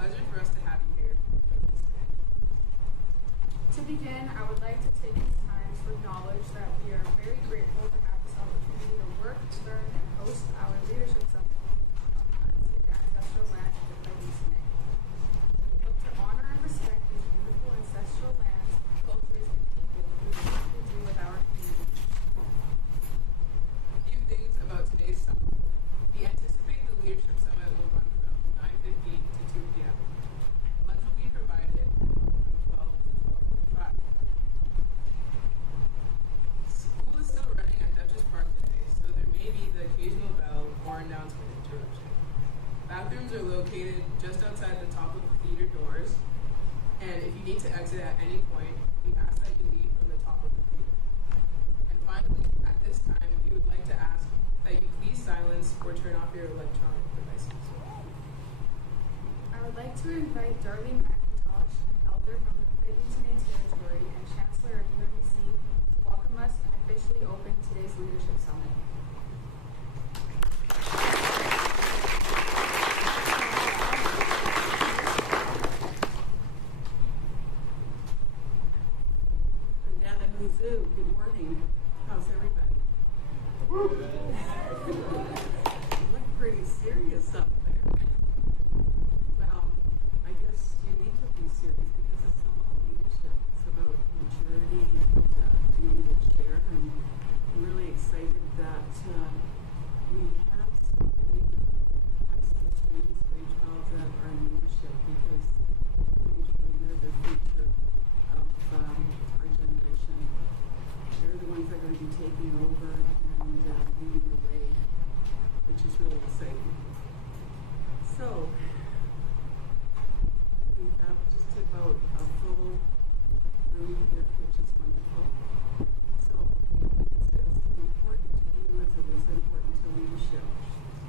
pleasure for us to have you here. To begin, I would like to take this time to acknowledge that we are very grateful to have this opportunity to work, learn, and host our leadership summit on the unceded ancestral land of the Plains. We look to honor and respect these beautiful ancestral lands, cultures, and people who we do with our community. A few things about today's summit. We anticipate the leadership summit will run from 9:15 to 2 p.m. Lunch will be provided from 12 to 12:45. School is still running at Duchess Park today, so there may be the occasional bell or announcement interruption. Bathrooms are located just outside the top of the theater doors, and if you need to exit at any point, we ask that you leave from the top of the theater. And finally, at this time, we would like to ask that you please silence or turn off your electronic devices. I would like to invite Darlene McIntosh, an elder from the Craven Territory and Chancellor of UNBC, to welcome us and officially open today's Leadership Summit. Good morning. How's everybody? You look pretty serious up there. Well, I guess you need to be serious because it's all about leadership. It's about maturity and being able to share. And I'm really excited that we have so many high school students, grade 12, that are in leadership because usually they're the future of our generation. They're the ones that are going to be taking over and leading the way, which is really exciting. So, we have just about a full room here, which is wonderful. So, it's as important to you as it is important to leadership.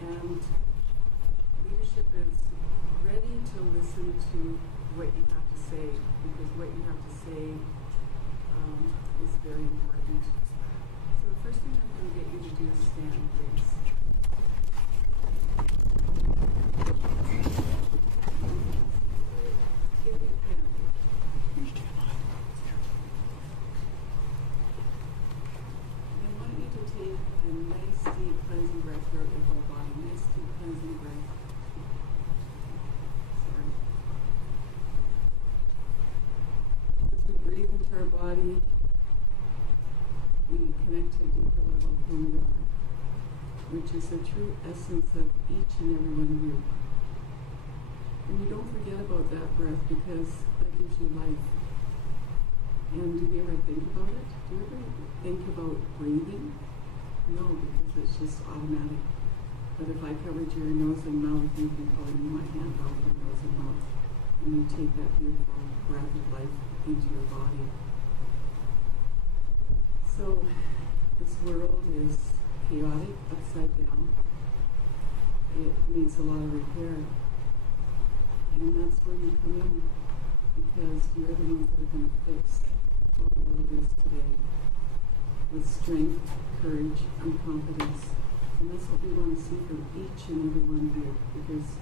And leadership is ready to listen to what you have to say, because what you have to say is very important. So the first thing I'm going to get you to do is stand, please. Give me a pen. And I want you to take a nice deep cleansing breath throughout your whole body. Nice deep cleansing breath. Sorry. As we breathe into our body, we connect to a deeper level of who we are, which is the true essence of each and every one of you. And you don't forget about that breath because that gives you life. And do you ever think about it? Do you ever think about breathing? No, because it's just automatic. But if I covered your nose and mouth, you can probably move my hand over your nose and mouth, and you take that beautiful breath of life into your body. So, this world is chaotic, upside down. It needs a lot of repair. And that's where you come in, because you're the ones that are going to fix how the world is today, with strength, courage, and confidence. And that's what we want to see from each and every one of you, because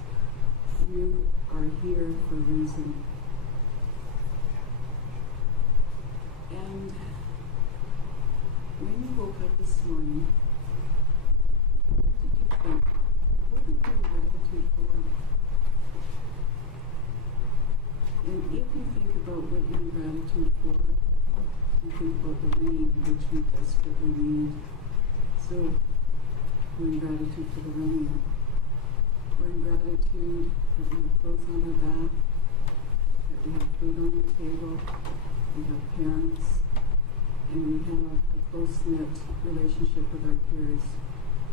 you are here for a reason. And when you woke up this morning, what did you think? What are you in gratitude for? And if you think about what you're in gratitude for, you think about the rain, which we desperately need. So, we're in gratitude for the rain. We're in gratitude that we have clothes on our back, that we have food on the table, we have parents, and we have a close-knit relationship with our peers,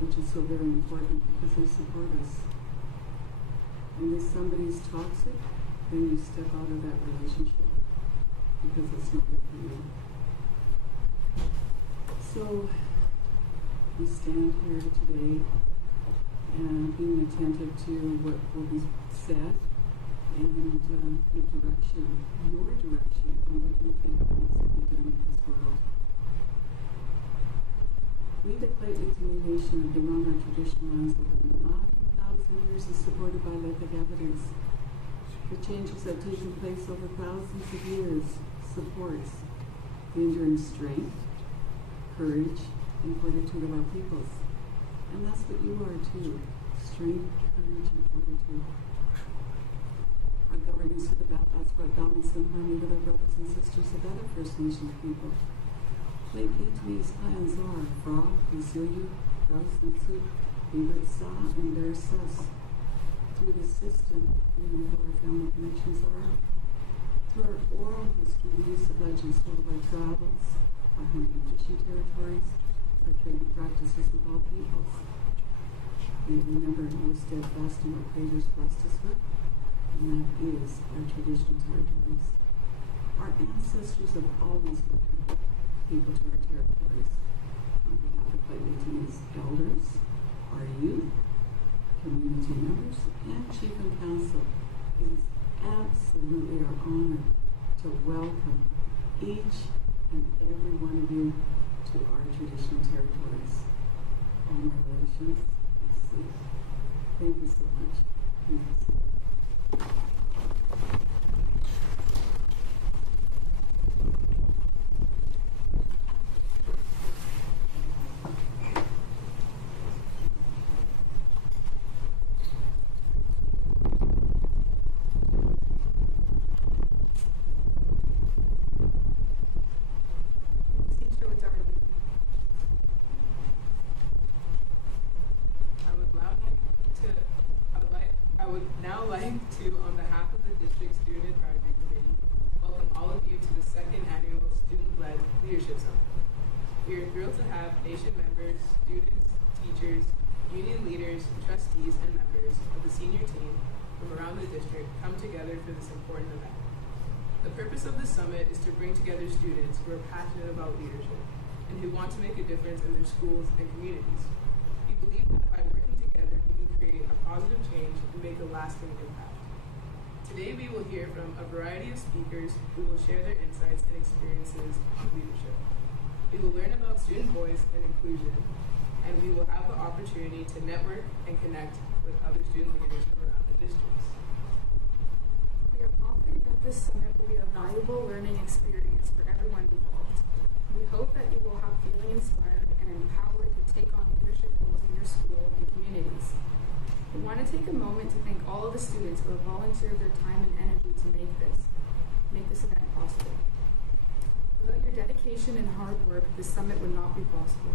which is so very important because they support us. And if somebody's toxic, then you step out of that relationship because it's not good for you. So we stand here today and being attentive to what will be said and give direction, your direction on what you think needs to be done in this world. We, the Clay Indian Nation, have been on our traditional lands over 9,000 years and supported by lithic evidence. The changes that have taken place over thousands of years supports the enduring strength, courage, and fortitude of our peoples. And that's what you are too. Strength, courage, and fortitude. Our governance of the has brought balance and harmony with our brothers and sisters of other First Nations people. Lake Eatmees, Kayanzar, Fra, Isiyu, Rouse and Suk, Beaver Sa, and Bear Sus. Through this system, we know who our family connections are. Through our oral history, the use of legends told of our travels, our hunting and fishing territories, our trading practices with all peoples. We remember and always steadfast in what Creator's blessed us with, and that is our traditional territories. Our ancestors have always welcomed people to our territories. On behalf of Lake Eatmees elders, our youth, community members, and Chief and Council, it is absolutely our honor to welcome each and every one of you to our traditional territories. All my relations, I see. Thank you so much. Thank you so much. On behalf of the District Student Advisory Committee, welcome all of you to the second annual Student-Led Leadership Summit. We are thrilled to have nation members, students, teachers, union leaders, trustees, and members of the senior team from around the district come together for this important event. The purpose of this summit is to bring together students who are passionate about leadership and who want to make a difference in their schools and communities. We believe that by working together, we can create a positive change and make a lasting impact. Today we will hear from a variety of speakers who will share their insights and experiences on leadership. We will learn about student voice and inclusion, and we will have the opportunity to network and connect with other student leaders from around the districts. We are confident that this summit will be a valuable learning experience for everyone involved. We hope that you will have feeling inspired and empowered to take on leadership roles in your school and communities. We want to take a moment to thank all of the students who have volunteered their time and energy to make this event possible. Without your dedication and hard work, this summit would not be possible.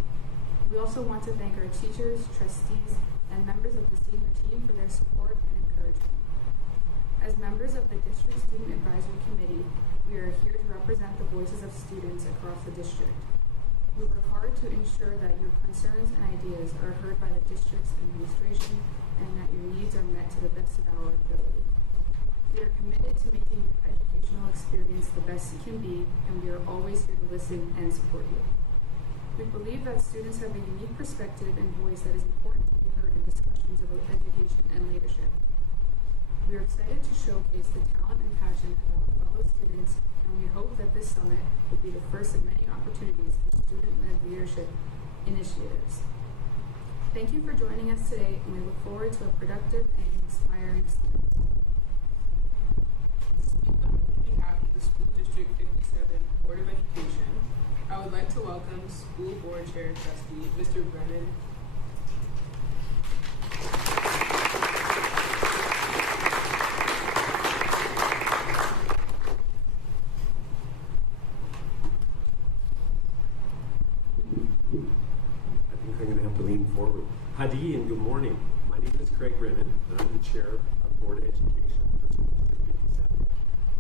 We also want to thank our teachers, trustees, and members of the senior team for their support and encouragement. As members of the District Student Advisory Committee, we are here to represent the voices of students across the district. We work hard to ensure that your concerns and ideas are heard by the district's administration and that your needs are met to the best of our ability. We are committed to making your educational experience the best it can be, and we are always here to listen and support you. We believe that students have a unique perspective and voice that is important to be heard in discussions about education and leadership. We are excited to showcase the talent and passion of our fellow students, and we hope that this summit will be the first of many opportunities for student-led leadership initiatives. Thank you for joining us today, and we look forward to a productive and inspiring summit. Speaking on behalf of the School District 57 Board of Education, I would like to welcome School Board Chair Trustee Mr. Brennan. Forward. Hadi and good morning. My name is Craig Brennan, and I'm the Chair of Board of Education for School District 57.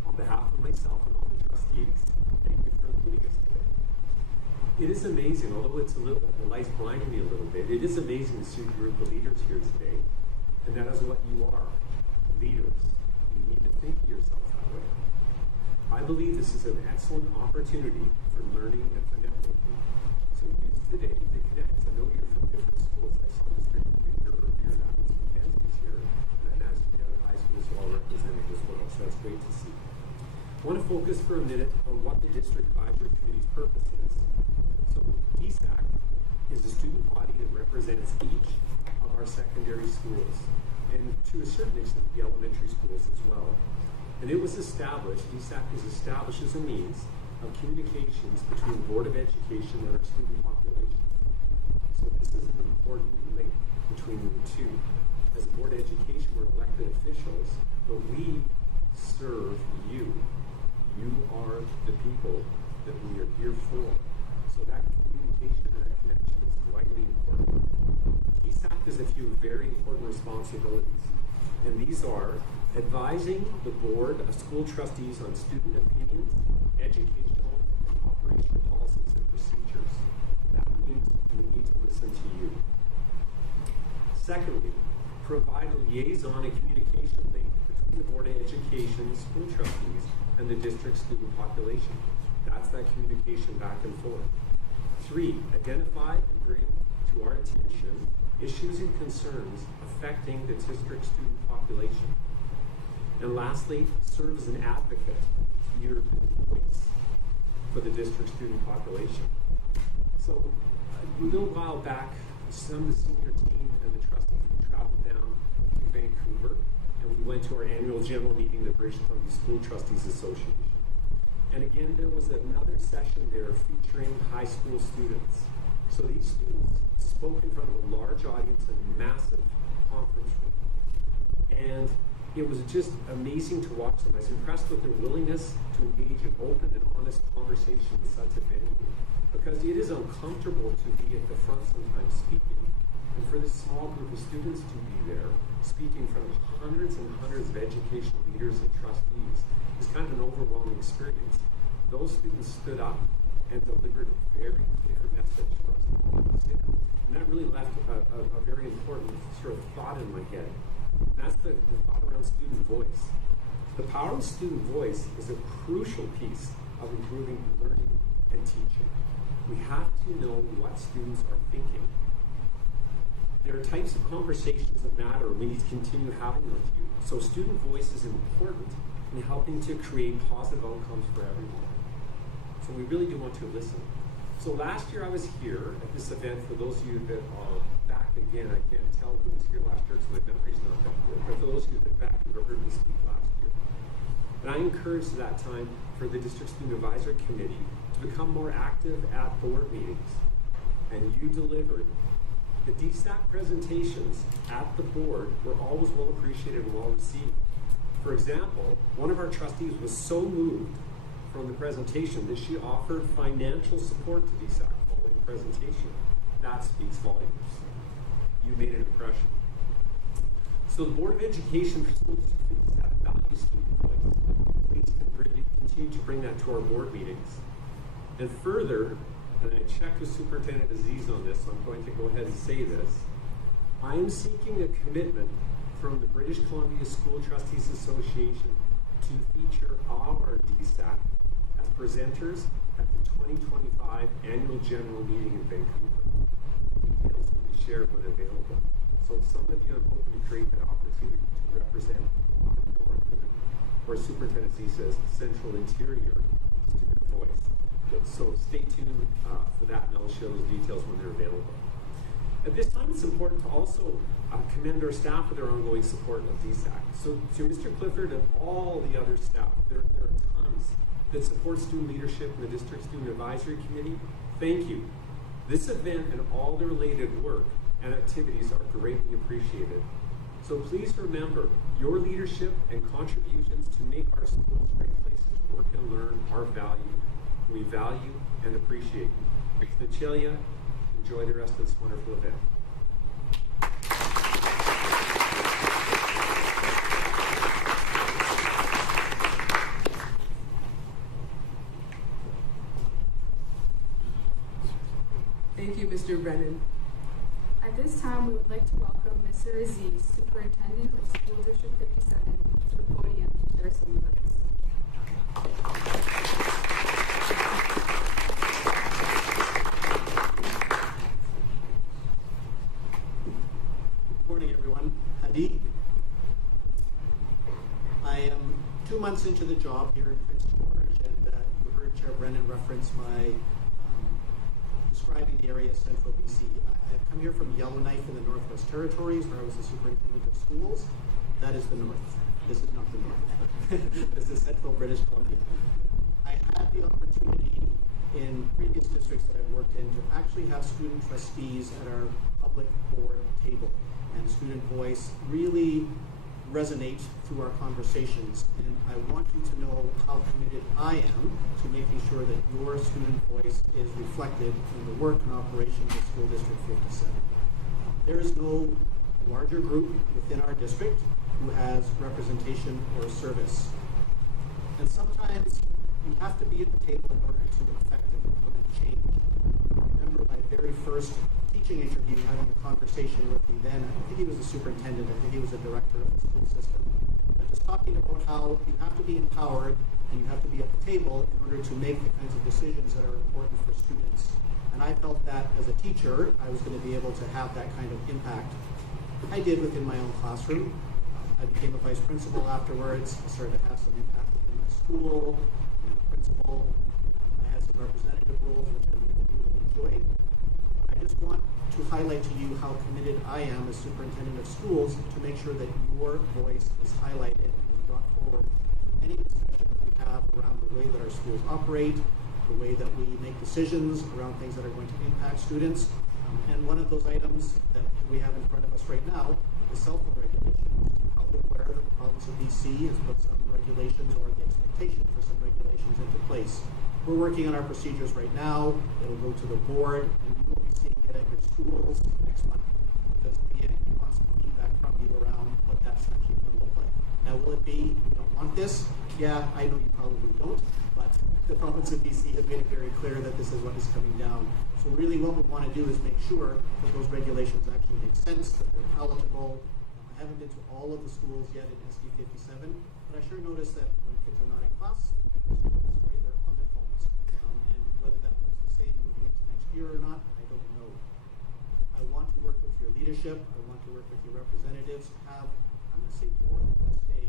On behalf of myself and all the trustees, thank you for including us today. It is amazing, although it's the light's blinding me a little bit, it is amazing to see a group of leaders here today, and that is what you are, leaders. You need to think of yourself that way. I believe this is an excellent opportunity for learning and for networking. So use today to connect. I know you're from different schools. I saw Mr. Your Adams Mackenzie's here, and I imagine the other high schools are all represented as well, so that's great to see. I want to focus for a minute on what the District Advisory Committee's purpose is. So DSAC is the student body that represents each of our our secondary schools, and to a certain extent the elementary schools as well. And it was established, DSAC was established as a means of communications between the Board of Education and our student population. So this is an important link between the two. As a Board of Education, we're elected officials, but we serve you. You are the people that we are here for. So that communication and that connection is vitally important. DSAC has a few very important responsibilities, and these are advising the Board of School Trustees on student opinions, educational and operational policies and procedures. That means we need to listen to you. Secondly, provide a liaison and communication link between the Board of Education, school trustees, and the district student population. That's that communication back and forth. 3, identify and bring to our attention issues and concerns affecting the district student population. And lastly, serve as an advocate, ear and voice for the district student population. So a little while back, some of the senior team and the trustees, we traveled down to Vancouver, and we went to our annual general meeting, the British Columbia School Trustees Association. And again, there was another session there featuring high school students. So these students spoke in front of a large audience in a massive conference room. And it was just amazing to watch them. I was impressed with their willingness to engage in open and honest conversation in such a venue. Because it is uncomfortable to be at the front sometimes speaking. And for this small group of students to be there, speaking in front of hundreds and hundreds of educational leaders and trustees, is kind of an overwhelming experience. Those students stood up and delivered a very clear message for us to understand. And that really left a very important sort of thought in my head. And that's the thought around student voice. The power of student voice is a crucial piece of improving learning and teaching. We have to know what students are thinking. There are types of conversations that matter, and we need to continue having them with you. So student voice is important in helping to create positive outcomes for everyone. So we really do want to listen. So last year I was here at this event. For those of you that are back again, I can't tell who was here last year because my memory's not that good, but for those of you that are back, you heard me speak last year. And I encouraged at that time for the District Student Advisory Committee to become more active at board meetings. And you delivered. The DSAC presentations at the board were always well appreciated and well received. For example, one of our trustees was so moved from the presentation that she offered financial support to DSAC following the presentation. That speaks volumes. You made an impression. So the Board of Education for School District 57 values student voice. Please continue to bring that to our board meetings. And further, and I checked with Superintendent Aziz on this, so I'm going to go ahead and say this. I am seeking a commitment from the British Columbia School Trustees Association to feature our DSAC as presenters at the 2025 Annual General Meeting in Vancouver. Details will be shared when available. So some of you are hoping to create that opportunity to represent our northern, or Superintendent Aziz says, Central Interior student voice. So stay tuned for that, and I'll share those details when they're available. At this time, it's important to also commend our staff for their ongoing support of DSAC. So to Mr. Clifford and all the other staff, there are tons that support student leadership in the District Student Advisory Committee. Thank you. This event and all the related work and activities are greatly appreciated. So please remember, your leadership and contributions to make our schools great places to work and learn are valued. We value and appreciate you. Nachelia, enjoy the rest of this wonderful event. Thank you, Mr. Brennan. At this time, we would like to welcome Mr. Aziz, Superintendent of School District 57, to the podium to share some words. Good morning, everyone. Hadi. I am 2 months into the job here in Prince George, and you heard Chair Brennan reference my describing the area as Central BC. I've come here from Yellowknife in the Northwest Territories, where I was the superintendent of schools. That is the north. This is not the north. This is Central British Columbia. I had the opportunity in previous districts that I've worked in to actually have student trustees at our public board table, and student voice really resonate through our conversations. And I want you to know how committed I am to making sure that your student voice is reflected in the work and operations of School District 57. There is no larger group within our district who has representation or service. And sometimes you have to be at the table in order to affect and implement change. I remember my very first teaching interview, having a conversation with me then. I think he was a superintendent, I think he was a director of the school system. But just talking about how you have to be empowered and you have to be at the table in order to make the kinds of decisions that are important for students. And I felt that as a teacher, I was going to be able to have that kind of impact. I did within my own classroom. I became a vice principal afterwards. I started to have some impact within my school. Principal. I had some representative roles, which I really enjoyed. I just want to highlight to you how committed I am as superintendent of schools to make sure that your voice is highlighted and is brought forward. Any discussion that we have around the way that our schools operate, the way that we make decisions around things that are going to impact students. And one of those items that we have in front of us right now is cell phone regulations. You're probably aware that the province of BC has put some regulations or the expectation for some regulations into place. We're working on our procedures right now. It'll go to the board, and you will be seeing it at your schools next month. Because again, we want some feedback from you around what that's actually going to look like. Now, will it be, we don't want this? Yeah, I know you probably don't, but the province of BC has made it very clear that this is what is coming down. So really what we want to do is make sure that those regulations actually make sense, that they're palatable. I haven't been to all of the schools yet in SD57, but I sure noticed that when kids are not in class, they're on their phones. And whether that was the same moving into next year or not, I don't know. I want to work with your leadership. I want to work with your representatives to have, I'm going to say, more than just a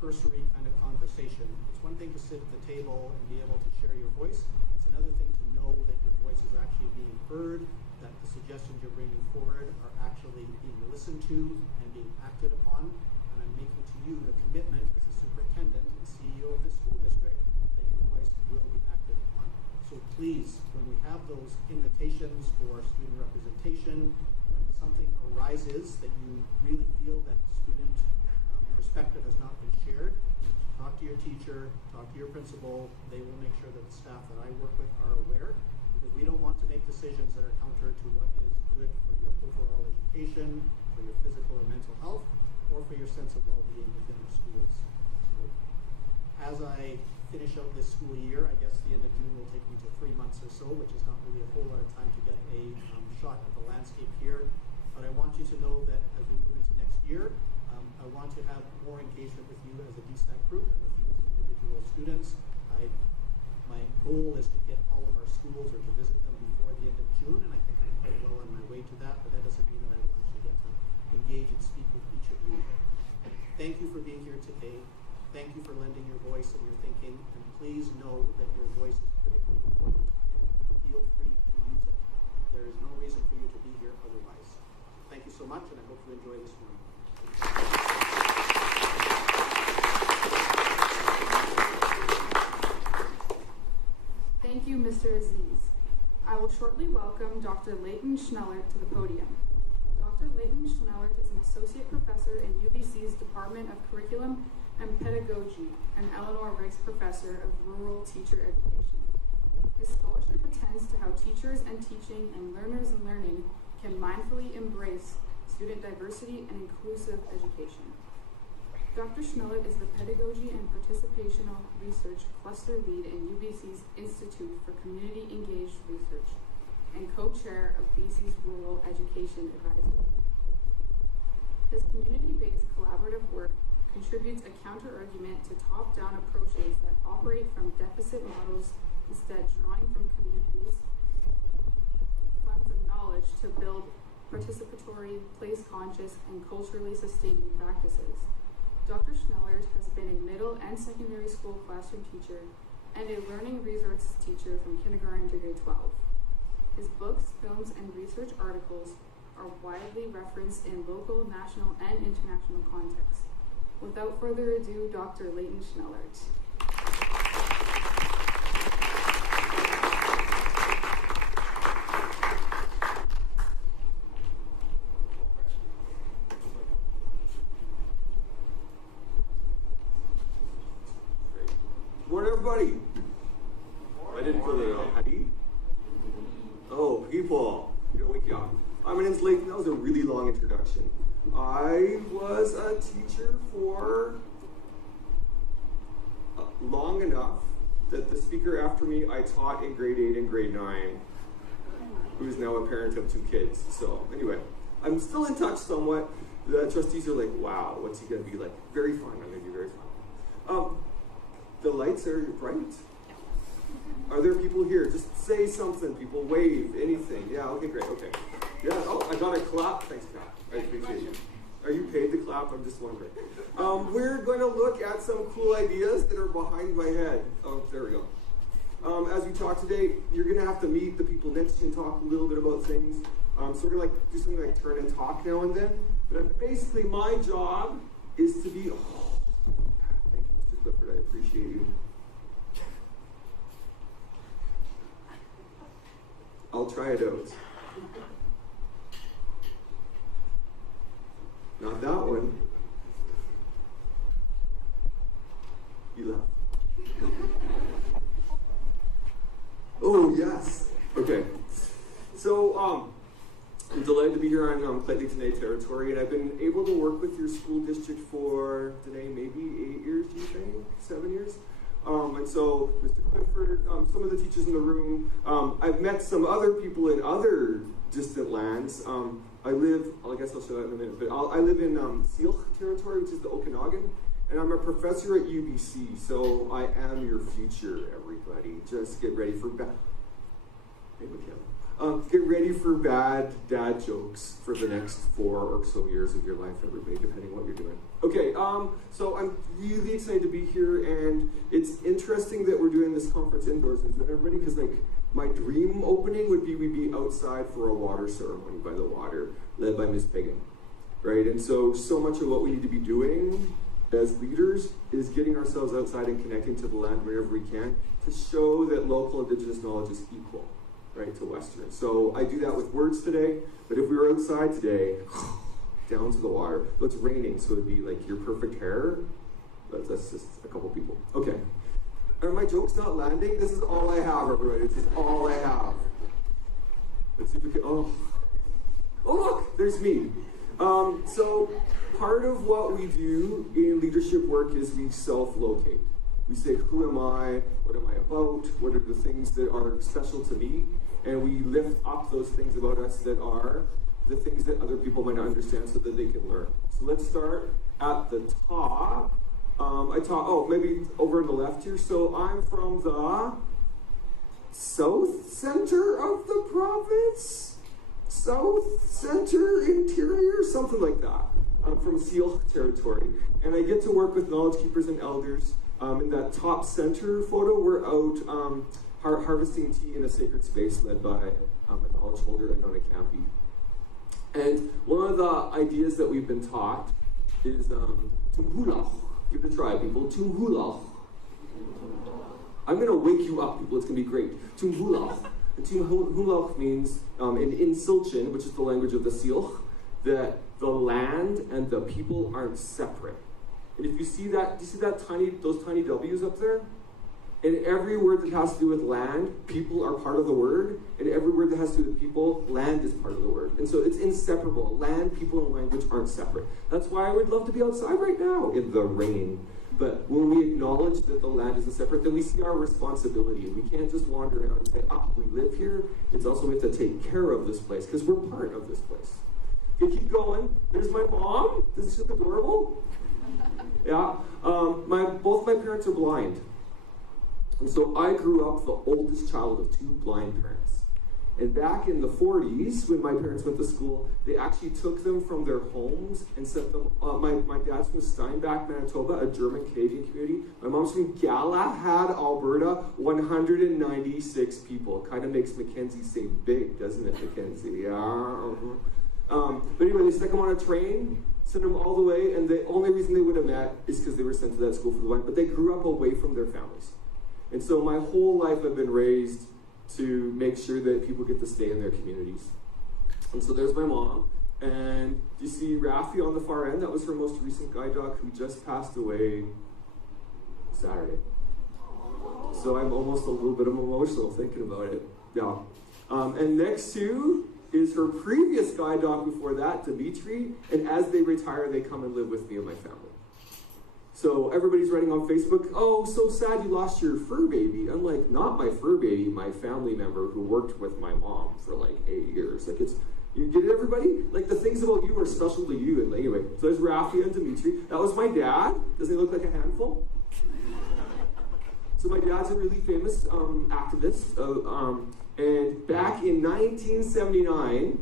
cursory kind of conversation. It's one thing to sit at the table and be able to share your voice. It's another thing to know that your voice is actually being heard, that the suggestions you're bringing forward are actually being listened to and being acted upon. And I'm making to you the commitment as the superintendent and CEO of this school district that your voice will be acted upon. So please, when we have those invitations for student representation, when something arises that you really feel that student perspective has not been shared, talk to your teacher, talk to your principal. They will make sure that the staff that I work with are aware, because we don't want to make decisions that are counter to what is good for your overall education, for your physical and mental health, or for your sense of well-being within our schools. So, as I finish out this school year, I guess the end of June will take me to 3 months or so, which is not really a whole lot of time to get a shot at the landscape here. But I want you to know that as we move into next year, I want to have more engagement with you as a DSAC group and with you as individual students. My goal is to hit all of our schools or to visit them before the end of June, and I think I'm quite well on my way to that, but that doesn't mean that I will actually get to engage and speak with each of you. Thank you for being here today. Thank you for lending your voice and your thinking, and please know that your voice is critically important, and feel free to use it. There is no reason for you to be here otherwise. Thank you so much, and I hope you enjoy this morning. Thank you, Mr. Aziz. I will shortly welcome Dr. Leighton Schnellert to the podium. Dr. Leighton Schnellert is an associate professor in UBC's Department of Curriculum and Pedagogy and Eleanor Rice Professor of Rural Teacher Education. His scholarship attends to how teachers and teaching and learners and learning can mindfully embrace student diversity and inclusive education. Dr. Schnellert is the Pedagogy and Participational Research Cluster Lead in UBC's Institute for Community Engaged Research and co-chair of BC's Rural Education Advisory. His community-based collaborative work contributes a counter-argument to top-down approaches that operate from deficit models, instead drawing from communities, funds of knowledge to build participatory, place-conscious, and culturally sustaining practices. Dr. Schnellert has been a middle and secondary school classroom teacher and a learning resource teacher from kindergarten to grade 12. His books, films, and research articles are widely referenced in local, national, and international contexts. Without further ado, Dr. Leighton Schnellert. Morning, everybody. I didn't put it on. Hadi? Oh, people. I'm gonna wake you up. My name's Leighton. That was a really long introduction. I was a teacher for long enough that the speaker after me I taught in grade 8 and grade 9, who's now a parent of 2 kids. So anyway, I'm still in touch somewhat. The trustees are like, wow, what's he gonna be like? Very fun. I'm gonna be very fun. The lights are bright. Are there people here? Just say something, people. Wave, anything. Yeah, okay, great, okay. Yeah, oh, I got a clap. Thanks, Pat. I appreciate you. Are you paid to clap? I'm just wondering. We're going to look at some cool ideas that are behind my head. Oh, there we go. As we talk today, you're going to have to meet the people next to you and talk a little bit about things. So we're going to do something like turn and talk now and then. But basically, my job is to be... Oh, thank you, Mr. Clifford. I appreciate you. I'll try it out. Not that one. You laugh. Oh, yes. Okay. So, I'm delighted to be here on Clayton Tenay territory, and I've been able to work with your school district for today maybe 8 years, do you think? 7 years? And so, Mr. Clifford, some of the teachers in the room, I've met some other people in other distant lands. I guess I'll show that in a minute, but I live in Syilx territory, which is the Okanagan, and I'm a professor at UBC, so I am your future, everybody. Just get ready for bad, get ready for bad dad jokes for the next 4 or so years of your life, everybody, depending on what you're doing. Okay, so I'm really excited to be here, and it's interesting that we're doing this conference indoors, isn't it, everybody? Because like, my dream opening would be we'd be outside for a water ceremony by the water, led by Ms. Pagan, right? And so much of what we need to be doing as leaders is getting ourselves outside and connecting to the land wherever we can to show that local Indigenous knowledge is equal, right, to Western. So I do that with words today, but if we were outside today, down to the water, but it's raining, so it'd be like your perfect hair. That's just a couple people. Okay. Are my jokes not landing? This is all I have, everybody. This is all I have. Let's see if we can, oh look, there's me. So part of what we do in leadership work is we self-locate. We say, who am I? What am I about? What are the things that are special to me? And we lift up those things about us that are the things that other people might not understand so that they can learn. So let's start at the top. Maybe over on the left here. So I'm from the south center of the province? South center interior? Something like that. I'm from Syilx territory. And I get to work with knowledge keepers and elders. In that top center photo, we're out harvesting tea in a sacred space led by a knowledge holder and Nona Campi. And one of the ideas that we've been taught is tumhulach. Give it a try, people. Tumhulach. I'm going to wake you up, people. It's going to be great. Tumhulach. And tumhulach means, in Silchin, which is the language of the Syilx, that the land and the people aren't separate. And if you see that, do you see that those tiny W's up there? And every word that has to do with land, people are part of the word. And every word that has to do with people, land is part of the word. And so it's inseparable. Land, people, and language aren't separate. That's why I would love to be outside right now in the rain. But when we acknowledge that the land isn't separate, then we see our responsibility. We can't just wander around and say, we live here. It's also we have to take care of this place because we're part of this place. Okay, keep going. There's my mom. This is just adorable. Yeah. Both my parents are blind. And so I grew up the oldest child of 2 blind parents. And back in the 40s, when my parents went to school, they actually took them from their homes and sent them. My dad's from Steinbach, Manitoba, a German-Canadian community. My mom's from Galahad, Alberta, 196 people. Kind of makes Mackenzie seem big, doesn't it, Mackenzie? Yeah. But anyway, they stuck them on a train, sent them all the way, and the only reason they would have met is because they were sent to that school for the blind. But they grew up away from their families. And so my whole life I've been raised to make sure that people get to stay in their communities. And so there's my mom. And you see Rafi on the far end? That was her most recent guide dog who just passed away Saturday. So I'm almost a little bit emotional thinking about it. Yeah. And next to is her previous guide dog before that, Dimitri. And as they retire, they come and live with me and my family. So everybody's writing on Facebook, oh, so sad you lost your fur baby. I'm like, not my fur baby, my family member who worked with my mom for like 8 years. Like, it's, you get it, everybody? Like, the things about you are special to you. And anyway, so there's Rafi and Dimitri. That was my dad. Doesn't he look like a handful? So my dad's a really famous activist. And back in 1979,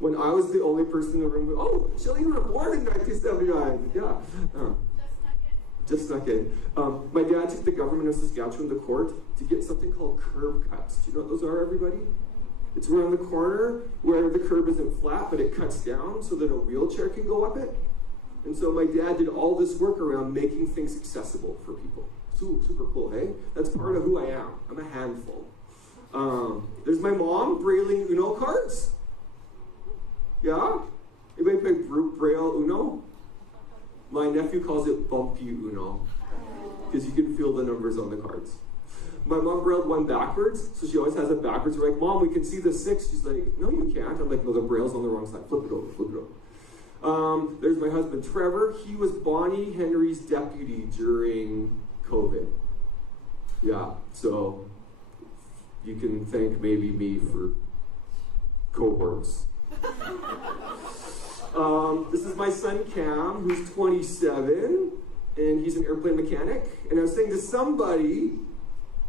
when I was the only person in the room, oh, Shelley, you were born in 1979. Yeah. Just snuck in. My dad took the government of Saskatchewan to court to get something called curb cuts. Do you know what those are, everybody? It's around the corner where the curb isn't flat, but it cuts down so that a wheelchair can go up it. And so my dad did all this work around making things accessible for people. Super cool, hey? That's part of who I am. I'm a handful. There's my mom brailing Uno cards. Yeah? Anybody play Braille Uno? My nephew calls it bumpy Uno, because you can feel the numbers on the cards. My mom brailled one backwards, so she always has it backwards. We're like, Mom, we can see the 6. She's like, no, you can't. I'm like, no, the braille's on the wrong side. Flip it over, flip it over. There's my husband, Trevor. He was Bonnie Henry's deputy during COVID. Yeah, so you can thank maybe me for cohorts. This is my son Cam, who's 27, and he's an airplane mechanic. And I was saying to somebody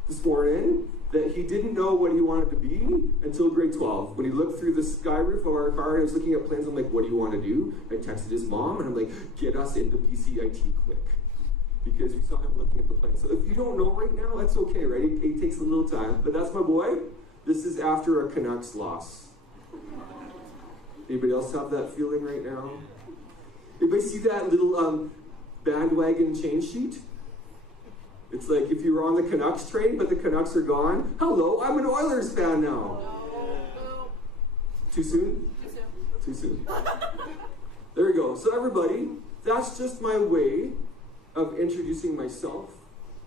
this morning that he didn't know what he wanted to be until grade 12. When he looked through the sky roof of our car and I was looking at planes, I'm like, what do you want to do? I texted his mom and I'm like, get us into BCIT quick. Because we saw him looking at the plane. So if you don't know right now, that's okay, right? It takes a little time. But that's my boy. This is after a Canucks loss. Anybody else have that feeling right now? Anybody see that little bandwagon change sheet? It's like if you were on the Canucks train, but the Canucks are gone. Hello, I'm an Oilers fan now. Too soon? Too soon. There we go. So everybody, that's just my way of introducing myself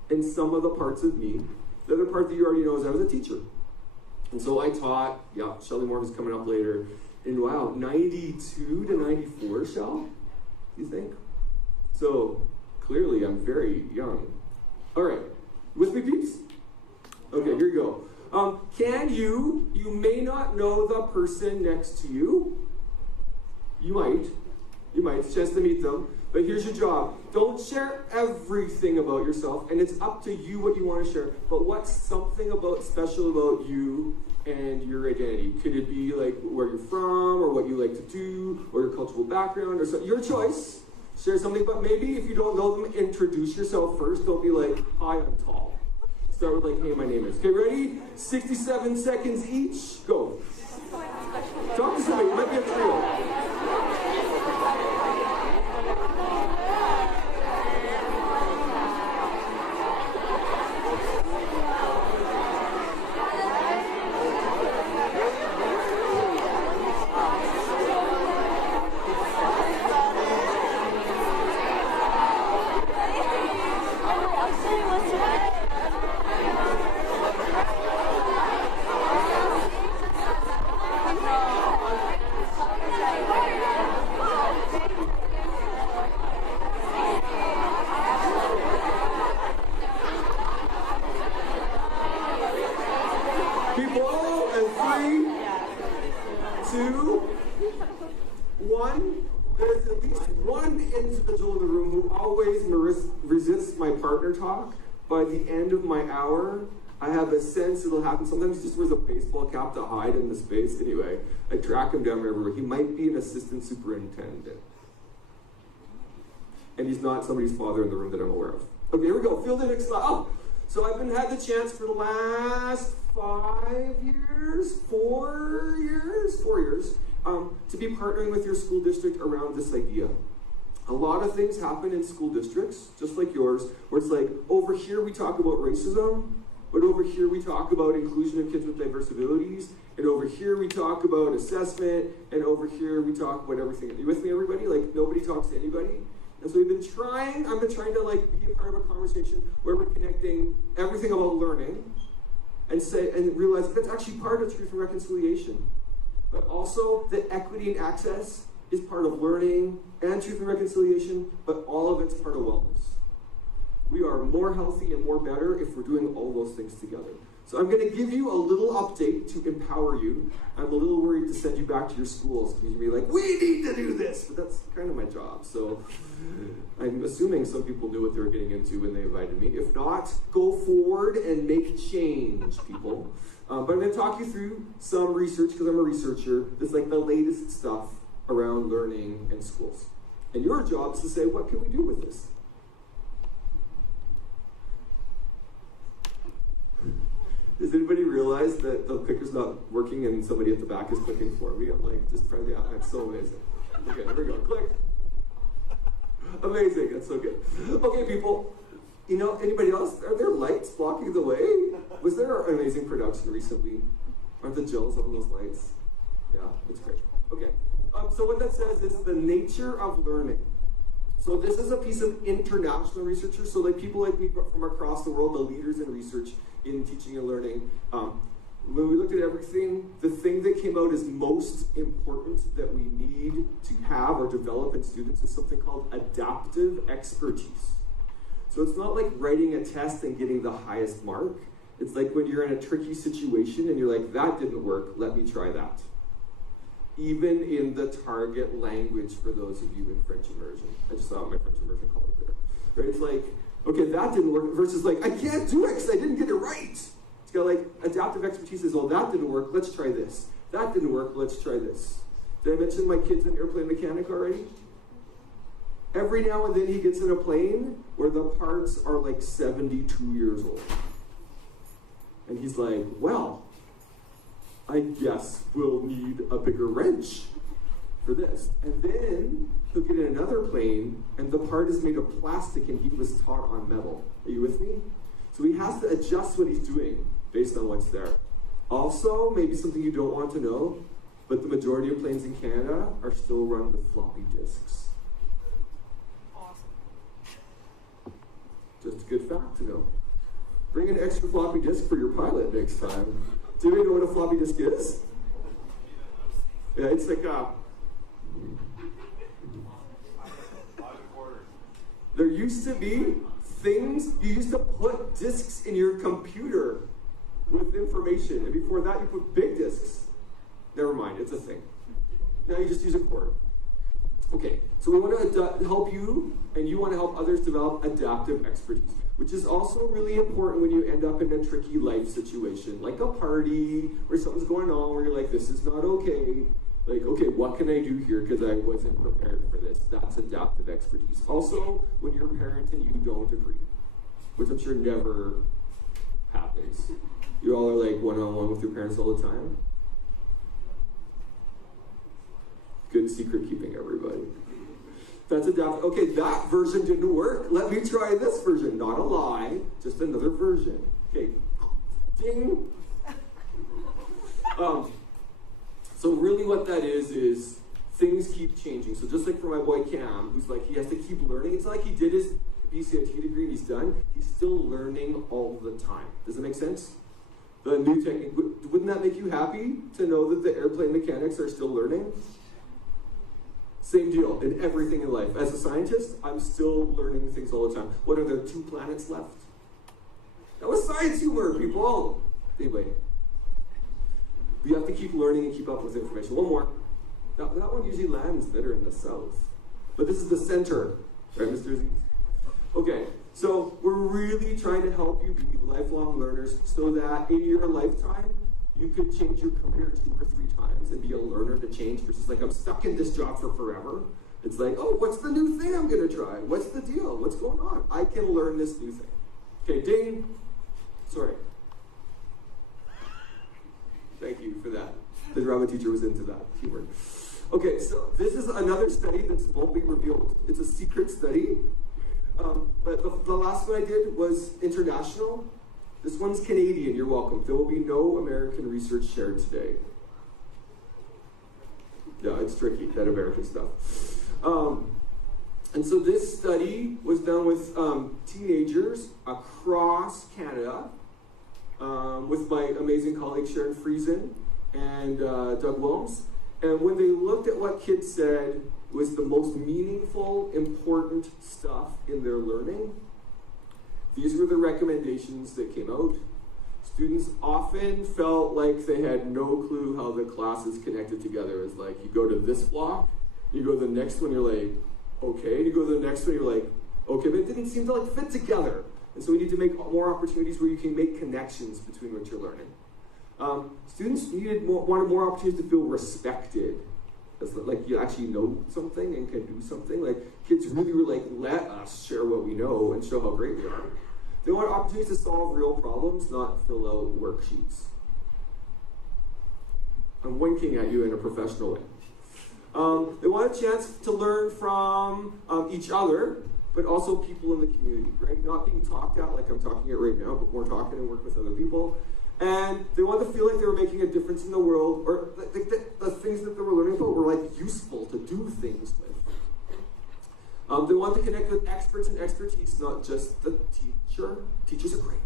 and some of the parts of me. The other part that you already know is I was a teacher. And so I taught, Shelley Moore, who's coming up later, in, 92 to 94, Shell, you think? So, clearly I'm very young. All right, with me, peeps? Okay, here you go. You may not know the person next to you. You might, it's a chance to meet them. But here's your job. Don't share everything about yourself, and it's up to you what you want to share. But what's something special about you and your identity? Could it be like where you're from, or what you like to do, or your cultural background, or something? Your choice. Share something, but maybe if you don't know them, introduce yourself first. Don't be like, hi, I'm tall. Start with like, hey, my name is. Okay, ready? 67 seconds each. Go. Talk to somebody. It might be a trio. Talk. By the end of my hour, I have a sense it'll happen. Sometimes he just wears a baseball cap to hide in the space. Anyway, I track him down everywhere. He might be an assistant superintendent. And he's not somebody's father in the room that I'm aware of. Okay, here we go. Field the next slide. Oh, so I've had the chance for the last 4 years, to be partnering with your school district around this idea. A lot of things happen in school districts, just like yours, where it's like, over here we talk about racism, but over here we talk about inclusion of kids with diverse abilities, and over here we talk about assessment, and over here we talk about everything. Are you with me, everybody? Like, nobody talks to anybody. And so I've been trying to like be a part of a conversation where we're connecting everything about learning and realize that's actually part of truth and reconciliation. But also that equity and access is part of learning and truth and reconciliation, but all of it's part of wellness. We are more healthy and more better if we're doing all those things together. So I'm going to give you a little update to empower you. I'm a little worried to send you back to your schools because you'll be like, we need to do this, but that's kind of my job. So I'm assuming some people knew what they were getting into when they invited me. If not, go forward and make change, people. But I'm going to talk you through some research because I'm a researcher. This is like the latest stuff around learning in schools. And your job is to say, what can we do with this? Does anybody realize that the clicker's not working and somebody at the back is clicking for me? I'm like, just trying to, I'm so amazing. Okay, there we go, click. Amazing, that's so good. Okay, people, you know, anybody else? Are there lights blocking the way? Was there an amazing production recently? Aren't the gels on those lights? Yeah, it's great. Okay, so what that says is the nature of learning. So this is a piece of international researchers, so like people like me from across the world, the leaders in research in teaching and learning. When we looked at everything, the thing that came out as most important that we need to have or develop in students is something called adaptive expertise. So it's not like writing a test and getting the highest mark. It's like when you're in a tricky situation and you're like, that didn't work, let me try that. Even in the target language for those of you in French immersion. I just saw my French immersion colleague there. Right? It's like, okay, that didn't work, versus like, I can't do it because I didn't get it right. It's got like, adaptive expertise is, oh, that didn't work, let's try this. That didn't work, let's try this. Did I mention my kid's an airplane mechanic already? Every now and then he gets in a plane where the parts are like 72 years old. And he's like, well, I guess we'll need a bigger wrench for this. And then he'll get in another plane and the part is made of plastic and he was taught on metal. Are you with me? So he has to adjust what he's doing based on what's there. Also, maybe something you don't want to know, but the majority of planes in Canada are still run with floppy disks. Awesome. Just a good fact to know. Bring an extra floppy disk for your pilot next time. Do you know what a floppy disk is? Yeah, it's like there used to be things, you used to put disks in your computer with information, and before that you put big disks. Never mind, it's a thing. Now you just use a cord. Okay, so we want to help you, and you want to help others develop adaptive expertise, which is also really important when you end up in a tricky life situation, like a party where something's going on where you're like, this is not okay. Like, okay, what can I do here because I wasn't prepared for this? That's adaptive expertise. Also, when you're a parent and you don't agree, which I'm sure never happens. You all are like one-on-one with your parents all the time. Good secret keeping, everybody. That's adaptive. Okay, that version didn't work. Let me try this version. Not a lie, just another version. Okay, ding. So really what that is things keep changing. So just like for my boy Cam, who's like, he has to keep learning. It's not like he did his BCIT degree and he's done. He's still learning all the time. Does that make sense? The new technique, wouldn't that make you happy to know that the airplane mechanics are still learning? Same deal in everything in life. As a scientist, I'm still learning things all the time. What are there, 2 planets left? That was science humor, people. Anyway, we have to keep learning and keep up with information. One more. Now, that one usually lands better in the south. But this is the center, right, Mr. Z? Okay, So we're really trying to help you be lifelong learners so that in your lifetime, you could change your career 2 or 3 times and be a learner to change versus like, I'm stuck in this job for forever. It's like, oh, what's the new thing I'm gonna try? What's the deal? What's going on? I can learn this new thing. Okay, ding. Sorry. Thank you for that. The drama teacher was into that keyword. Okay, so this is another study that's won't be revealed. It's a secret study. But the last one I did was international. This one's Canadian, you're welcome. There will be no American research shared today. Yeah, it's tricky, that American stuff. And so this study was done with teenagers across Canada with my amazing colleagues Sharon Friesen and Doug Wilms. And when they looked at what kids said was the most meaningful, important stuff in their learning, these were the recommendations that came out. Students often felt like they had no clue how the classes connected together. It's like you go to this block, you go to the next one, you're like, okay, and you go to the next one, you're like, okay, but it didn't seem to like fit together. And so we need to make more opportunities where you can make connections between what you're learning. Students wanted more opportunities to feel respected. Like you actually know something and can do something. Like kids really were like, let us share what we know and show how great we are. They want opportunities to solve real problems, not fill out worksheets. I'm winking at you in a professional way. They want a chance to learn from each other, but also people in the community, right? Not being talked at like I'm talking at right now, but more talking and work with other people. And they want to feel like they were making a difference in the world, or the things that they were learning about were like useful to do things with. They want to connect with experts and expertise, not just the teacher. Teachers are great.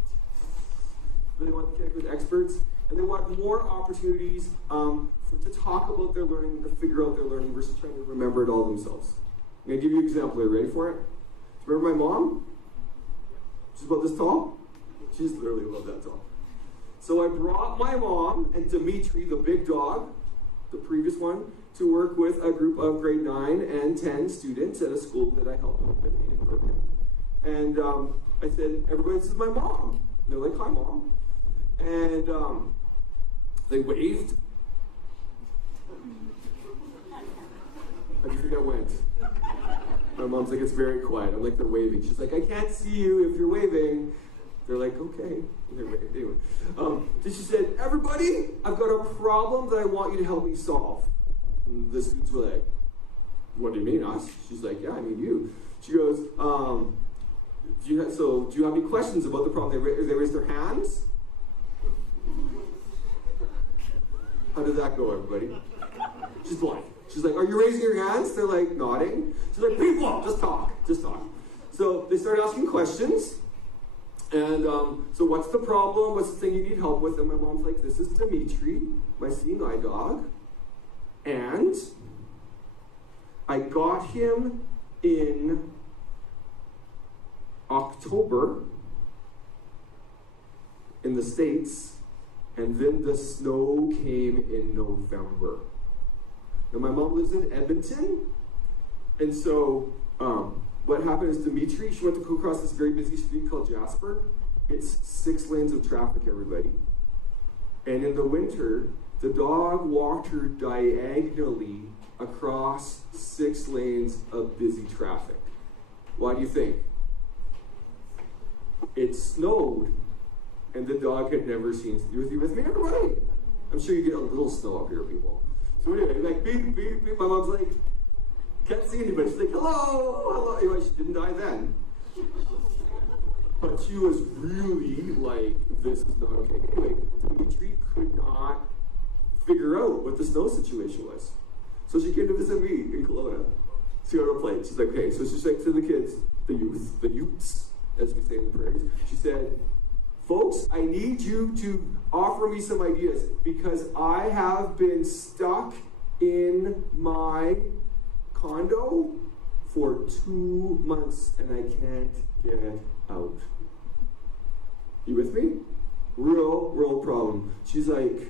But they want to connect with experts, and they want more opportunities to talk about their learning, to figure out their learning versus trying to remember it all themselves. I'm going to give you an example. Are you ready for it? Do you remember my mom? She's about this tall? She's literally about that tall. So I brought my mom and Dimitri, the big dog, the previous one, to work with a group of grade 9 and 10 students at a school that I helped open in Berlin. And I said, everybody, this is my mom. And they're like, hi, Mom. And they waved. How do you think I went? My mom's like, it's very quiet. I'm like, they're waving. She's like, I can't see you if you're waving. They're like, okay. Anyway, then she said, everybody, I've got a problem that I want you to help me solve. And the students were like, what do you mean, us? She's like, yeah, I mean you. She goes, do you have any questions about the problem? They raised their hands. How did that go, everybody? She's blind. She's like, are you raising your hands? They're like nodding. She's like, people, just talk. So they started asking questions. And so what's the problem? What's the thing you need help with? And my mom's like, this is Dimitri, my seeing eye dog. And I got him in October in the States, and then the snow came in November. Now my mom lives in Edmonton, and so what happened is Dimitri, she went to go across this very busy street called Jasper. It's 6 lanes of traffic, everybody. And in the winter, the dog walked her diagonally across 6 lanes of busy traffic. Why do you think? It snowed, and the dog had never seen. You with me, everybody? I'm sure you get a little snow up here, people. So anyway, like beep, beep, beep. My mom's like, can't see anybody. She's like, hello. Anyway, she didn't die then. But she was really like, this is not okay. Anyway, Dimitri could not figure out what the snow situation was. So she came to visit me in Kelowna. She got her plate. She's like, okay. So she's like to the kids, the youths, as we say in the prairies. She said, folks, I need you to offer me some ideas because I have been stuck in my condo for 2 months and I can't get out. You with me? Real problem. She's like,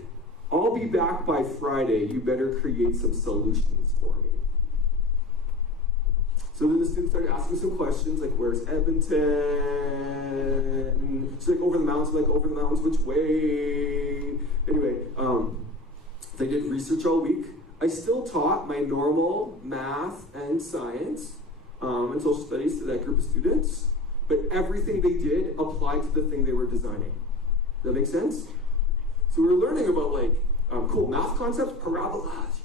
I'll be back by Friday. You better create some solutions for me. So then the students started asking some questions, like, where's Edmonton? She's like, over the mountains, which way? Anyway, they did research all week. I still taught my normal math and science and social studies to that group of students, but everything they did applied to the thing they were designing. Does that make sense? So we were learning about like cool math concepts, parabolas,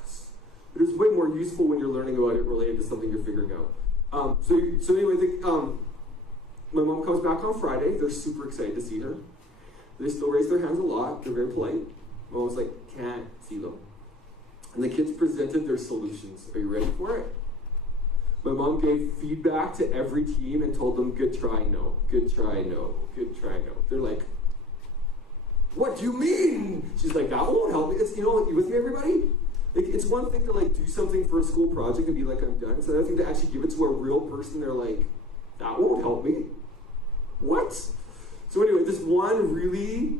yes. But it's way more useful when you're learning about it related to something you're figuring out. So anyway, my mom comes back on Friday. They're super excited to see her. They still raise their hands a lot. They're very polite. My mom was like, can't see them. And the kids presented their solutions. Are you ready for it? My mom gave feedback to every team and told them, good try, no. Good try, no. Good try, no. They're like, what do you mean? She's like, that won't help me. It's, you know, you with me, everybody? Like, it's one thing to like do something for a school project and be like, I'm done. It's another thing to actually give it to a real person. They're like, that won't help me. What? So anyway, this one really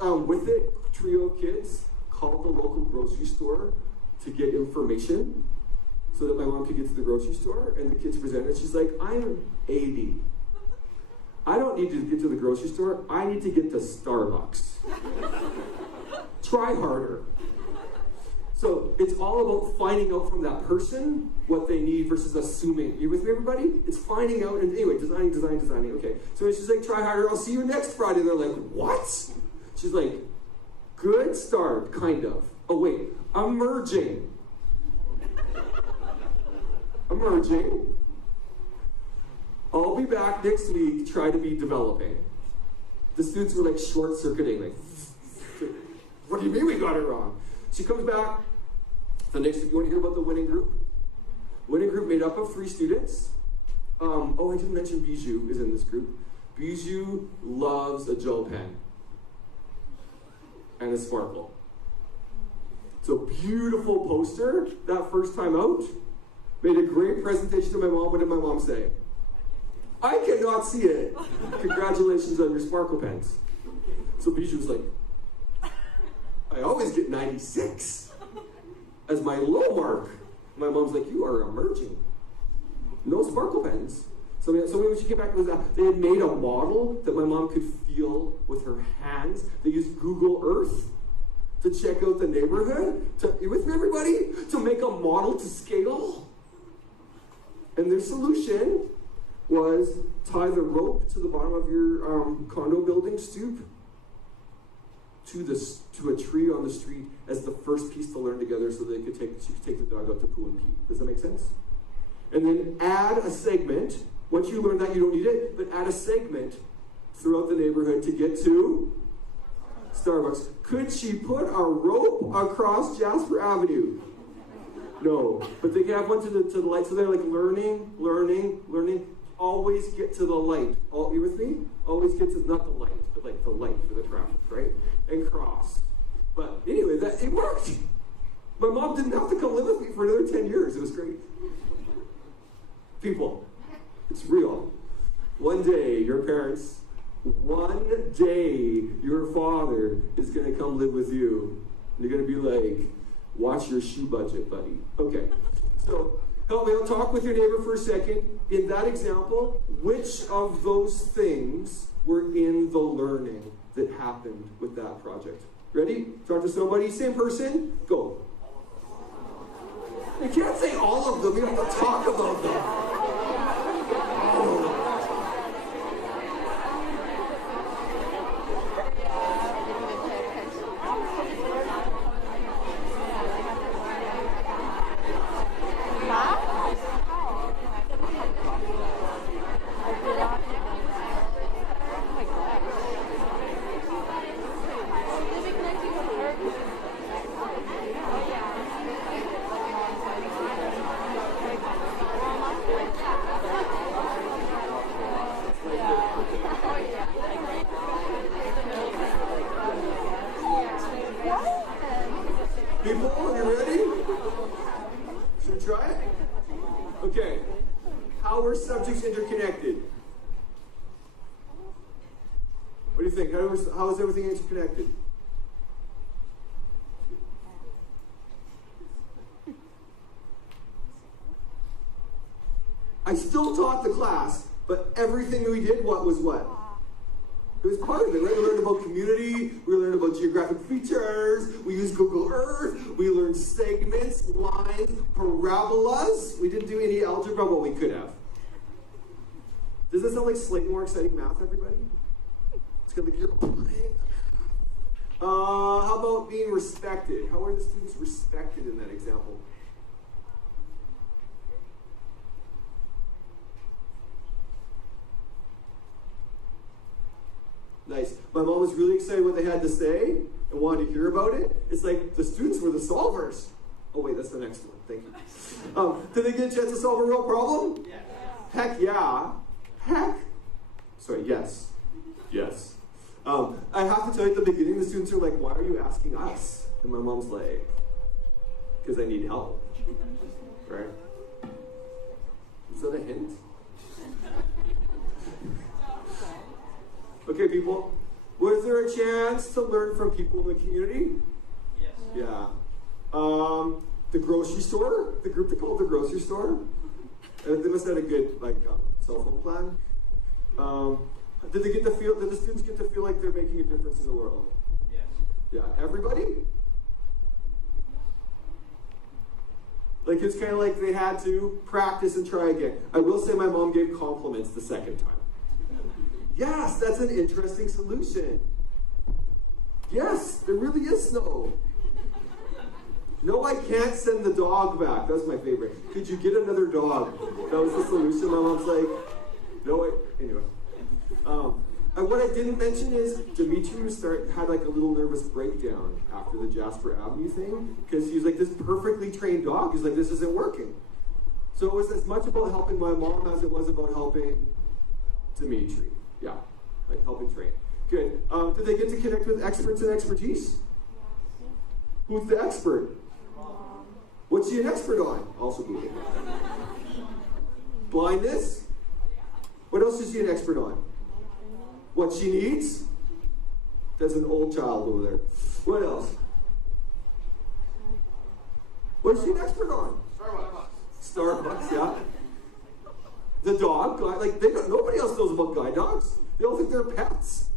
with it trio of kids called the local grocery store to get information so that my mom could get to the grocery store, and the kids presented. She's like, I'm 80. I don't need to get to the grocery store. I need to get to Starbucks. Try harder. So it's all about finding out from that person what they need versus assuming. You with me, everybody? It's finding out, and anyway, designing. Okay. So she's like, try harder. I'll see you next Friday. They're like, what? She's like, good start, kind of. Oh wait, emerging. Emerging. I'll be back next week, try to be developing. The students were like short-circuiting, like, what do you mean we got it wrong? She comes back, the next week, you want to hear about the winning group? Winning group made up of 3 students. I didn't mention Bijou is in this group. Bijou loves a gel pen and a sparkle. So beautiful poster, that first time out. Made a great presentation to my mom. What did my mom say? I cannot see it. Congratulations on your sparkle pens. So Bijou was like, I always get 96 as my low mark. My mom's like, you are emerging. No sparkle pens. So when she came back, they had made a model that my mom could feel with her hands. They used Google Earth to check out the neighborhood. You with me, everybody? To make a model to scale. And their solution was tie the rope to the bottom of your condo building stoop to a tree on the street as the first piece to learn together, so she could take the dog out to poo and pee. Does that make sense? And then add a segment. Once you learn that, you don't need it, but add a segment throughout the neighborhood to get to Starbucks. Could she put a rope across Jasper Avenue? No, but they have one to the light, so they're like learning. Always get to the light. You with me? Always get to, not the light, but like the light for the traffic, right? And cross. But anyway, it worked. My mom didn't have to come live with me for another 10 years. It was great. People, it's real. One day, your parents, one day, your father is going to come live with you. And you're going to be like, watch your shoe budget, buddy. Okay, so help me out. Talk with your neighbor for a second. In that example, which of those things were in the learning that happened with that project? Ready? Talk to somebody. Same person. Go. You can't say all of them. You have to talk about them. Oh. People, you ready? Should we try it? Okay. How are subjects interconnected? What do you think? How is everything interconnected? I still taught the class, but everything we did, what was what? It was part of it, right? We learned about community, we learned about geographic features, we used Google Earth, we learned segments, lines, parabolas. We didn't do any algebra, but we could have. Does that sound like slightly more exciting math, everybody? It's gonna be how about being respected? How are the students respected in that example? Nice. My mom was really excited what they had to say and wanted to hear about it. It's like the students were the solvers. Oh wait, that's the next one. Thank you. Did they get a chance to solve a real problem? Yeah. Heck yeah. Heck. Sorry, yes. Yes. I have to tell you at the beginning, the students are like, why are you asking us? And my mom's like, because I need help. Right? Is that a hint? Okay, people. Was there a chance to learn from people in the community? Yes. Yeah. The grocery store, the group they called the grocery store. They must have had a good cell phone plan. Did the students get to feel like they're making a difference in the world? Yes. Yeah. Everybody? Like it's kind of like they had to practice and try again. I will say my mom gave compliments the second time. Yes, that's an interesting solution. Yes, there really is snow. No, I can't send the dog back. That was my favorite. Could you get another dog? That was the solution. My mom's like, no, anyway. And what I didn't mention is Dimitri had like a little nervous breakdown after the Jasper Avenue thing because he was like this perfectly trained dog. He's like, this isn't working. So it was as much about helping my mom as it was about helping Dimitri. Yeah, like helping train. Good. Did they get to connect with experts and expertise? Who's the expert? What's she an expert on? Also Google. Blindness? What else is she an expert on? What she needs? There's an old child over there. What else? What is she an expert on? Starbucks, yeah. The dog, like nobody else knows about guide dogs. They don't think they're pets.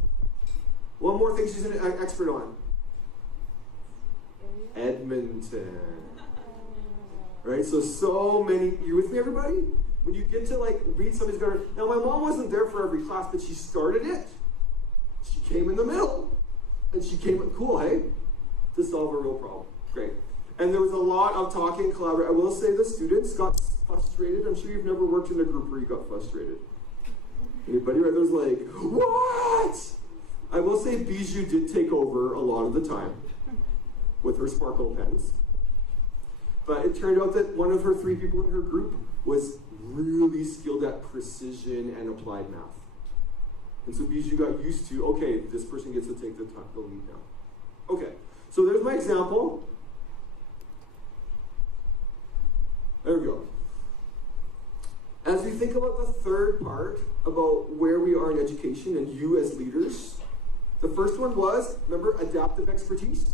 One more thing she's an expert on. Edmonton. Right? So many, you with me everybody? When you get to read somebody's garden. Now my mom wasn't there for every class, but she started it. She came in the middle. And she came, cool, hey? To solve a real problem. Great. And there was a lot of talking and collaborating. I will say the students got frustrated. I'm sure you've never worked in a group where you got frustrated. Anybody right there's like, what? I will say Bijou did take over a lot of the time with her sparkle pens. But it turned out that one of her 3 people in her group was really skilled at precision and applied math. And so Bijou got used to, okay, this person gets to take the lead now. Okay, so there's my example. There we go. As we think about the third part, about where we are in education and you as leaders, the first one was, remember, adaptive expertise.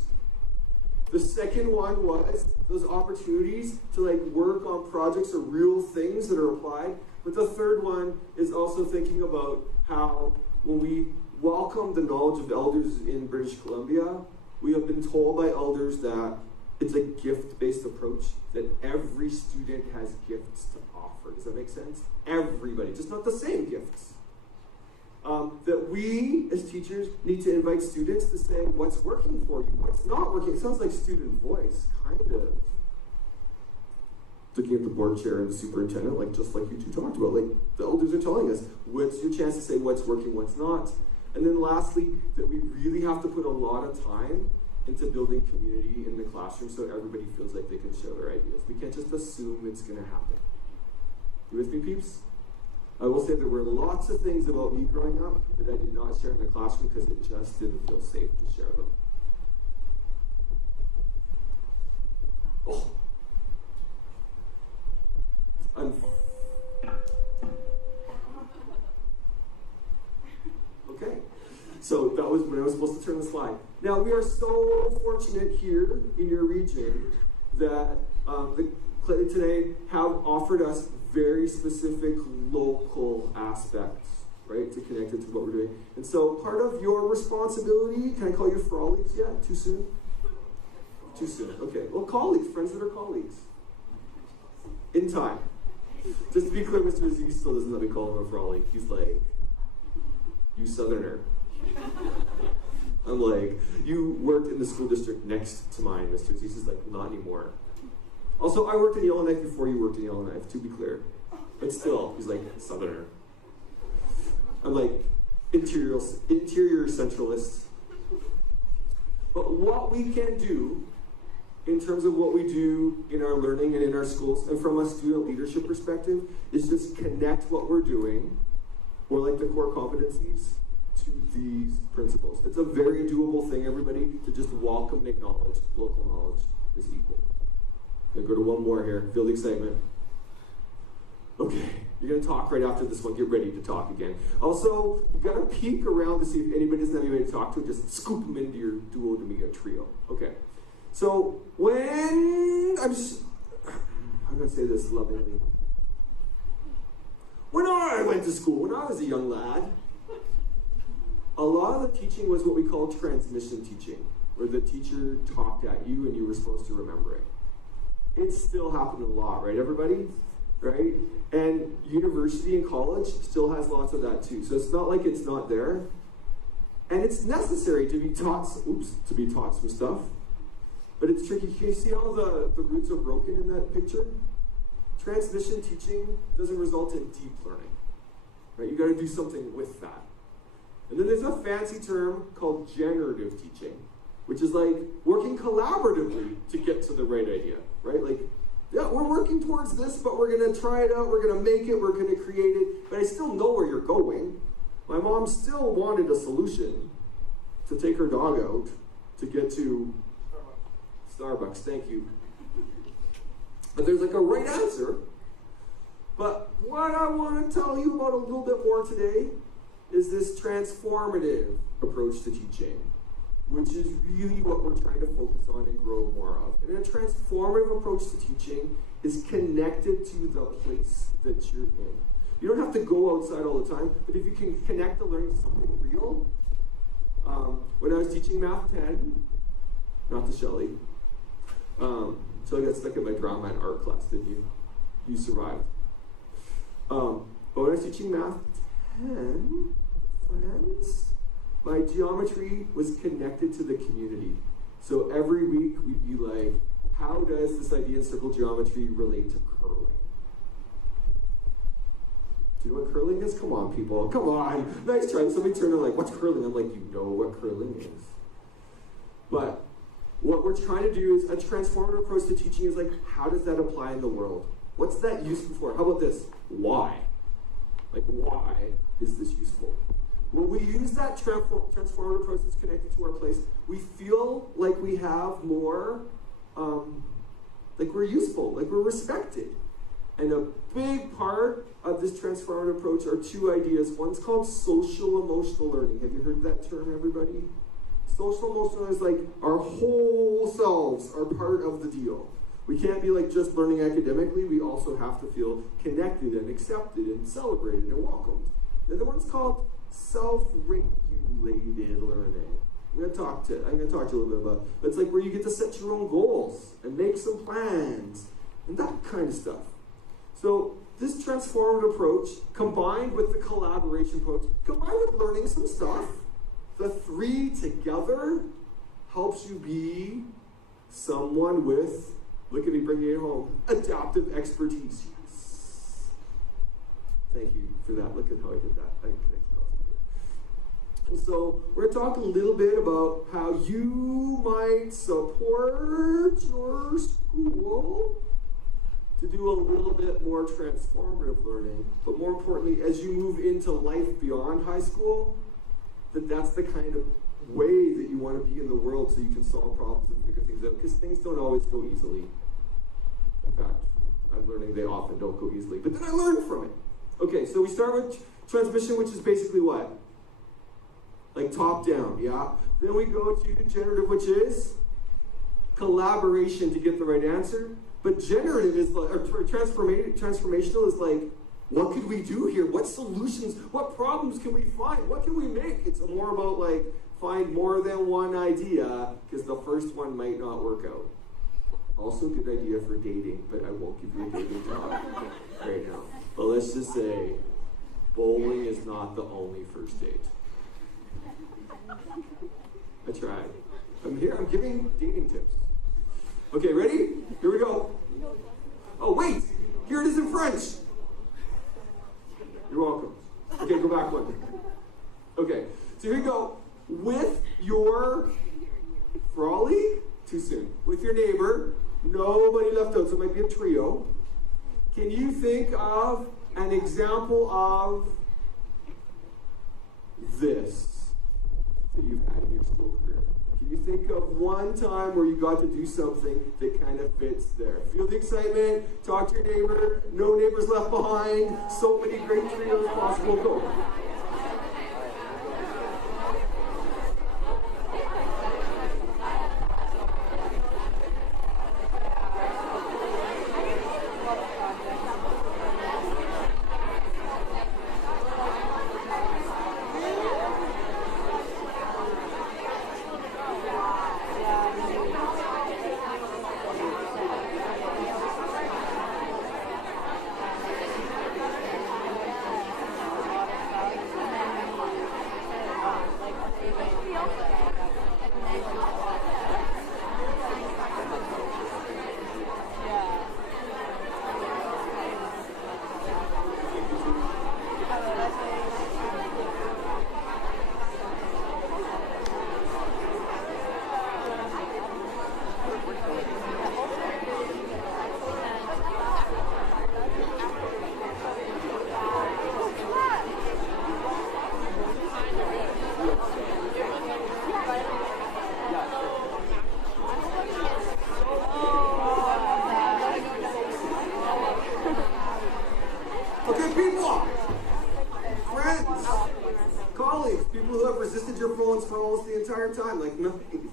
The second one was those opportunities to work on projects or real things that are applied. But the third one is also thinking about how when we welcome the knowledge of elders in British Columbia, we have been told by elders that it's a gift-based approach, that every student has gifts to offer. Does that make sense? Everybody, just not the same gifts. That we, as teachers, need to invite students to say what's working for you, what's not working. It sounds like student voice, kind of. Looking at the board chair and the superintendent, just like you two talked about, the elders are telling us, what's your chance to say what's working, what's not. And then lastly, that we really have to put a lot of time into building community in the classroom so everybody feels like they can share their ideas. We can't just assume it's going to happen. You with me, peeps? I will say there were lots of things about me growing up that I did not share in the classroom because it just didn't feel safe to share them. Oh. Okay, so that was when I was supposed to turn the slide. Now we are so fortunate here in your region that the today have offered us very specific local aspects, right, to connect it to what we're doing. And so part of your responsibility, can I call you colleagues yet? Too soon? Too soon, okay. Well, colleagues, friends that are colleagues. In time. Just to be clear, Mr. Z still doesn't let me call him a frolic. He's like, you southerner. I'm like, you worked in the school district next to mine, Mr. Z. He's like, not anymore. Also, I worked in Yellowknife before you worked in Yellowknife, to be clear. But still, he's like, southerner. I'm like, interior centralist. But what we can do in terms of what we do in our learning and in our schools, and from a student leadership perspective, is just connect what we're doing, or like the core competencies, to these principles. It's a very doable thing, everybody, to just welcome and acknowledge local knowledge is equal. I'm gonna go to one more here. Feel the excitement. Okay, you're gonna talk right after this one. Get ready to talk again. Also, you gotta peek around to see if anybody doesn't have anybody to talk to. Just scoop them into your duo to make a trio. Okay. So when I'm gonna say this lovingly. When I went to school, when I was a young lad, a lot of the teaching was what we call transmission teaching, where the teacher talked at you and you were supposed to remember it. It still happened a lot, right, everybody? Right? And university and college still has lots of that too. So it's not like it's not there. And it's necessary to be taught some stuff. But it's tricky. Can you see how the roots are broken in that picture? Transmission teaching doesn't result in deep learning. Right? You got to do something with that. And then there's a fancy term called generative teaching, which is like working collaboratively to get to the right idea, right? Like, yeah, we're working towards this, but we're going to try it out, we're going to make it, we're going to create it, but I still know where you're going. My mom still wanted a solution to take her dog out to get to Starbucks, thank you. But there's like a right answer. But what I want to tell you about a little bit more today is this transformative approach to teaching, which is really what we're trying to focus on and grow more of. And a transformative approach to teaching is connected to the place that you're in. You don't have to go outside all the time, but if you can connect the learning to something real. When I was teaching Math 10, not to Shelley, so I got stuck in my drama and art class, didn't you? You survived. But when I was teaching Math 10, friends, my geometry was connected to the community. So every week we'd be like, how does this idea in circle geometry relate to curling? Do you know what curling is? Come on, people. Come on. Nice try. Somebody turned on like, what's curling? I'm like, you know what curling is. But what we're trying to do is a transformative approach to teaching is like, how does that apply in the world? What's that useful for? How about this? Why? Like, why is this useful? When we use that transformative approach that's connected to our place, we feel like we have more, like we're useful, like we're respected. And a big part of this transformative approach are two ideas. One's called social emotional learning. Have you heard that term, everybody? Social emotional learning is like our whole selves are part of the deal. We can't be like just learning academically. We also have to feel connected and accepted and celebrated and welcomed. The other one's called self-regulated learning. I'm going to talk to you a little bit about it. But it's like where you get to set your own goals and make some plans and that kind of stuff. So this transformative approach, combined with the collaboration approach, combined with learning some stuff, the three together helps you be someone with, look at me bringing it home, adaptive expertise. Yes. Thank you for that. Look at how I did that. I connected all together. And so we're going to talk a little bit about how you might support your school to do a little bit more transformative learning, but more importantly, as you move into life beyond high school, that's the kind of way that you want to be in the world so you can solve problems and figure things out, because things don't always go easily. In fact, I'm learning they often don't go easily, but then I learn from it. Okay, so we start with transmission, which is basically what? Like top down, yeah? Then we go to generative, which is collaboration to get the right answer. But But generative is like, or transformational is like, what could we do here? What solutions, what problems can we find? What can we make? It's more about like, find more than one idea, because the first one might not work out. Also, good idea for dating, but I won't give you a dating job right now. But let's just say, bowling is not the only first date. I tried. I'm here, I'm giving dating tips. Okay, ready? Here we go. Oh, wait! Here it is in French! You're welcome. Okay, go back one. Okay, so here we go. With your Frawley, too soon. With your neighbor, nobody left out, so it might be a trio. Can you think of an example of this that you've had in your school career? Can you think of one time where you got to do something that kind of fits there? Feel the excitement, talk to your neighbor, no neighbors left behind, so many great trios possible. Go. Okay, people, friends, colleagues, people who have resisted your phones for almost the entire time, like nothing.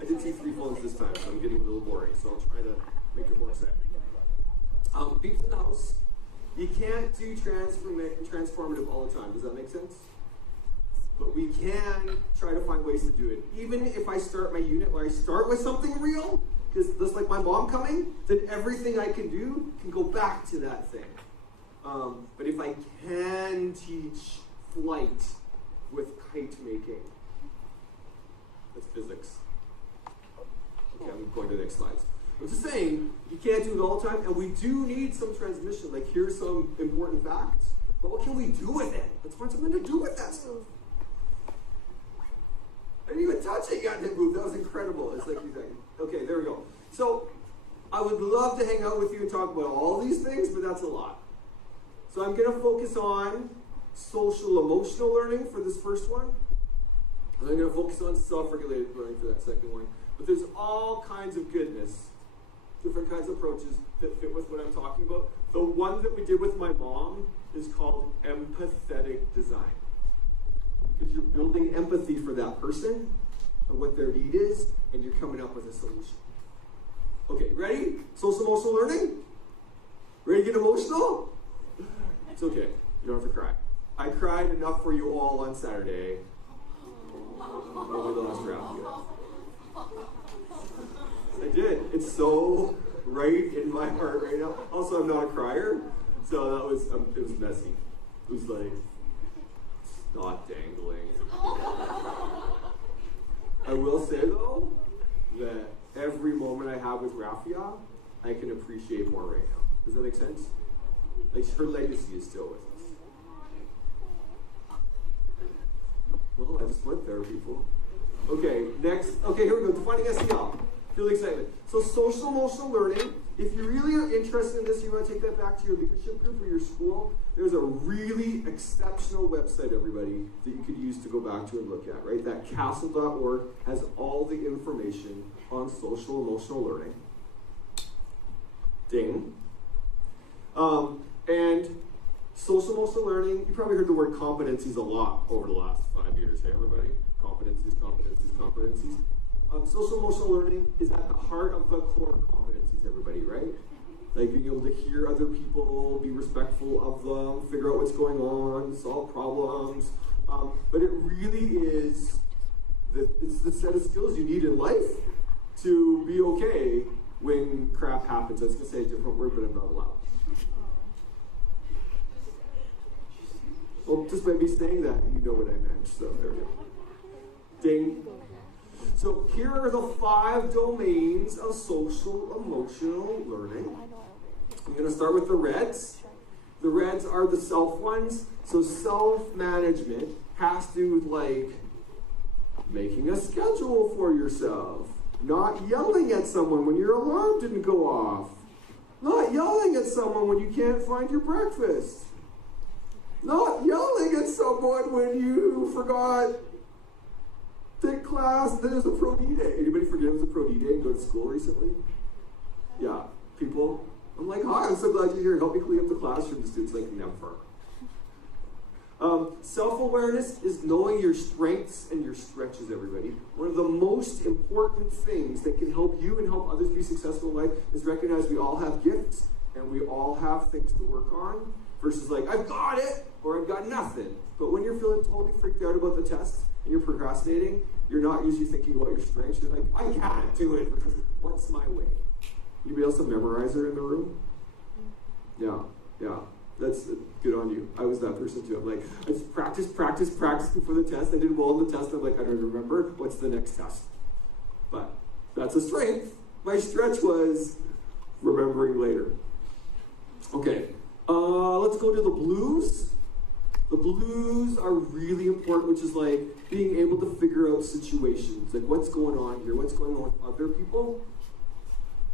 I did see 3 phones this time, so I'm getting a little boring, so I'll try to make it more exciting. Peeps in the house, you can't do transformative all the time. Does that make sense? But we can try to find ways to do it. Even if I start my unit where I start with something real, because just like my mom coming, then everything I can do can go back to that thing. But if I can teach flight with kite making, that's physics. Okay, I'm going to the next slides. I'm just saying, you can't do it all the time, and we do need some transmission. Like, here's some important facts, but what can we do with it? Let's find something to do with that stuff. I didn't even touch it yet, and it moved. That was incredible. It's like, okay, there we go. So, I would love to hang out with you and talk about all these things, but that's a lot. So I'm going to focus on social emotional learning for this first one. And I'm going to focus on self-regulated learning for that second one. But there's all kinds of goodness, different kinds of approaches that fit with what I'm talking about. The one that we did with my mom is called empathetic design. Because you're building empathy for that person and what their need is, and you're coming up with a solution. Okay, ready? Social emotional learning? Ready to get emotional? It's okay. You don't have to cry. I cried enough for you all on Saturday. Over the last round here. I did. It's so right in my heart right now. Also, I'm not a crier, so that was it was messy. It was like snot dangling. I will say though that every moment I have with Rafia, I can appreciate more right now. Does that make sense? Like, her legacy is still with us. Well, I just went there, people. Okay, next. Okay, here we go. Defining SEL. Feel the excitement. So, social emotional learning. If you really are interested in this, you want to take that back to your leadership group or your school, there's a really exceptional website, everybody, that you could use to go back to and look at, right? That castle.org has all the information on social emotional learning. Ding. And social emotional learning, you probably heard the word competencies a lot over the last 5 years. Hey, everybody? Competencies, competencies, competencies. Social emotional learning is at the heart of the core competencies, everybody, right? Like being able to hear other people, be respectful of them, figure out what's going on, solve problems. But it really is it's the set of skills you need in life to be okay when crap happens. I was going to say a different word, but I'm not allowed. Well, just by me saying that, you know what I meant. So there we go. Ding. So here are the 5 domains of social emotional learning. I'm going to start with the reds. The reds are the self ones. So self-management has to do with like making a schedule for yourself, not yelling at someone when your alarm didn't go off, not yelling at someone when you can't find your breakfast, not yelling at someone when you forgot take class, then there's a pro D day. Anybody forget it was a pro D day and go to school recently? Yeah, people. I'm like, hi, I'm so glad you're here. Help me clean up the classroom. The students like, never. Self-awareness is knowing your strengths and your stretches, everybody. One of the most important things that can help you and help others be successful in life is recognize we all have gifts and we all have things to work on versus like, I've got it or I've got nothing. But when you're feeling totally freaked out about the test and you're procrastinating, you're not usually thinking about your strengths. You're like, I can't do it because what's my way? Anybody else a memorizer in the room? Yeah. That's good on you. I was that person too. I'm like, I just practice before the test. I did well on the test. I'm like, I don't remember. What's the next test? But that's a strength. My stretch was remembering later. Okay, let's go to the blues. The blues are really important, which is like being able to figure out situations. Like what's going on here? What's going on with other people?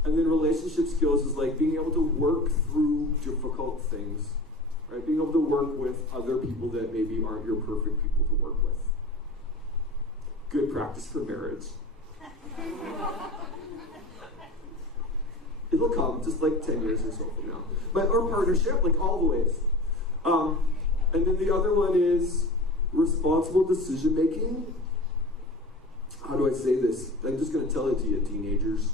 And then relationship skills is like being able to work through difficult things, right? Being able to work with other people that maybe aren't your perfect people to work with. Good practice for marriage. It'll come, just like 10 years or so from now. Or partnership, like all the ways. And then the other one is responsible decision making. How do I say this? I'm just going to tell it to you, teenagers.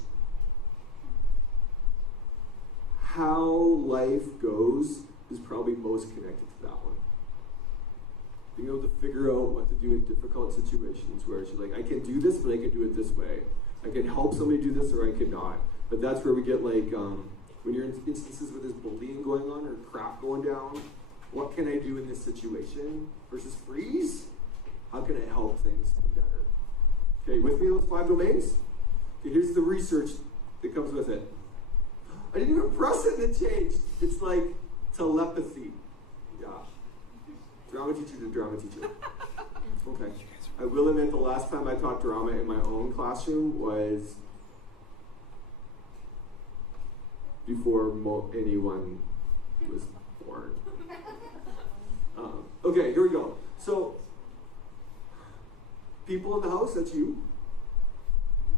How life goes is probably most connected to that one. Being able to figure out what to do in difficult situations where it's like, I can do this, but I can do it this way. I can help somebody do this, or I cannot. But that's where we get like, when you're in instances where there's bullying going on or crap going down, what can I do in this situation versus freeze? How can I help things be better? Okay, with me those 5 domains? Okay, here's the research that comes with it. I didn't even press it and it changed. It's like telepathy. Yeah. Drama teacher to drama teacher. Okay. I will admit the last time I taught drama in my own classroom was before anyone was born. Okay, here we go. So, people in the house, that's you.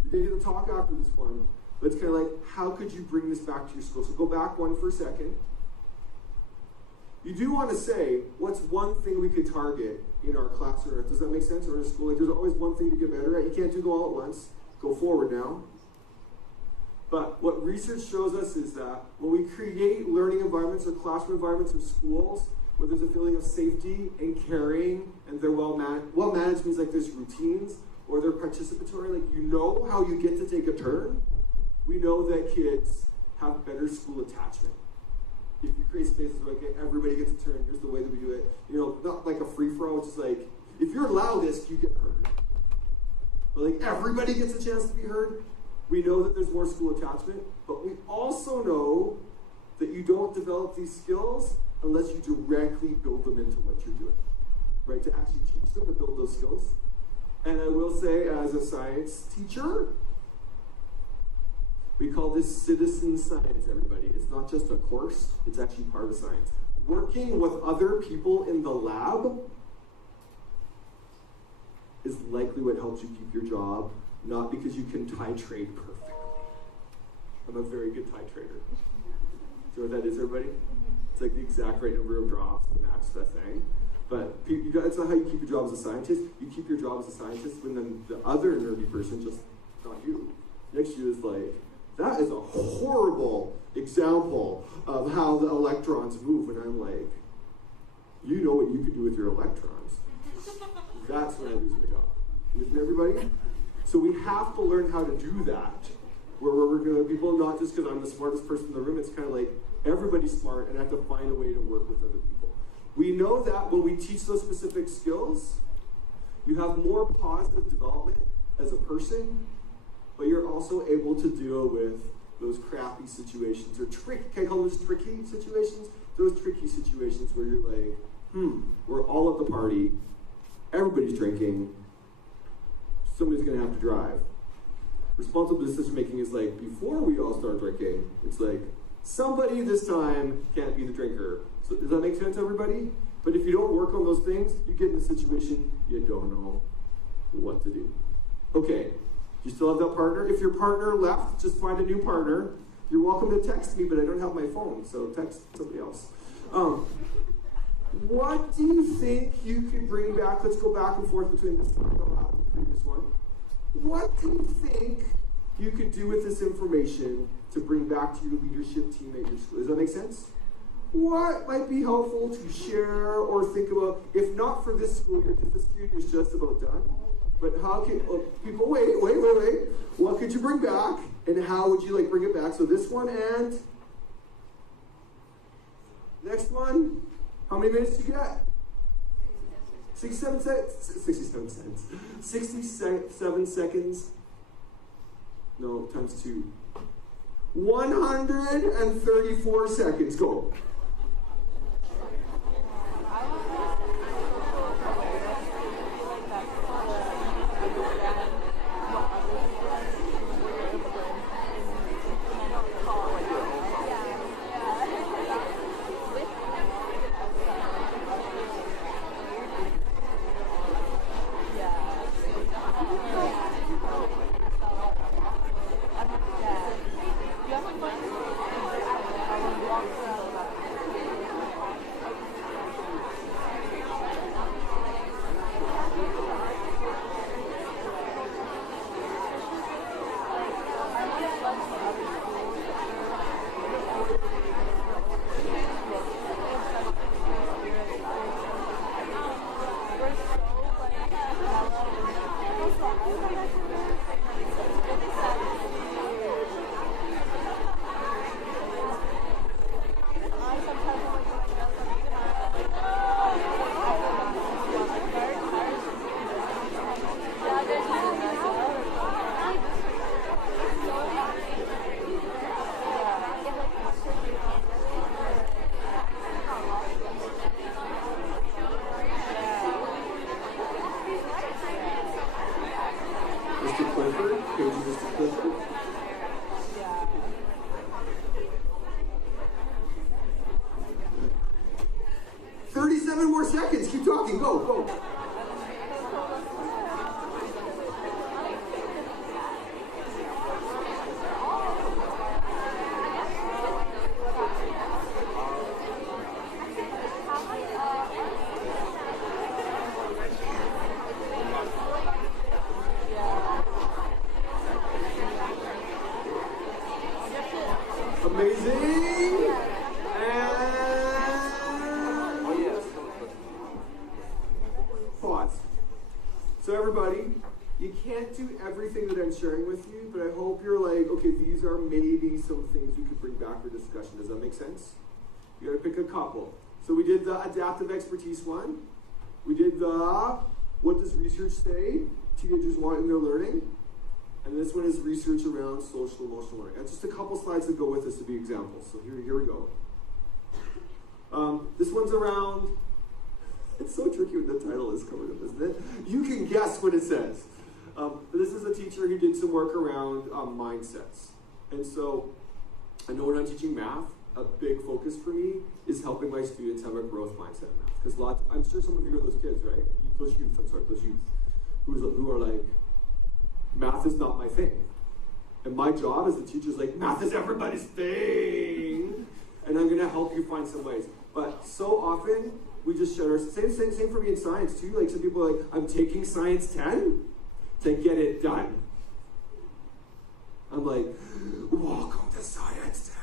You're going to get to talk after this one. But it's kind of like, how could you bring this back to your school? So go back one for a second. You do want to say, what's one thing we could target in our class? Or does that make sense? Or in a school, like there's always one thing to get better at. You can't do them all at once. Go forward now. But what research shows us is that when we create learning environments or classroom environments or schools where there's a feeling of safety and caring and they're well-managed means like there's routines or they're participatory, like you know how you get to take a turn. We know that kids have better school attachment. If you create spaces where okay, everybody gets a turn, here's the way that we do it. You know, not like a free-for-all, it's just like, if you're loudest, you get heard. But like everybody gets a chance to be heard. We know that there's more school attachment, but we also know that you don't develop these skills unless you directly build them into what you're doing, right? To actually teach them to build those skills. And I will say, as a science teacher, we call this citizen science, everybody. It's not just a course, it's actually part of science. Working with other people in the lab is likely what helps you keep your job, not because you can titrate perfectly. I'm a very good titrator. Do you know what that is, everybody? It's like the exact right number of drops to match that thing. But that's not how you keep your job as a scientist. You keep your job as a scientist when then the other nerdy person just next to you is like, that is a horrible example of how the electrons move. And I'm like, you know what you can do with your electrons. That's when I lose my job. With everybody? So we have to learn how to do that. Where we're working with people, not just because I'm the smartest person in the room, it's kind of like everybody's smart and I have to find a way to work with other people. We know that when we teach those specific skills, you have more positive development as a person, but you're also able to deal with those crappy situations or can I call those tricky situations? Those tricky situations where you're like, we're all at the party, everybody's drinking, somebody's gonna have to drive. Responsible decision making is like, before we all start drinking, it's like, somebody this time can't be the drinker. So does that make sense, everybody? But if you don't work on those things, you get in a situation you don't know what to do. Okay, you still have that partner? If your partner left, just find a new partner. You're welcome to text me, but I don't have my phone, so text somebody else. What do you think you could bring back? Let's go back and forth between this one and the previous one. What do you think you could do with this information to bring back to your leadership team at your school? Does that make sense? What might be helpful to share or think about, if not for this school year, because this school year is just about done, but how can, people, wait. What could you bring back, and how would you bring it back? So this one and next one, how many minutes did you get? 67 seconds. No, times 2. 134 seconds. Go. Seconds. Keep talking. Go. Amazing. So everybody, you can't do everything that I'm sharing with you, but I hope you're like, okay, these are maybe some things you could bring back for discussion. Does that make sense? You gotta pick a couple. So we did the adaptive expertise one. We did the, what does research say teenagers want in their learning? And this one is research around social emotional learning. And just a couple slides that go with this to be examples. So here we go. This one's around, it's so tricky when the title is covered up, isn't it? You can guess what it says. This is a teacher who did some work around mindsets. And so I know when I'm teaching math, a big focus for me is helping my students have a growth mindset in math. Because I'm sure some of you are those kids, right? Those youth who are like, math is not my thing. And my job as a teacher is like, math is everybody's thing. And I'm gonna help you find some ways. But so often, we just shut our, same for me in science too. Like some people are like, I'm taking science 10 to get it done. I'm like, welcome to science.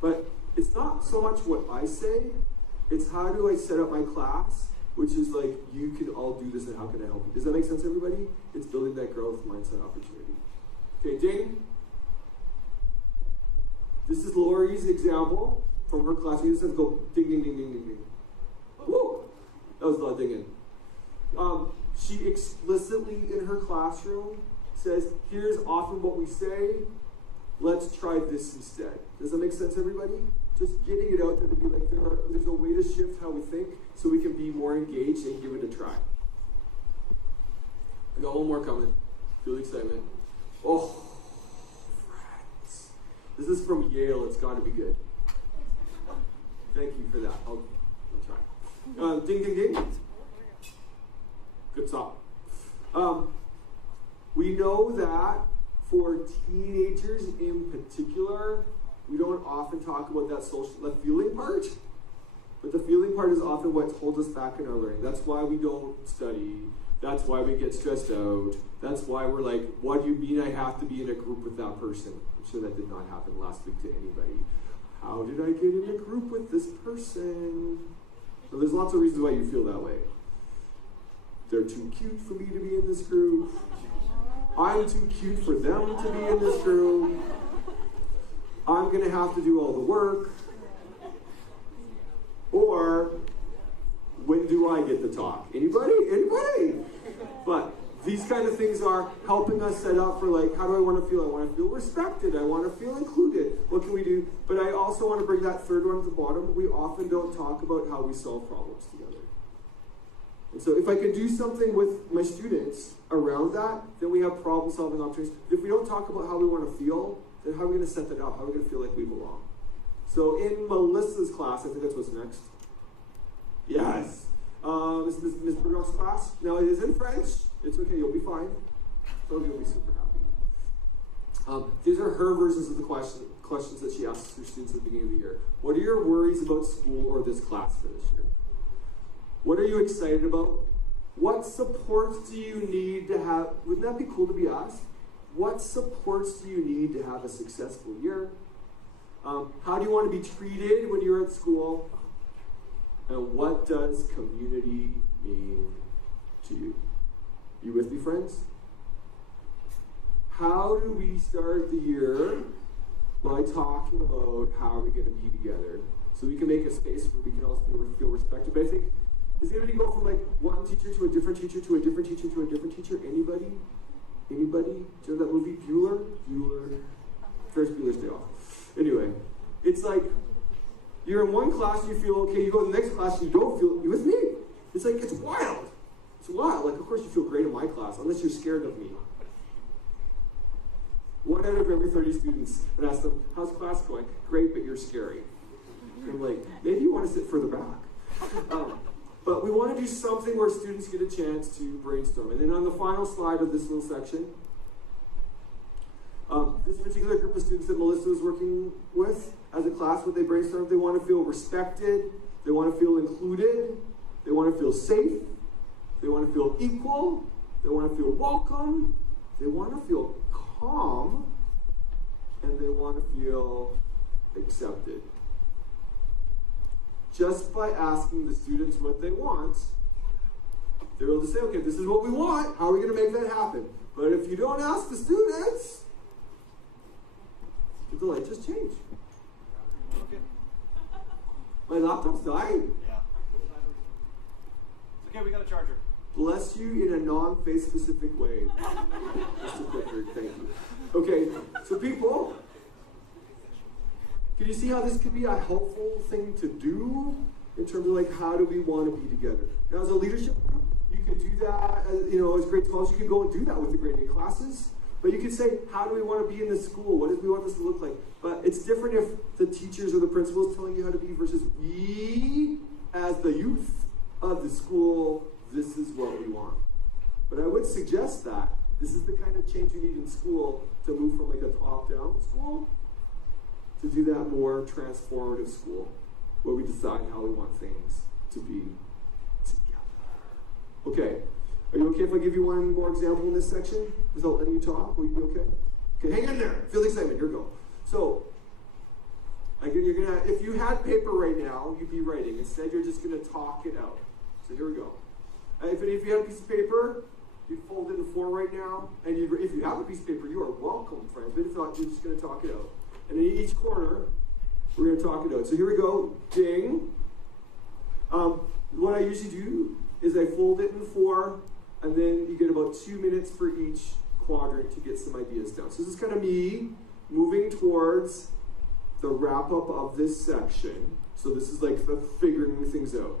But it's not so much what I say, it's how do I set up my class, which is like, you can all do this and how can I help you? Does that make sense, everybody? It's building that growth mindset opportunity. Okay, ding. This is Lori's example from her class. You just have to go ding, ding, ding, ding, ding, ding. Woo! That was a lot of dinging. She explicitly in her classroom says, here's often what we say, let's try this instead. Does that make sense, everybody? Just getting it out there to be like, there's a way to shift how we think so we can be more engaged and give it a try. I got one more coming. Feel the excitement. Oh, friends. This is from Yale. It's got to be good. Thank you for that. I'll try. Ding, ding, ding. Good stop. We know that for teenagers in particular, we don't often talk about that feeling part, but the feeling part is often what holds us back in our learning. That's why we don't study. That's why we get stressed out. That's why we're like, what do you mean I have to be in a group with that person? I'm sure that did not happen last week to anybody. How did I get in a group with this person? So there's lots of reasons why you feel that way. They're too cute for me to be in this group. I'm too cute for them to be in this group. I'm going to have to do all the work. Or, when do I get to talk? Anybody? Anybody? But these kind of things are helping us set up for like, how do I want to feel? I want to feel respected. I want to feel included. What can we do? But I also want to bring that third one to the bottom. We often don't talk about how we solve problems together. And so if I can do something with my students around that, then we have problem-solving opportunities. If we don't talk about how we want to feel, then how are we going to set that up? How are we going to feel like we belong? So in Melissa's class, I think that's what's next. Yes. Ms. Burdock's class. Now it is in French. It's okay, you'll be fine. Some of you will be super happy. These are her versions of the questions that she asks her students at the beginning of the year. What are your worries about school or this class for this year? What are you excited about? What supports do you need to have? Wouldn't that be cool to be asked? What supports do you need to have a successful year? How do you want to be treated when you're at school? And what does community mean to you? You with me, friends? How do we start the year by talking about how are we going to be together so we can make a space where we can also feel respected? But I think, does anybody go from like one teacher to a different teacher to a different teacher to a different teacher? Anybody? Anybody? Do you know that movie Bueller? Ferris Bueller's Day Off. Anyway, it's like you're in one class and you feel okay, you go to the next class and you don't feel, you with me? It's like, it's wild. It's wild. Like, of course you feel great in my class, unless you're scared of me. 1 out of every 30 students, and ask them, how's class going? Great, but you're scary. And I'm like, maybe you want to sit further back. But we want to do something where students get a chance to brainstorm. And then on the final slide of this little section, this particular group of students that Melissa was working with as a class, what they brainstormed, they want to feel respected, they want to feel included, they want to feel safe, they want to feel equal, they want to feel welcome, they want to feel calm, and they want to feel accepted. Just by asking the students what they want, they're able to say, okay, this is what we want, how are we going to make that happen? But if you don't ask the students, the light just changed. Okay. My laptop's dying. Yeah. Okay, we got a charger. Bless you in a non-face specific way. Just a quick word, thank you. Okay, so people, can you see how this could be a helpful thing to do in terms of like how do we want to be together? Now, as a leadership group, you could do that. As grade 12s, you could go and do that with the grade 8 classes. But you could say, how do we want to be in this school? What do we want this to look like? But it's different if the teachers or the principals telling you how to be versus we, as the youth of the school, this is what we want. But I would suggest that this is the kind of change you need in school to move from like a top-down school to do that more transformative school where we decide how we want things to be together. Okay, are you okay? okay if I give you one more example in this section without letting you talk? Will you be okay? Okay, hang in there. Feel the excitement. Here we go. So, you're gonna, if you had paper right now, you'd be writing. Instead, you're just going to talk it out. So here we go. If you had a piece of paper, you'd fold it in 4 right now. And if you have a piece of paper, you are welcome, friends. But if not, you're just going to talk it out. And in each corner, we're going to talk it out. So here we go. Ding. What I usually do is I fold it in 4, and then you get about 2 minutes for each quadrant to get some ideas down. So this is kind of me moving towards the wrap-up of this section. So this is like the figuring things out.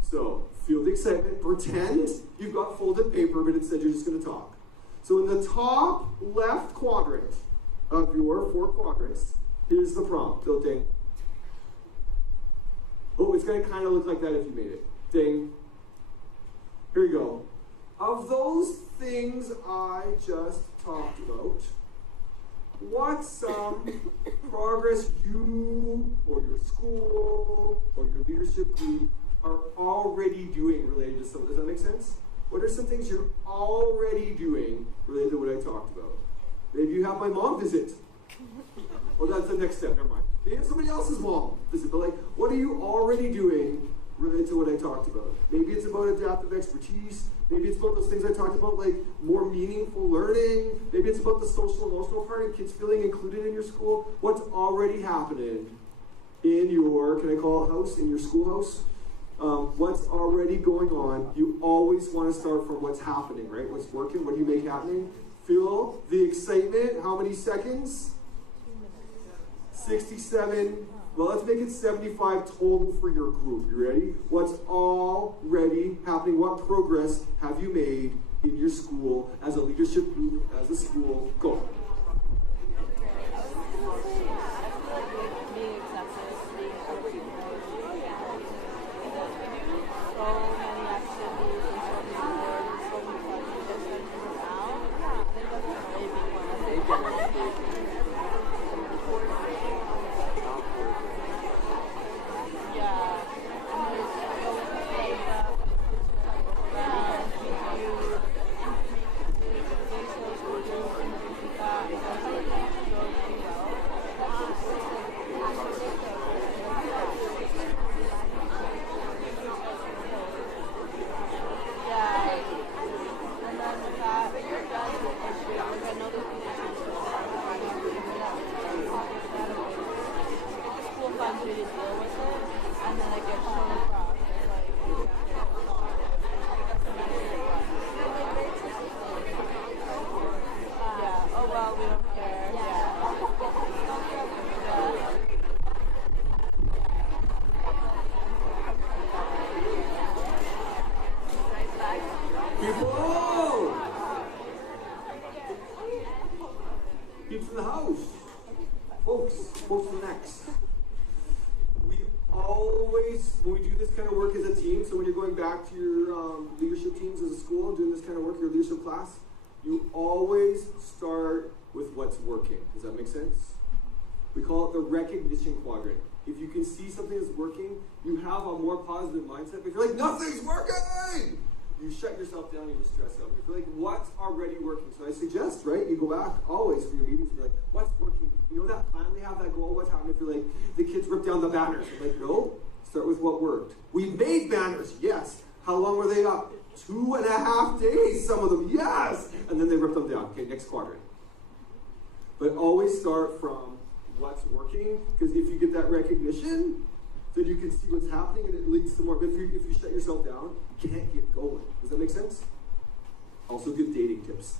So feel the excitement. Pretend you've got folded paper, but instead you're just going to talk. So in the top left quadrant of your 4 quadrants, here's the prompt. So ding. Oh, it's going to kind of look like that if you made it. Ding. Here you go. Of those things I just talked about, what's some progress you or your school or your leadership group are already doing related to some of this? Does that make sense? What are some things you're already doing related to what I talked about? Maybe you have my mom visit. Well, that's the next step. Never mind. Maybe somebody else's mom visit. But what are you already doing related to what I talked about? Maybe it's about adaptive expertise. Maybe it's about those things I talked about, like more meaningful learning. Maybe it's about the social emotional part and kids feeling included in your school. What's already happening in your, can I call it house, in your schoolhouse? What's already going on? You always want to start from what's happening, right? What's working? What do you make happening? Feel the excitement. How many seconds? 67. Well, let's make it 75 total for your group. You ready? What's already happening? What progress have you made in your school as a leadership group, as a school? Go. Keeps in the house. Folks are next. We always, when we do this kind of work as a team, so when you're going back to your leadership teams as a school and doing this kind of work, your leadership class, you always start with what's working. Does that make sense? We call it the recognition quadrant. If you can see something that's working, you have a more positive mindset. But if you're like, nothing's working, you shut yourself down and you stress out. If you're like, what's already working? So I suggest, right, you go back always for your meetings and be like, what's working? You know that plan we have, that goal, what's happening? If you're like, the kids ripped down the banners. I'm like, no, start with what worked. We made banners, yes. How long were they up? 2.5 days, some of them, yes. And then they ripped them down. Okay, next quadrant. But always start from what's working, because if you get that recognition, then you can see what's happening and it leads to more. But if you shut yourself down, you can't get going. Does that make sense? Also good dating tips.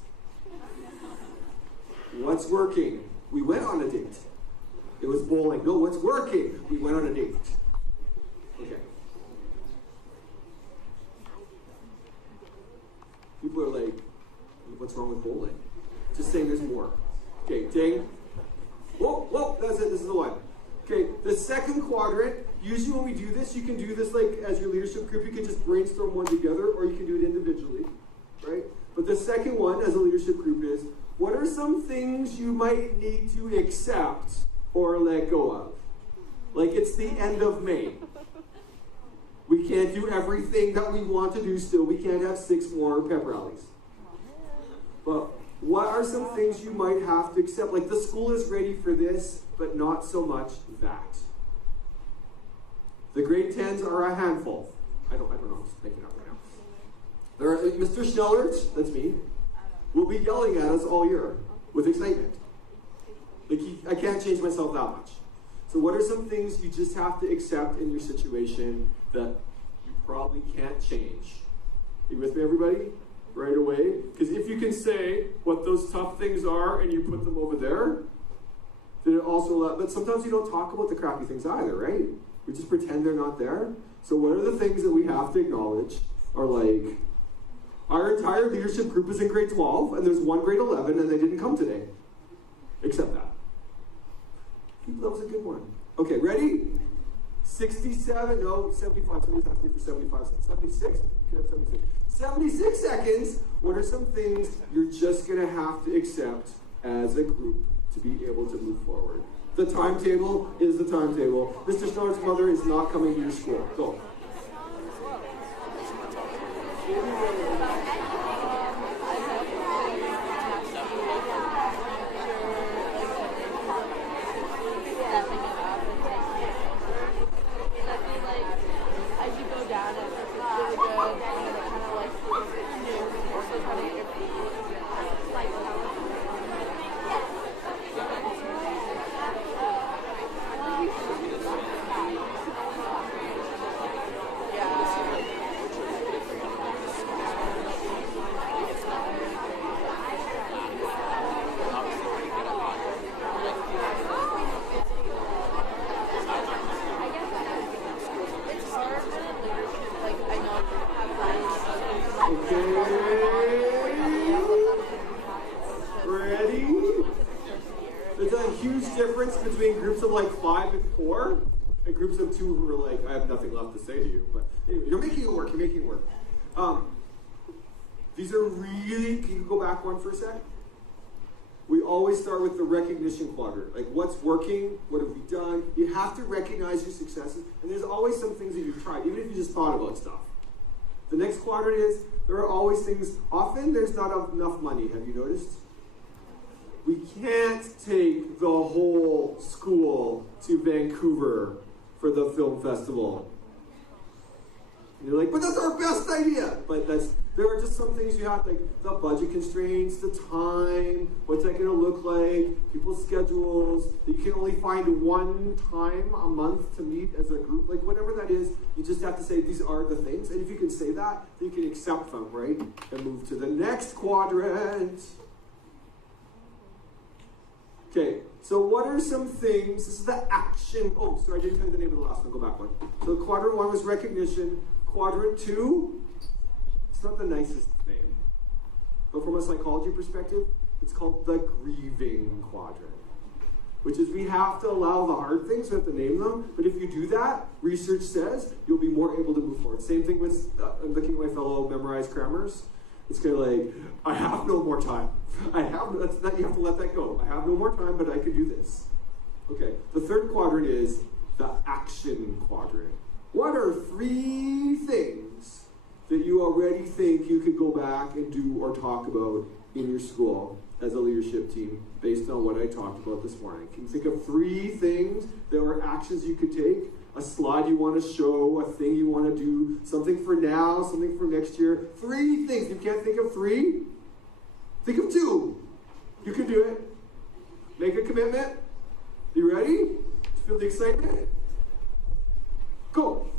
What's working? We went on a date. It was bowling. No, what's working? We went on a date. Okay. People are like, what's wrong with bowling? Just saying there's more. Okay, ding. Whoa, that's it, this is the one. Okay, the second quadrant, usually when we do this, you can do this like as your leadership group, you can just brainstorm one together or you can do it individually, right? But the second one as a leadership group is, what are some things you might need to accept or let go of? Like it's the end of May. We can't do everything that we want to do still. We can't have 6 more pep rallies. But what are some things you might have to accept? Like, the school is ready for this, but not so much that. The grade 10s are a handful. I don't know, I'm just making it up right now. There are, Mr. Schnellert, that's me, will be yelling at us all year with excitement. Like, I can't change myself that much. So what are some things you just have to accept in your situation that you probably can't change? Are you with me, everybody? Right away? Because if you can say what those tough things are and you put them over there, then it also, but sometimes you don't talk about the crappy things either, right? We just pretend they're not there. So what are the things that we have to acknowledge are like, our entire leadership group is in grade 12 and there's one grade 11 and they didn't come today. Accept that. That was a good one. Okay, ready? 67, no, 75. Somebody's asking for 75. 76? You could have 76. 76 seconds. What are some things you're just going to have to accept as a group to be able to move forward? The timetable is the timetable. Mr. Snow's mother is not coming to your school. Go. Between groups of like 5 and 4 and groups of 2 who are like, I have nothing left to say to you. But anyway, you're making it work. You're making it work. These are really, can you go back one for a sec? We always start with the recognition quadrant. Like, what's working? What have we done? You have to recognize your successes. And there's always some things that you've tried, even if you just thought about stuff. The next quadrant is, there are always things, often there's not enough money. Have you noticed? We can't take the whole school to Vancouver for the film festival. And you're like, but that's our best idea. But there are just some things you have, like the budget constraints, the time, what's that going to look like, people's schedules. You can only find one time a month to meet as a group, like whatever that is. You just have to say these are the things. And if you can say that, then you can accept them, right? And move to the next quadrant. Okay, so what are some things, this is the action, oh, sorry, I didn't tell you the name of the last one, go back one. So quadrant 1 was recognition. Quadrant 2, it's not the nicest name, but from a psychology perspective, it's called the grieving quadrant, which is we have to allow the hard things, we have to name them, but if you do that, research says you'll be more able to move forward. Same thing with, I'm looking at my fellow memorized crammers. It's kind of like, I have no more time. You have to let that go. I have no more time, but I can do this. Okay, the third quadrant is the action quadrant. What are 3 things that you already think you could go back and do or talk about in your school as a leadership team based on what I talked about this morning? Can you think of 3 things that are actions you could take? A slide you want to show, a thing you want to do, something for now, something for next year. 3 things. You can't think of 3? Think of 2. You can do it. Make a commitment. You ready? Feel the excitement? Go.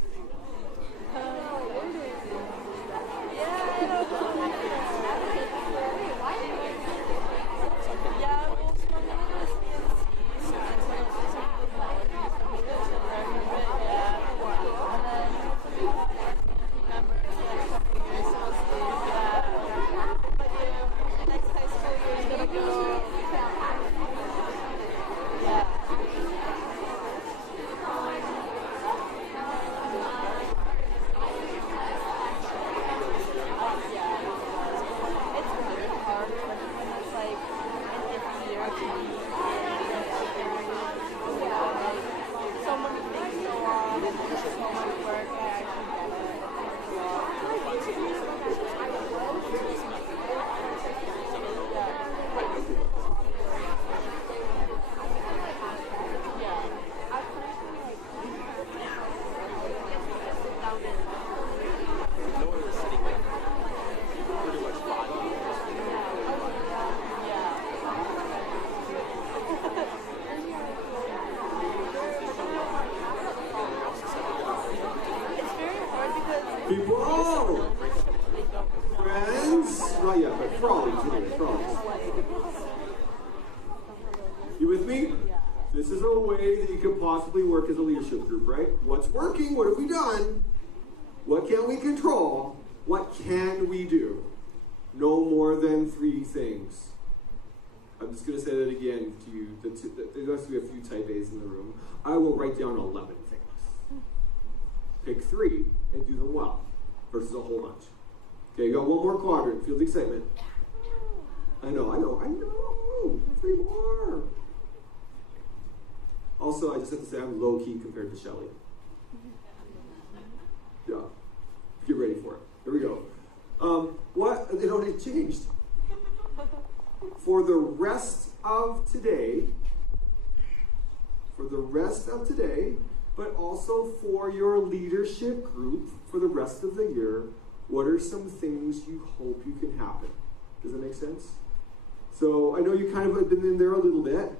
People! Friends? Not yet, but frolics anyway, frolics. You with me? This is a way that you could possibly work as a leadership group, right? What's working? What have we done? What can we control? What can we do? No more than 3 things. I'm just going to say that again to you. There has to be a few type A's in the room. I will write down 11 things. Pick 3 and do them well versus a whole bunch. Okay, you got one more quadrant. Feel the excitement. I know. 3 more. Also, I just have to say I'm low-key compared to Shelley. Yeah. Get ready for it. Here we go. What? It changed. For the rest of today, but also for your leadership group for the rest of the year, what are some things you hope you can happen? Does that make sense? So I know you kind of have been in there a little bit,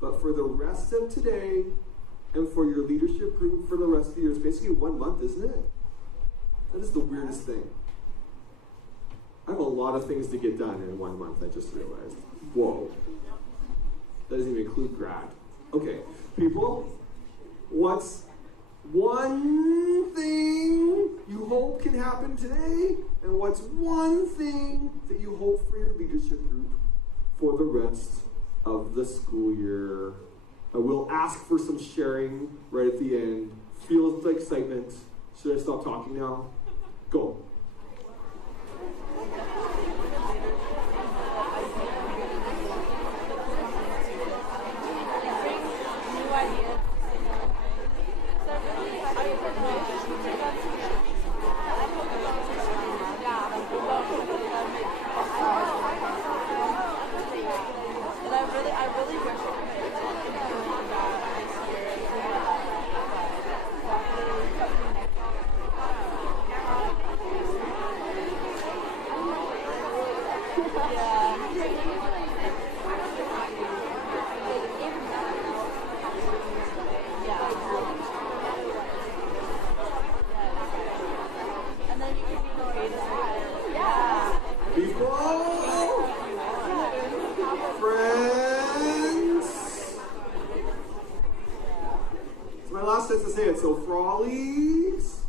but for the rest of today and for your leadership group for the rest of the year, it's basically 1 month, isn't it? That is the weirdest thing. I have a lot of things to get done in 1 month, I just realized. Whoa. That doesn't even include grad. Okay, people, what's one thing you hope can happen today? And what's one thing that you hope for your leadership group for the rest of the school year? I will ask for some sharing right at the end. Feel the excitement. Should I stop talking now? Go. So frolics,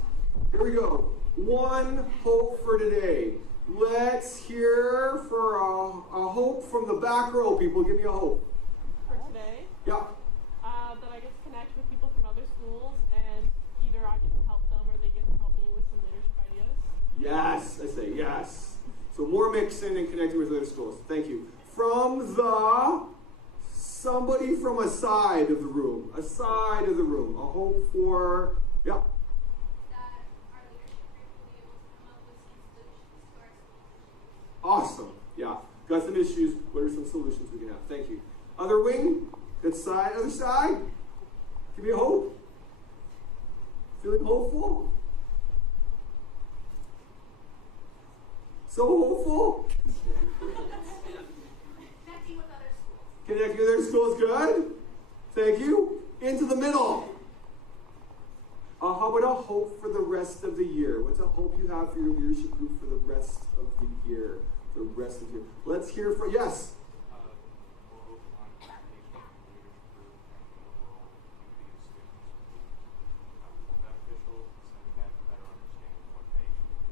here we go. One hope for today. Let's hear for a hope from the back row, people. Give me a hope. For today? Yeah. That I get to connect with people from other schools and either I get to help them or they get to help me with some leadership ideas. Yes, I say yes. So more mixing and connecting with other schools. Thank you. From somebody from a side of the room. A side of the room. A hope for, yeah. That our leadership group will be able to come up with some solutions to our schools. Awesome. Yeah. Got some issues. What are some solutions we can have? Thank you. Other wing. Good side. Other side. Give me a hope. Feeling hopeful? So hopeful? Connecting with other schools, good. Thank you. Into the middle. How about a hope for the rest of the year? What's a hope you have for your leadership group for the rest of the year? The rest of the year. Let's hear from, yes?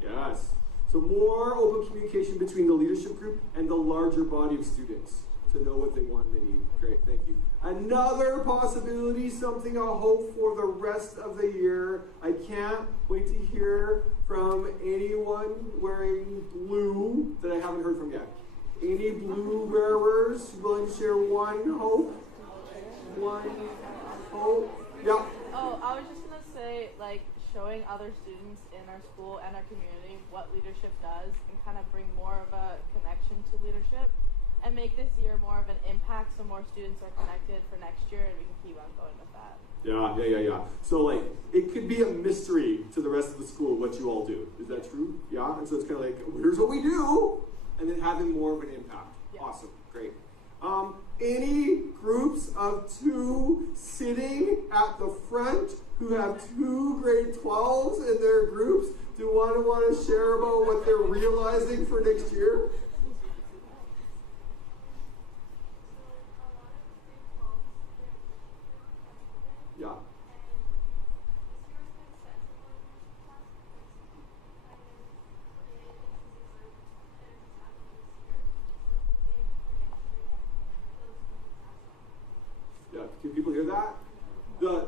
Yes. So more open communication between the leadership group and the larger body of students to know what they want and they need. Great, thank you. Another possibility, something I'll hope for the rest of the year. I can't wait to hear from anyone wearing blue that I haven't heard from yet. Any blue wearers willing to share one hope? One hope? Yeah. Oh, I was just going to say, like, showing other students in our school and our community what leadership does and kind of bring more of a connection to leadership and make this year more of an impact so more students are connected for next year and we can keep on going with that. Yeah. So, like, it could be a mystery to the rest of the school what you all do. Is that true? Yeah? And so it's kind of like, here's what we do, and then having more of an impact. Yeah. Awesome. Great. Any groups of 2 sitting at the front who have 2 grade 12s in their groups? Do you want to share about what they're realizing for next year? Yeah. Yeah, can people hear that?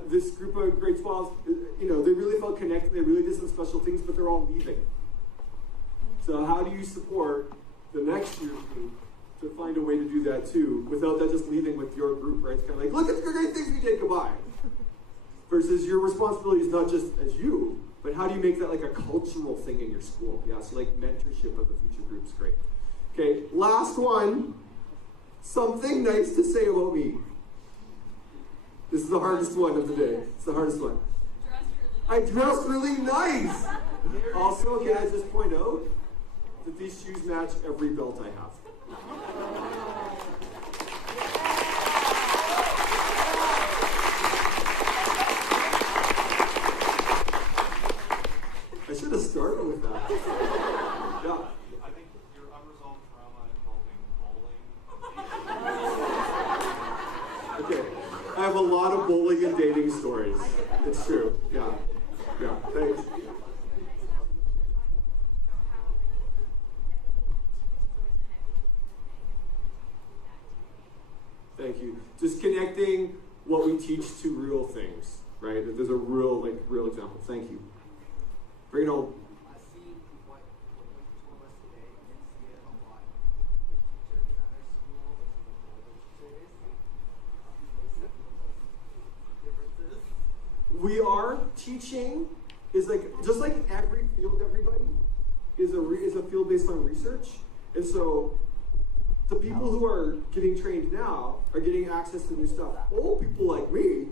This group of grade 12s, you know, they really felt connected, they really did some special things, but they're all leaving. So how do you support the next year's group to find a way to do that too, without that just leaving with your group, right? It's kind of like, look at the great things we did, goodbye. Versus your responsibility is not just as you, but how do you make that like a cultural thing in your school? Yeah, so like mentorship of the future groups, great. Okay, last one. Something nice to say about me. This is the hardest one of the day. It's the hardest one. I dress really nice. Also, can I just point out that these shoes match every belt I have. I should have started with that. Yeah. I think your unresolved trauma involving bowling. Okay. I have a lot of bowling and dating stories. It's true. Yeah. Yeah. Thanks. Thank you. Just connecting what we teach to real things, right? That there's a real example. Thank you. Bring it home. I see what you told us today, and see it a lot with teachers at our school, with the differences. We are teaching is like just like every field, everybody is a field based on research, and so the people who are getting trained now are getting access to new stuff. Old people like me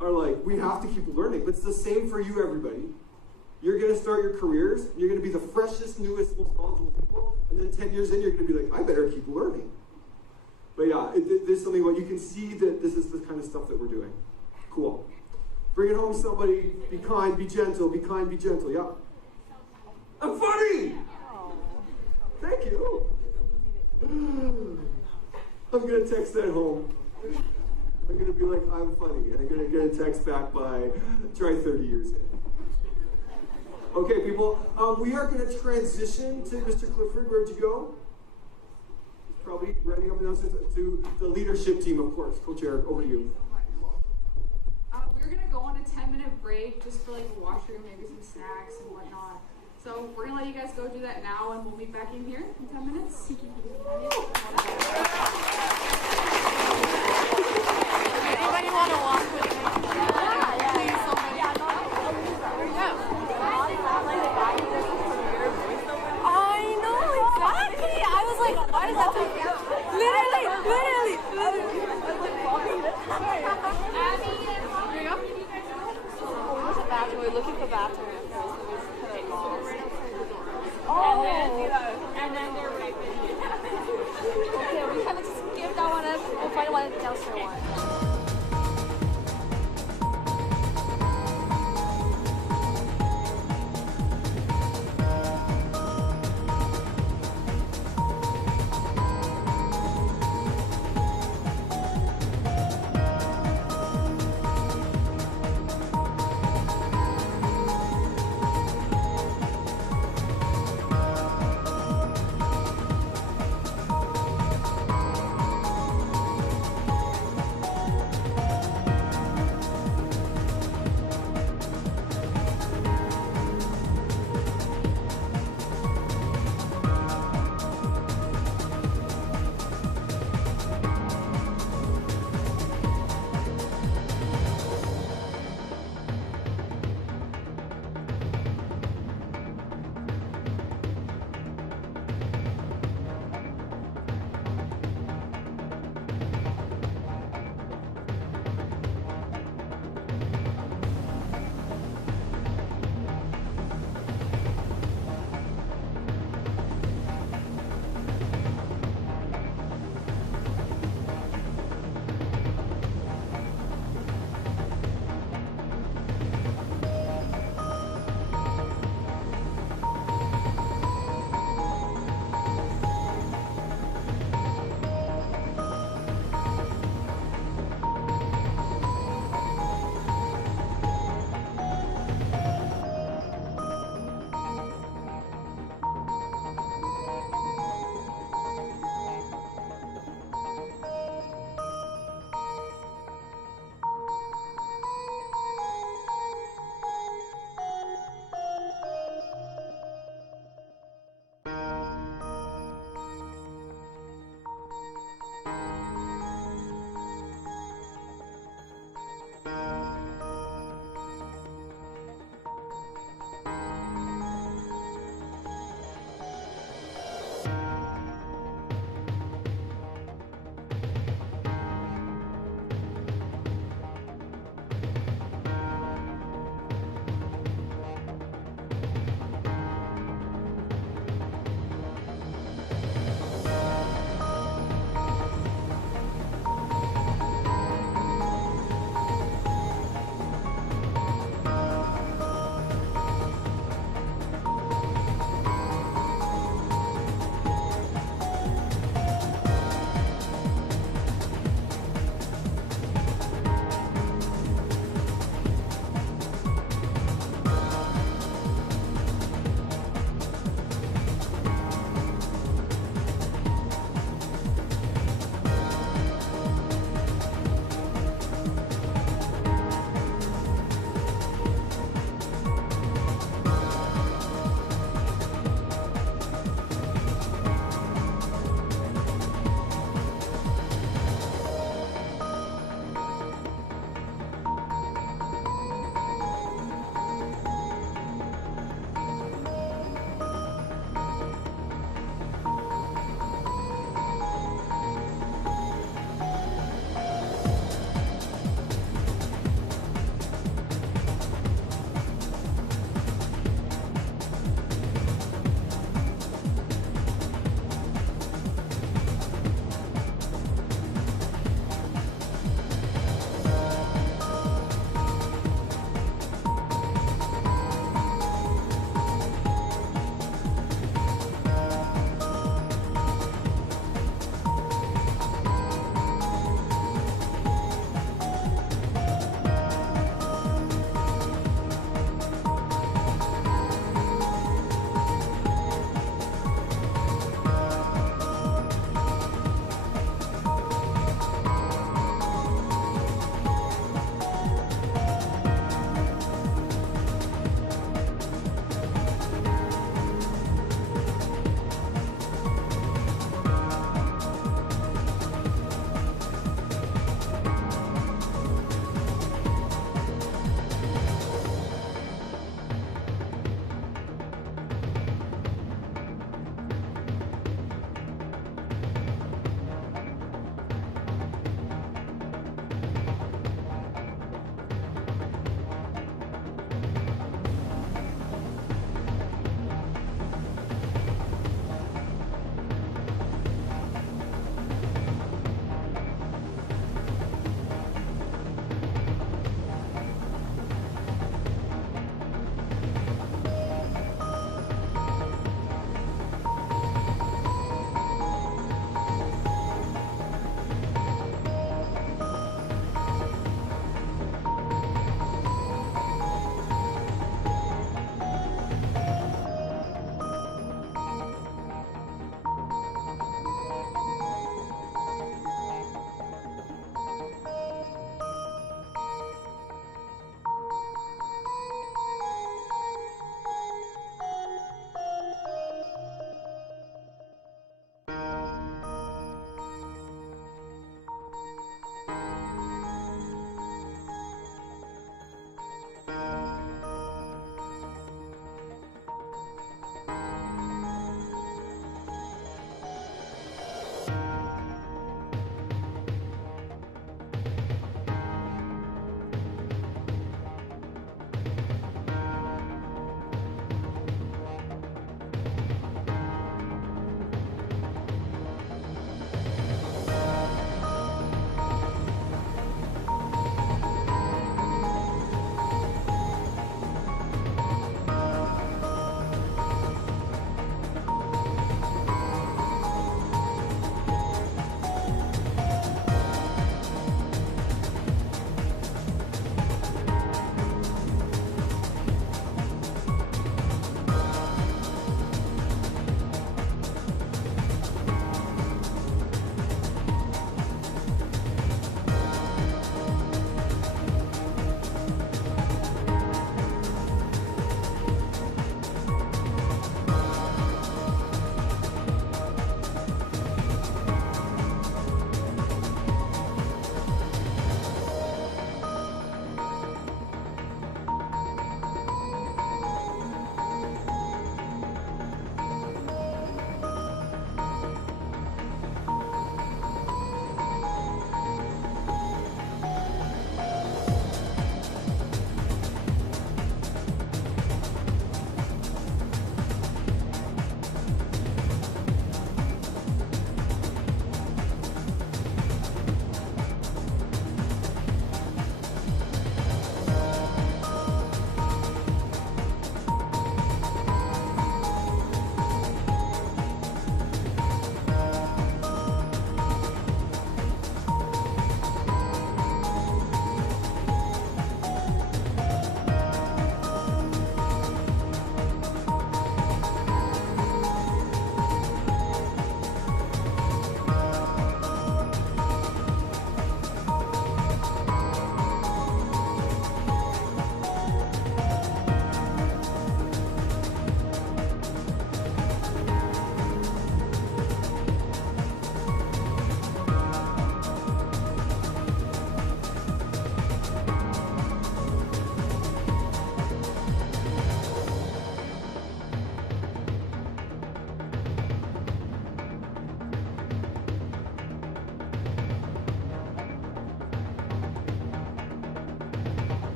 are like, we have to keep learning. But it's the same for you, everybody. You're going to start your careers, you're going to be the freshest, newest, most knowledgeable people, and then 10 years in, you're going to be like, I better keep learning. But yeah, there's something about, you can see that this is the kind of stuff that we're doing. Cool. Bring it home, somebody. Be kind, be gentle, be kind, be gentle. Yeah. I'm funny! Thank you. I'm going to text that home. I'm going to be like, I'm funny. And I'm going to get a text back by, try 30 years in. Okay, people, we are going to transition to Mr. Clifford. Where'd you go? He's probably writing up announcements to the leadership team, of course. Co-chair, over to you. We're going to go on a 10-minute break just for like a washroom, maybe some snacks and whatnot. So we're going to let you guys go do that now, and we'll meet back in here in 10 minutes. Anybody want to walk with me? Yeah. Please, somebody. I know, exactly. I was like, why does that take literally. I was like walking this way. Here you go. Where's the bathroom? We're looking for bathrooms. Oh, and then they're right there. Okay, we kind of just give that one up. We'll find one else for one.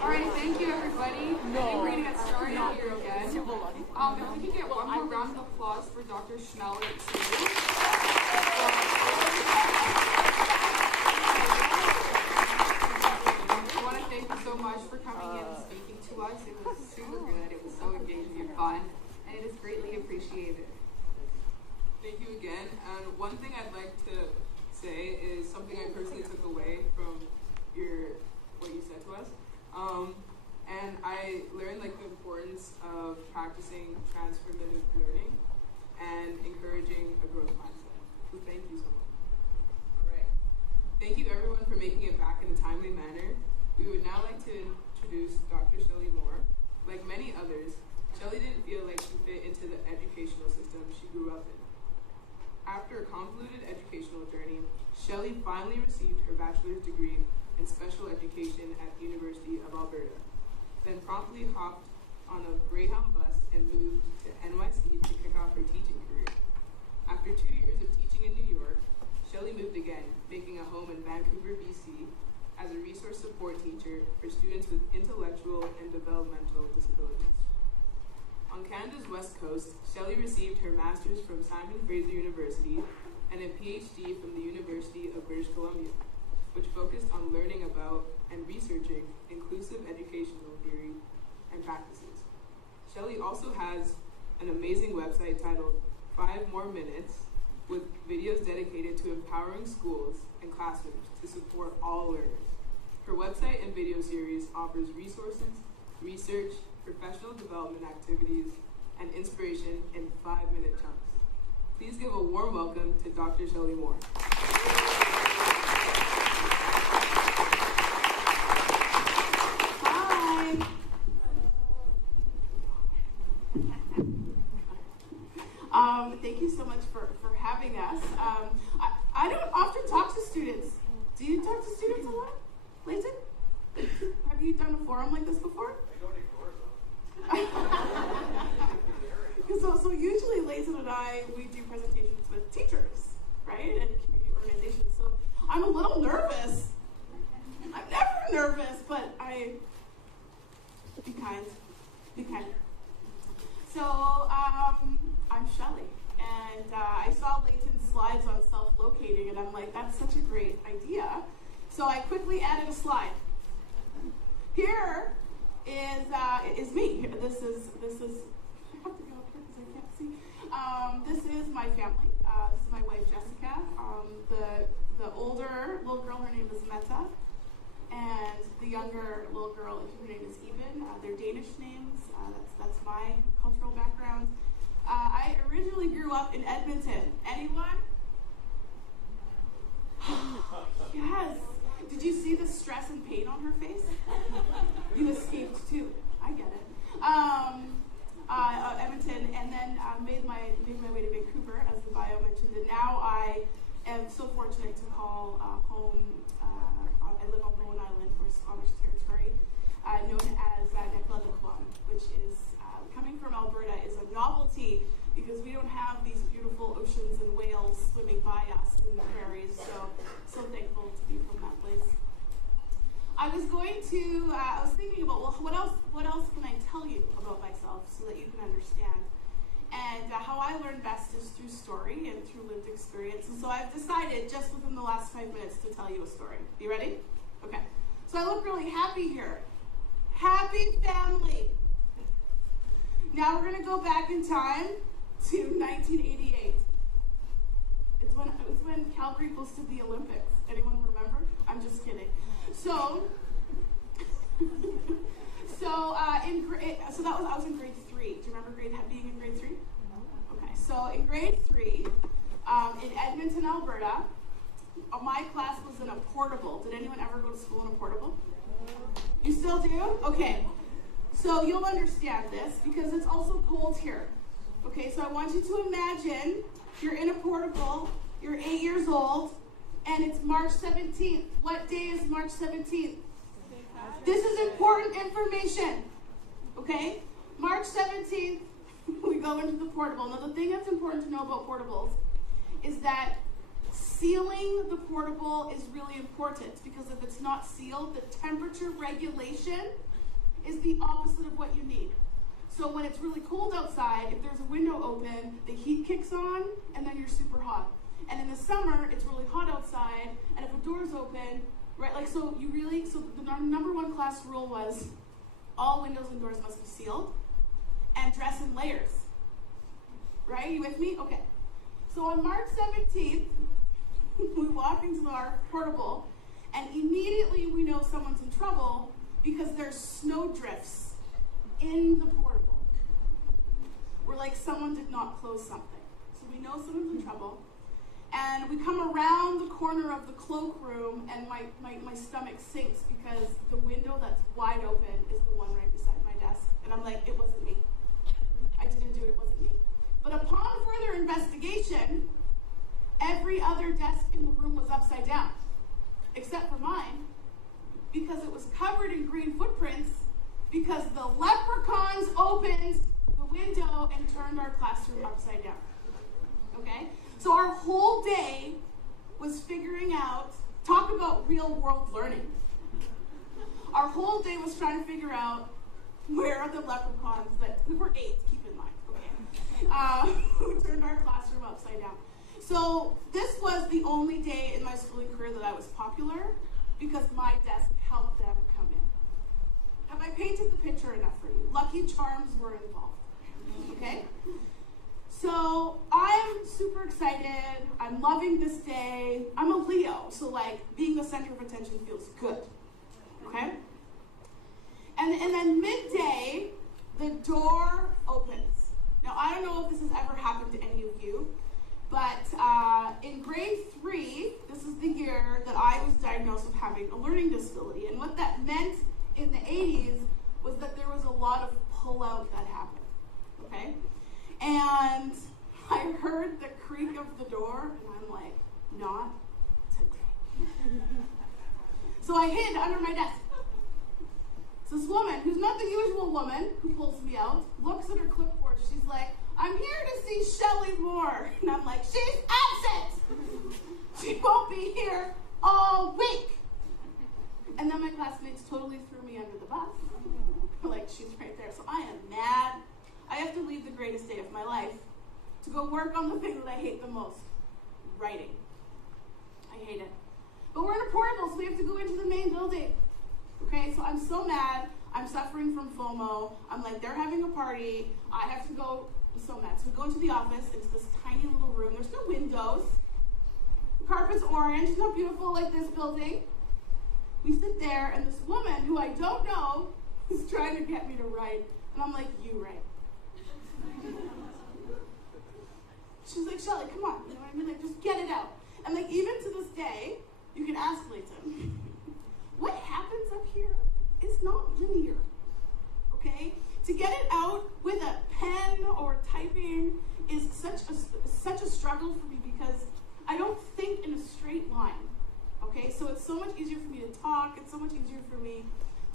Alright, thank you everybody. I think we're gonna get started here again. If we can get one more round of applause for Dr. Schmeller too. I want to thank you so much for coming in and speaking to us. It was super good. It was so engaging and fun, and it is greatly appreciated. Thank you again. And one thing I'd like to say is something I personally took away from what you said to us. And I learned like the importance of practicing transformative learning and encouraging a growth mindset. So thank you so much. All right. Thank you everyone for making it back in a timely manner. We would now like to introduce Dr. Shelley Moore. Like many others, Shelley didn't feel like she fit into the educational system she grew up in. After a convoluted educational journey, Shelley finally received her bachelor's degree in special education at the University of Alberta, then promptly hopped on a Greyhound bus and moved to NYC to kick off her teaching career. After 2 years of teaching in New York, Shelley moved again, making a home in Vancouver, BC, as a resource support teacher for students with intellectual and developmental disabilities. On Canada's West Coast, Shelley received her master's from Simon Fraser University and a PhD from the University of British Columbia, which focused on learning about and researching inclusive educational theory and practices. Shelley also has an amazing website titled 5 More Minutes, with videos dedicated to empowering schools and classrooms to support all learners. Her website and video series offers resources, research, professional development activities, and inspiration in 5-minute chunks. Please give a warm welcome to Dr. Shelley Moore. Thank you so much for having us. I don't often talk to students. Do you talk to students a lot, Layton? Have you done a forum like this before? I don't ignore them. So usually Layton and I, we do presentations with teachers, right, and community organizations. So I'm a little nervous. I'm never nervous, but be kind. So I'm Shelley, and I saw Layton's slides on self-locating, and I'm like, that's such a great idea. So I quickly added a slide. Here is me. This is. I have to go up here because I can't see. This is my family. This is my wife Jessica. The older little girl, her name is Meta, and the younger little girl, her name is Even. They're Danish names. That's my cultural background. I originally grew up in Edmonton. Anyone? Yes. Did you see the stress and pain on her face? You escaped too. I get it. Edmonton, and then made my way to Vancouver, as the bio mentioned, and now I am so fortunate to call home. I live on Bowen Island, or Squamish territory, known as Nekla-Dakwam, which is coming from Alberta is a novelty because we don't have these beautiful oceans and whales swimming by us in the prairies. So thankful to be from that place. I was thinking about, well, what else can I tell you about myself so that you can understand? And how I learn best is through story and through lived experience. And so I've decided just within the last 5 minutes to tell you a story. You ready? Okay. So I look really happy here. Happy family. Now we're going to go back in time to 1988. It's when Calgary hosted the Olympics. Anyone remember? I'm just kidding. So I was in grade 3. Do you remember being in grade 3? Okay. So in grade 3, in Edmonton, Alberta, my class was in a portable. Did anyone ever go to school in a portable? You still do? Okay. So you'll understand this because it's also cold here. Okay, so I want you to imagine you're in a portable, you're 8 years old, and it's March 17th. What day is March 17th? This is important information. Okay? March 17th, we go into the portable. Now, the thing that's important to know about portables is that sealing the portable is really important, because if it's not sealed, the temperature regulation is the opposite of what you need. So when it's really cold outside, if there's a window open, the heat kicks on, and then you're super hot. And in the summer, it's really hot outside, and if a door's open, right, like, so the number one class rule was all windows and doors must be sealed and dress in layers. Right, you with me? Okay. So on March 17th, we walk into our portable, and immediately we know someone's in trouble because there's snow drifts in the portable. We're like, someone did not close something. So we know someone's in trouble. And we come around the corner of the cloakroom, and my stomach sinks because the window that's wide open is the one right beside my desk. And I'm like, it wasn't me. I didn't do it, it wasn't me. But upon further investigation, every other desk in the room was upside down, except for mine, because it was covered in green footprints, because the leprechauns opened the window and turned our classroom upside down. Okay? So our whole day was figuring out, talk about real world learning. Our whole day was trying to figure out where are the leprechauns that, we were 8, keep in mind, okay? Who turned our classroom upside down. So this was the only day in my schooling career that I was popular, because my desk helped them come in. Have I painted the picture enough for you? Lucky Charms were involved, okay? So I'm super excited. I'm loving this day. I'm a Leo, so like being the center of attention feels good, okay? And then midday, the door opens. Now, I don't know if this has ever happened to any of you, but in grade 3, this is the year that I was diagnosed with having a learning disability. And what that meant in the 80s was that there was a lot of pull-out that happened, okay? And I heard the creak of the door, and I'm like, not today. So I hid under my desk. So this woman, who's not the usual woman, who pulls me out, looks at her clipboard. She's like, I'm here to see Shelley Moore. And I'm like, she's absent. She won't be here all week. And then my classmates totally threw me under the bus. Like, she's right there. So I am mad. I have to leave the greatest day of my life to go work on the thing that I hate the most, writing. I hate it. But we're in a portable, so we have to go into the main building. Okay, so I'm so mad. I'm suffering from FOMO. I'm like, they're having a party. I have to go. I'm so mad. So we go into the office, into this tiny little room. There's no windows. The carpet's orange. It's not beautiful like this building. We sit there, and this woman, who I don't know, is trying to get me to write. And I'm like, you write. She's like, Shelley, come on. You know what I mean? Like, just get it out. And like, even to this day, you can ask Layton, what happens up here is not linear, okay? To get it out with a pen or typing is such a struggle for me, because I don't think in a straight line, okay? So it's so much easier for me to talk. It's so much easier for me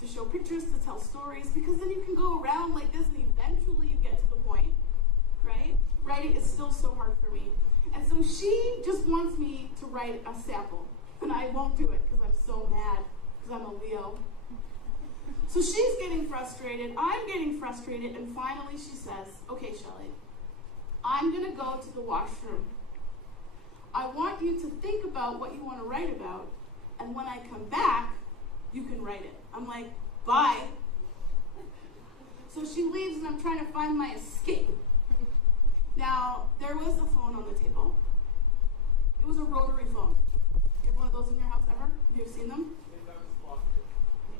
to show pictures, to tell stories, because then you can go around like this and eventually you get to the point, right? Writing is still so hard for me. And so she just wants me to write a sample, and I won't do it because I'm so mad, because I'm a Leo. So she's getting frustrated, I'm getting frustrated, and finally she says, okay, Shelley, I'm gonna go to the washroom. I want you to think about what you want to write about, and when I come back, you can write it. I'm like, bye. So she leaves, and I'm trying to find my escape. Now, there was a phone on the table. It was a rotary phone. You have one of those in your house ever? Have you seen them?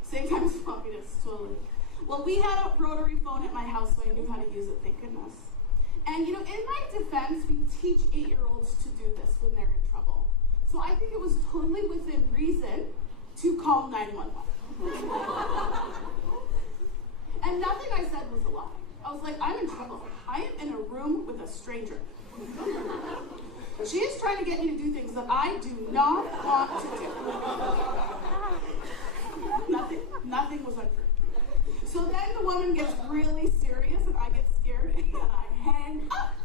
Same time as floppy disks, totally. Well, we had a rotary phone at my house, so I knew how to use it, thank goodness. And, you know, in my defense, we teach 8-year-olds to do this when they're in trouble. So I think it was totally within reason to call 911. And nothing I said was a lie. I was like, I'm in trouble. I am in a room with a stranger. She is trying to get me to do things that I do not want to do. Nothing was untrue. So then the woman gets really serious and I get scared and I hang up.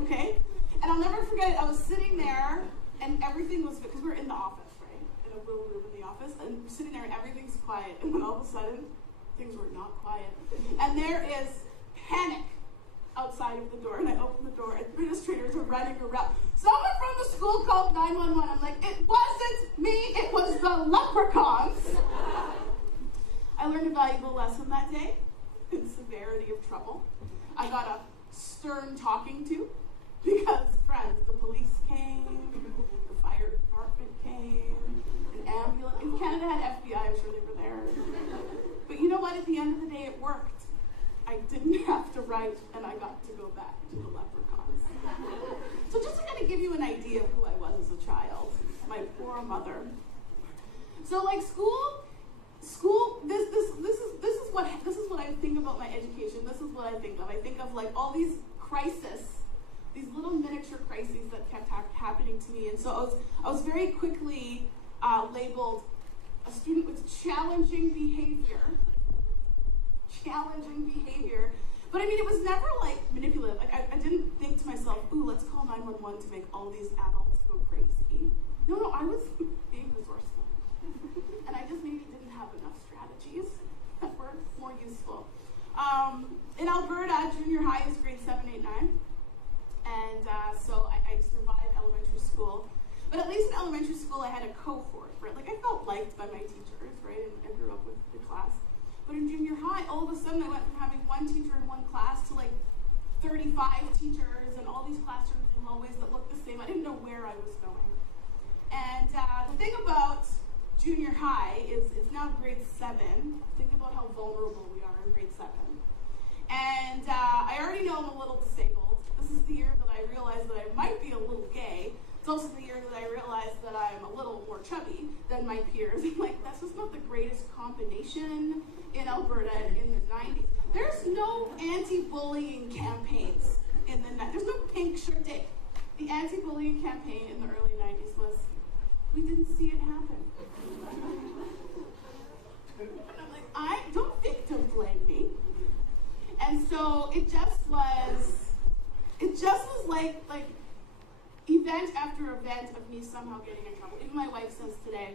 Okay? And I'll never forget it. I was sitting there and everything was, because we were in the office, right? In a little room in the office, and we're sitting there and everything's quiet. And then all of a sudden, things were not quiet. And there is panic outside of the door. And I open the door and administrators are running around. Someone from the school called 911. I'm like, it wasn't me, it was the leprechauns. I learned a valuable lesson that day in severity of trouble. I got a stern talking to because, friends, the police came, the fire department came, an ambulance. If Canada had FBI, I'm sure they were there. But you know what? At the end of the day, it worked. I didn't have to write, and I got to go back to the leprechauns. So just to kind of give you an idea of who I was as a child, my poor mother. So like school, this is what I think about my education. This is what I think of. I think of like all these crises, these little miniature crises that kept happening to me. And so I was very quickly labeled a student with challenging behavior. But I mean, it was never like manipulative. Like I didn't think to myself, ooh, let's call 911 to make all these adults go crazy. No, I was being resourceful. And I just maybe didn't have enough strategies that were more useful. In Alberta, junior high is grade 7, 8, 9. And so I survived elementary school. But at least in elementary school, I had a cohort, right? Like I felt liked by my teachers, right? And I grew up with the class. But in junior high, all of a sudden I went from having one teacher in one class to like 35 teachers and all these classrooms and hallways that looked the same. I didn't know where I was going. And the thing about junior high is it's now grade 7. Think about how vulnerable we are in grade 7. And I already know I'm a little disabled. This is the year that I realized that I might be a little gay. It's also the year that I realized that I'm a little more chubby than my peers. I'm like, that's just not the greatest combination in Alberta in the 90s. There's no anti-bullying campaigns in the 90s. There's no pink shirt day. The anti-bullying campaign in the early 90s was, we didn't see it happen. And I'm like, I don't victim blame me. And so it just was like event after event of me somehow getting in trouble. Even my wife says today,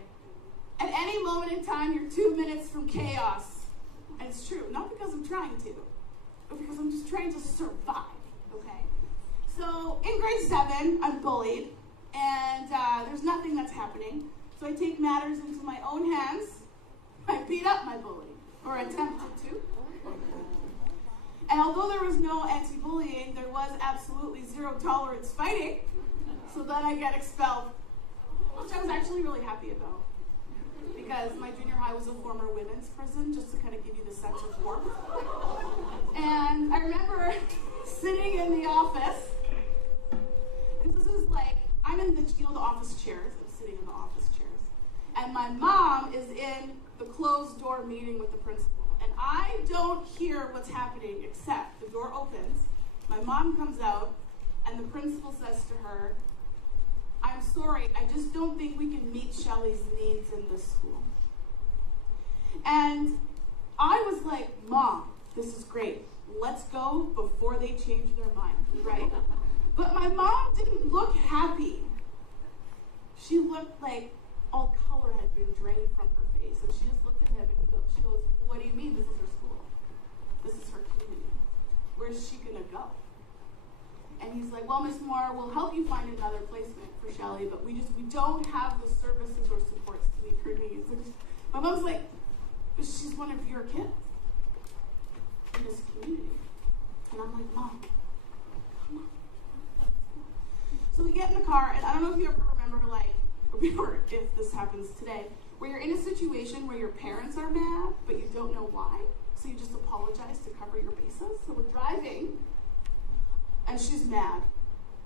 at any moment in time, you're 2 minutes from chaos. And it's true, not because I'm trying to, but because I'm just trying to survive, okay? So in grade 7, I'm bullied, and there's nothing that's happening. So I take matters into my own hands. I beat up my bully, or attempted to. And although there was no anti-bullying, there was absolutely zero tolerance fighting. So then I get expelled, which I was actually really happy about. Because my junior high was a former women's prison, just to kind of give you the sense of warmth. And I remember sitting in the office, because this is like, I'm in the, the office chairs, I'm sitting in the office chairs. And my mom is in the closed door meeting with the principal. And I don't hear what's happening except the door opens, my mom comes out, and the principal says to her, I'm sorry, I just don't think we can meet Shelley's needs in this school. And I was like, Mom, this is great. Let's go before they change their mind, right? But my mom didn't look happy. She looked like all color had been drained from her face. And she just looked at him and she goes, what do you mean this is her school? This is her community. Where's she gonna go? And he's like, well, Miss Moore, we'll help you find another placement for Shelley, but we don't have the services or supports to meet her needs. And my mom's like, but she's one of your kids in this community. And I'm like, Mom, come on. So we get in the car, and I don't know if you ever remember, like, or if this happens today, where you're in a situation where your parents are mad, but you don't know why, so you just apologize to cover your bases. So we're driving, and she's mad,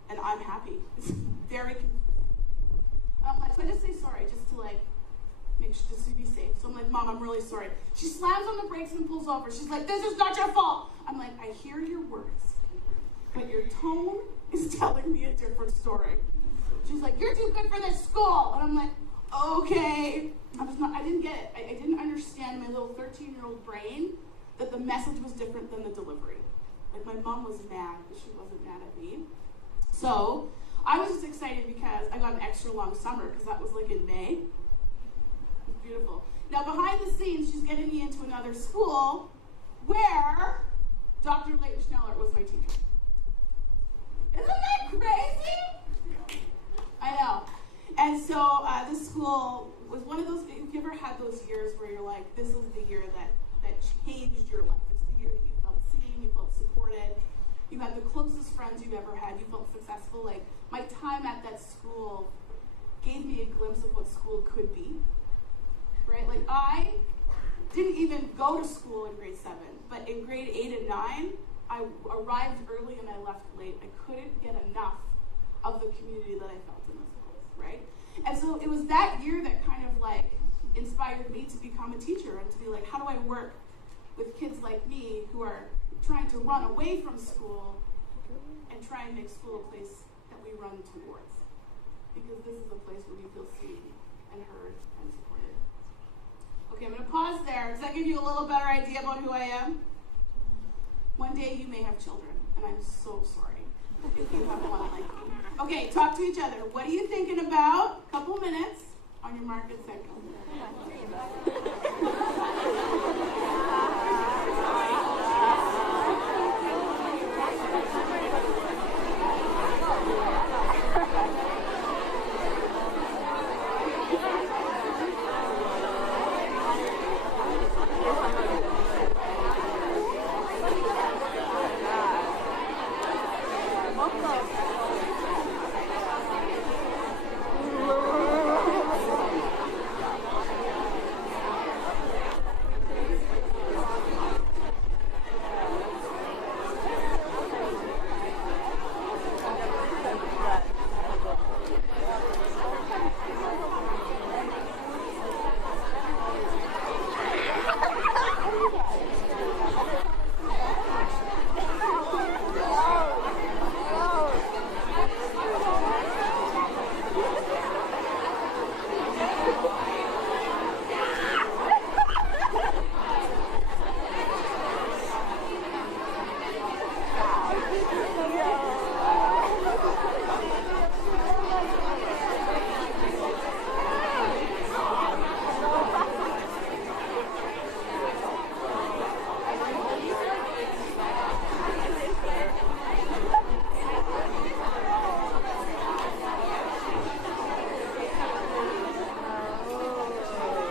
and I'm happy. It's very confusing. And I'm like, so I just say sorry, just to like, make sure, just to be safe. So I'm like, Mom, I'm really sorry. She slams on the brakes and pulls over. She's like, this is not your fault. I'm like, I hear your words, but your tone is telling me a different story. She's like, you're too good for this school. And I'm like, okay, I didn't get it. I didn't understand in my little 13-year-old brain that the message was different than the delivery. Like, my mom was mad, but she wasn't mad at me. So I was just excited because I got an extra long summer, because that was like in May. It was beautiful. Now, behind the scenes, she's getting me into another school where Dr. Leighton Schneller was my teacher. Isn't that crazy? I know. And so this school was one of those, if you ever had those years where you're like, this is the year that changed your life. It's the year that you felt seen, you felt supported, you had the closest friends you've ever had, you felt successful. Like, my time at that school gave me a glimpse of what school could be, right? Like, I didn't even go to school in grade 7, but in grade 8 and 9, I arrived early and I left late. I couldn't get enough of the community that I felt in this place, right? And so it was that year that kind of like inspired me to become a teacher and to be like, how do I work with kids like me who are trying to run away from school and try and make school a place that we run towards? Because this is a place where we feel seen and heard and supported. Okay, I'm going to pause there. Does that give you a little better idea about who I am? One day you may have children, and I'm so sorry if you have one like me. Okay, talk to each other. What are you thinking about? Couple minutes on your mark and second.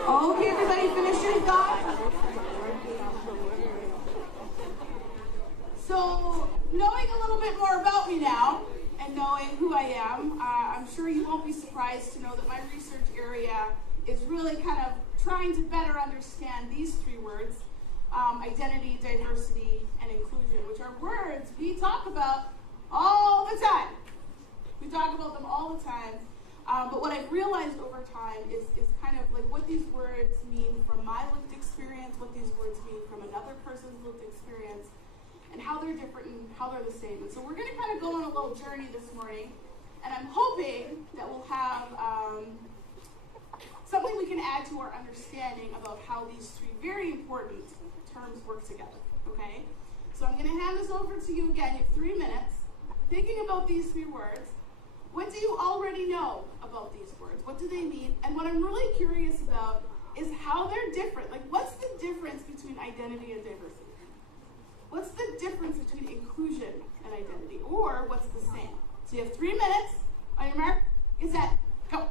Okay, everybody, finish your thought. So, knowing a little bit more about me now, and knowing who I am, I'm sure you won't be surprised to know that my research area is really kind of trying to better understand these three words, identity, diversity, and inclusion, which are words we talk about all the time. We talk about them all the time. But what I've realized over time is kind of like what these words mean from my lived experience, what these words mean from another person's lived experience, and how they're different and how they're the same. And so we're going to kind of go on a little journey this morning, and I'm hoping that we'll have something we can add to our understanding about how these three very important terms work together, okay? So I'm going to hand this over to you again. You have 3 minutes thinking about these three words. What do you already know about these words? What do they mean? And what I'm really curious about is how they're different. Like, what's the difference between identity and diversity? What's the difference between inclusion and identity? Or what's the same? So you have 3 minutes. On your mark, get set, go.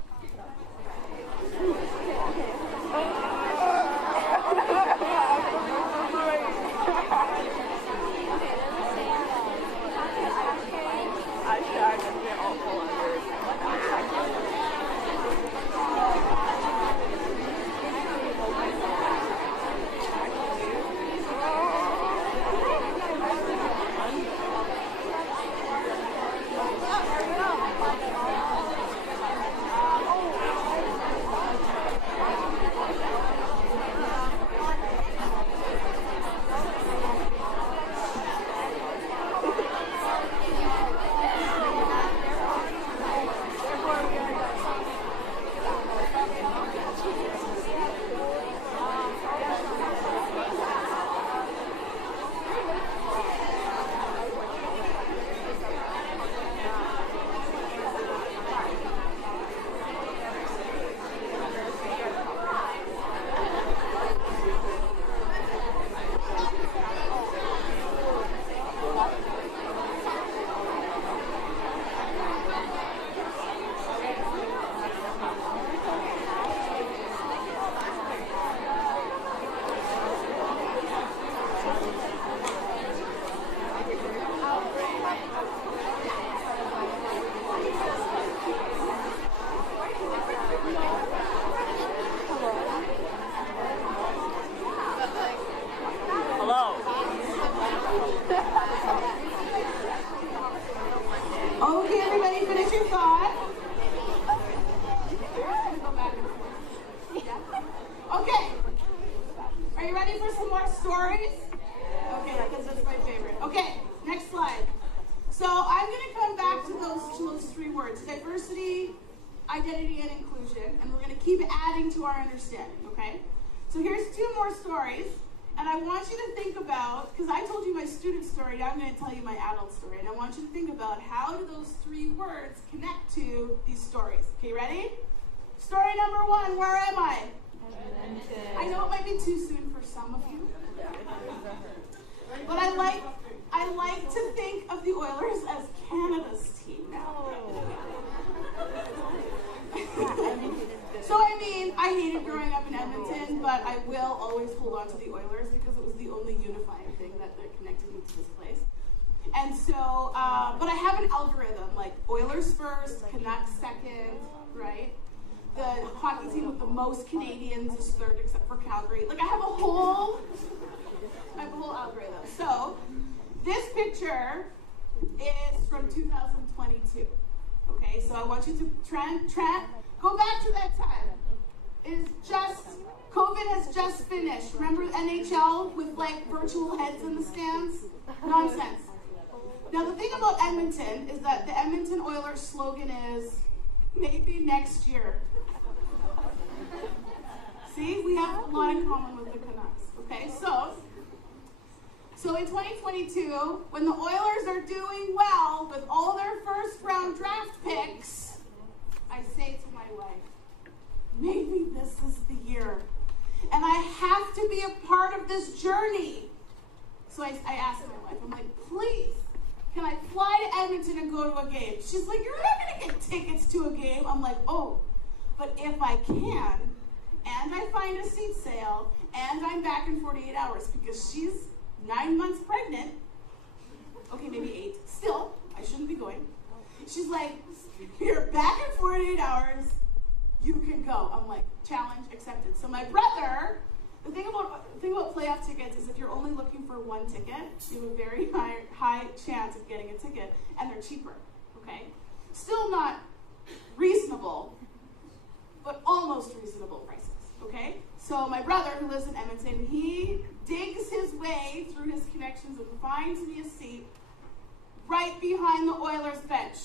words: diversity, identity, and inclusion, and we're going to keep adding to our understanding, okay? So here's 2 more stories, and I want you to think about, because I told you my student story, now I'm going to tell you my adult story, and I want you to think about how do those 3 words connect to these stories. Okay, ready? Story number 1, where am I? I know it might be too soon for some of you, but I like to think of the Oilers as Canada's team now. So I mean, I hated growing up in Edmonton, but I will always hold on to the Oilers because it was the only unifying thing that connected me to this place. And so, but I have an algorithm, like Oilers first, Canucks second, right? The hockey team with the most Canadians is third, except for Calgary. Like I have a whole algorithm. So this picture is from 2022. Okay, so I want you to go back to that time. COVID has just finished. Remember NHL with like virtual heads in the stands? Nonsense. Now the thing about Edmonton is that the Edmonton Oilers slogan is, maybe next year. See, we have a lot in common with the Canucks. Okay, so in 2022, when the Oilers are doing well with all their first round draft picks, I say to my wife, maybe this is the year. And I have to be a part of this journey. So I asked my wife, I'm like, please, can I fly to Edmonton and go to a game? She's like, you're not going to get tickets to a game. I'm like, oh, but if I can, and I find a seat sale, and I'm back in 48 hours, because she's 9 months pregnant, okay, maybe 8, still, I shouldn't be going. She's like, you're back in 48 hours, you can go. I'm like, challenge accepted. So my brother, the thing about playoff tickets is if you're only looking for one ticket, you have a very high chance of getting a ticket, and they're cheaper, okay? Still not reasonable, but almost reasonable prices, okay? So my brother, who lives in Edmonton, he digs his way through his connections and finds me a seat right behind the Oilers bench,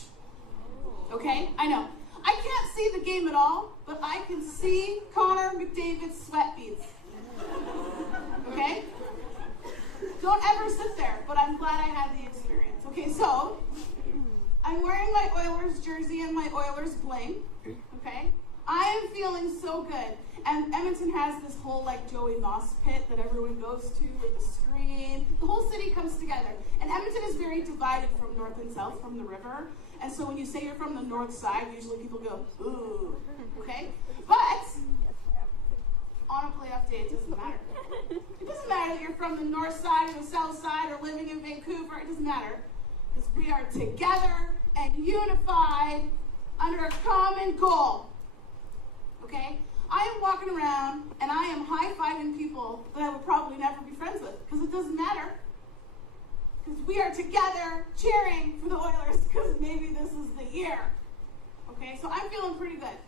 okay? I know. I can't see the game at all, but I can see Connor McDavid's sweat beads. Okay? Don't ever sit there, but I'm glad I had the experience. Okay, so I'm wearing my Oilers jersey and my Oilers bling. Okay? I am feeling so good. And Edmonton has this whole like Joey Moss pit that everyone goes to with the screen. The whole city comes together. And Edmonton is very divided from north and south from the river. And so when you say you're from the north side, usually people go, ooh, okay? But on a playoff day, it doesn't matter. It doesn't matter that you're from the north side or the south side or living in Vancouver. It doesn't matter. Because we are together and unified under a common goal. Okay? I am walking around and I am high-fiving people that I would probably never be friends with. Because it doesn't matter. Because we are together cheering for the Oilers because maybe this is the year. Okay, so I'm feeling pretty good.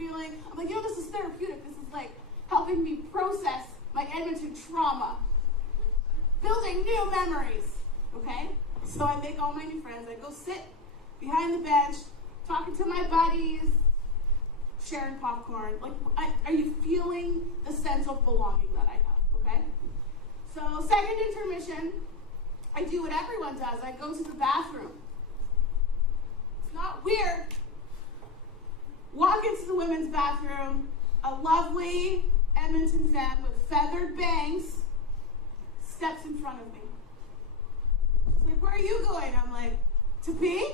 I'm like, this is therapeutic. This is like helping me process my Edmonton trauma. Building new memories. Okay, so I make all my new friends. I go sit behind the bench, talking to my buddies, sharing popcorn. Like, are you feeling the sense of belonging that I have? Okay, so second intermission, I do what everyone does. I go to the bathroom. It's not weird. Walk into the women's bathroom. A lovely Edmonton fan with feathered bangs steps in front of me. She's like, where are you going? I'm like, to pee?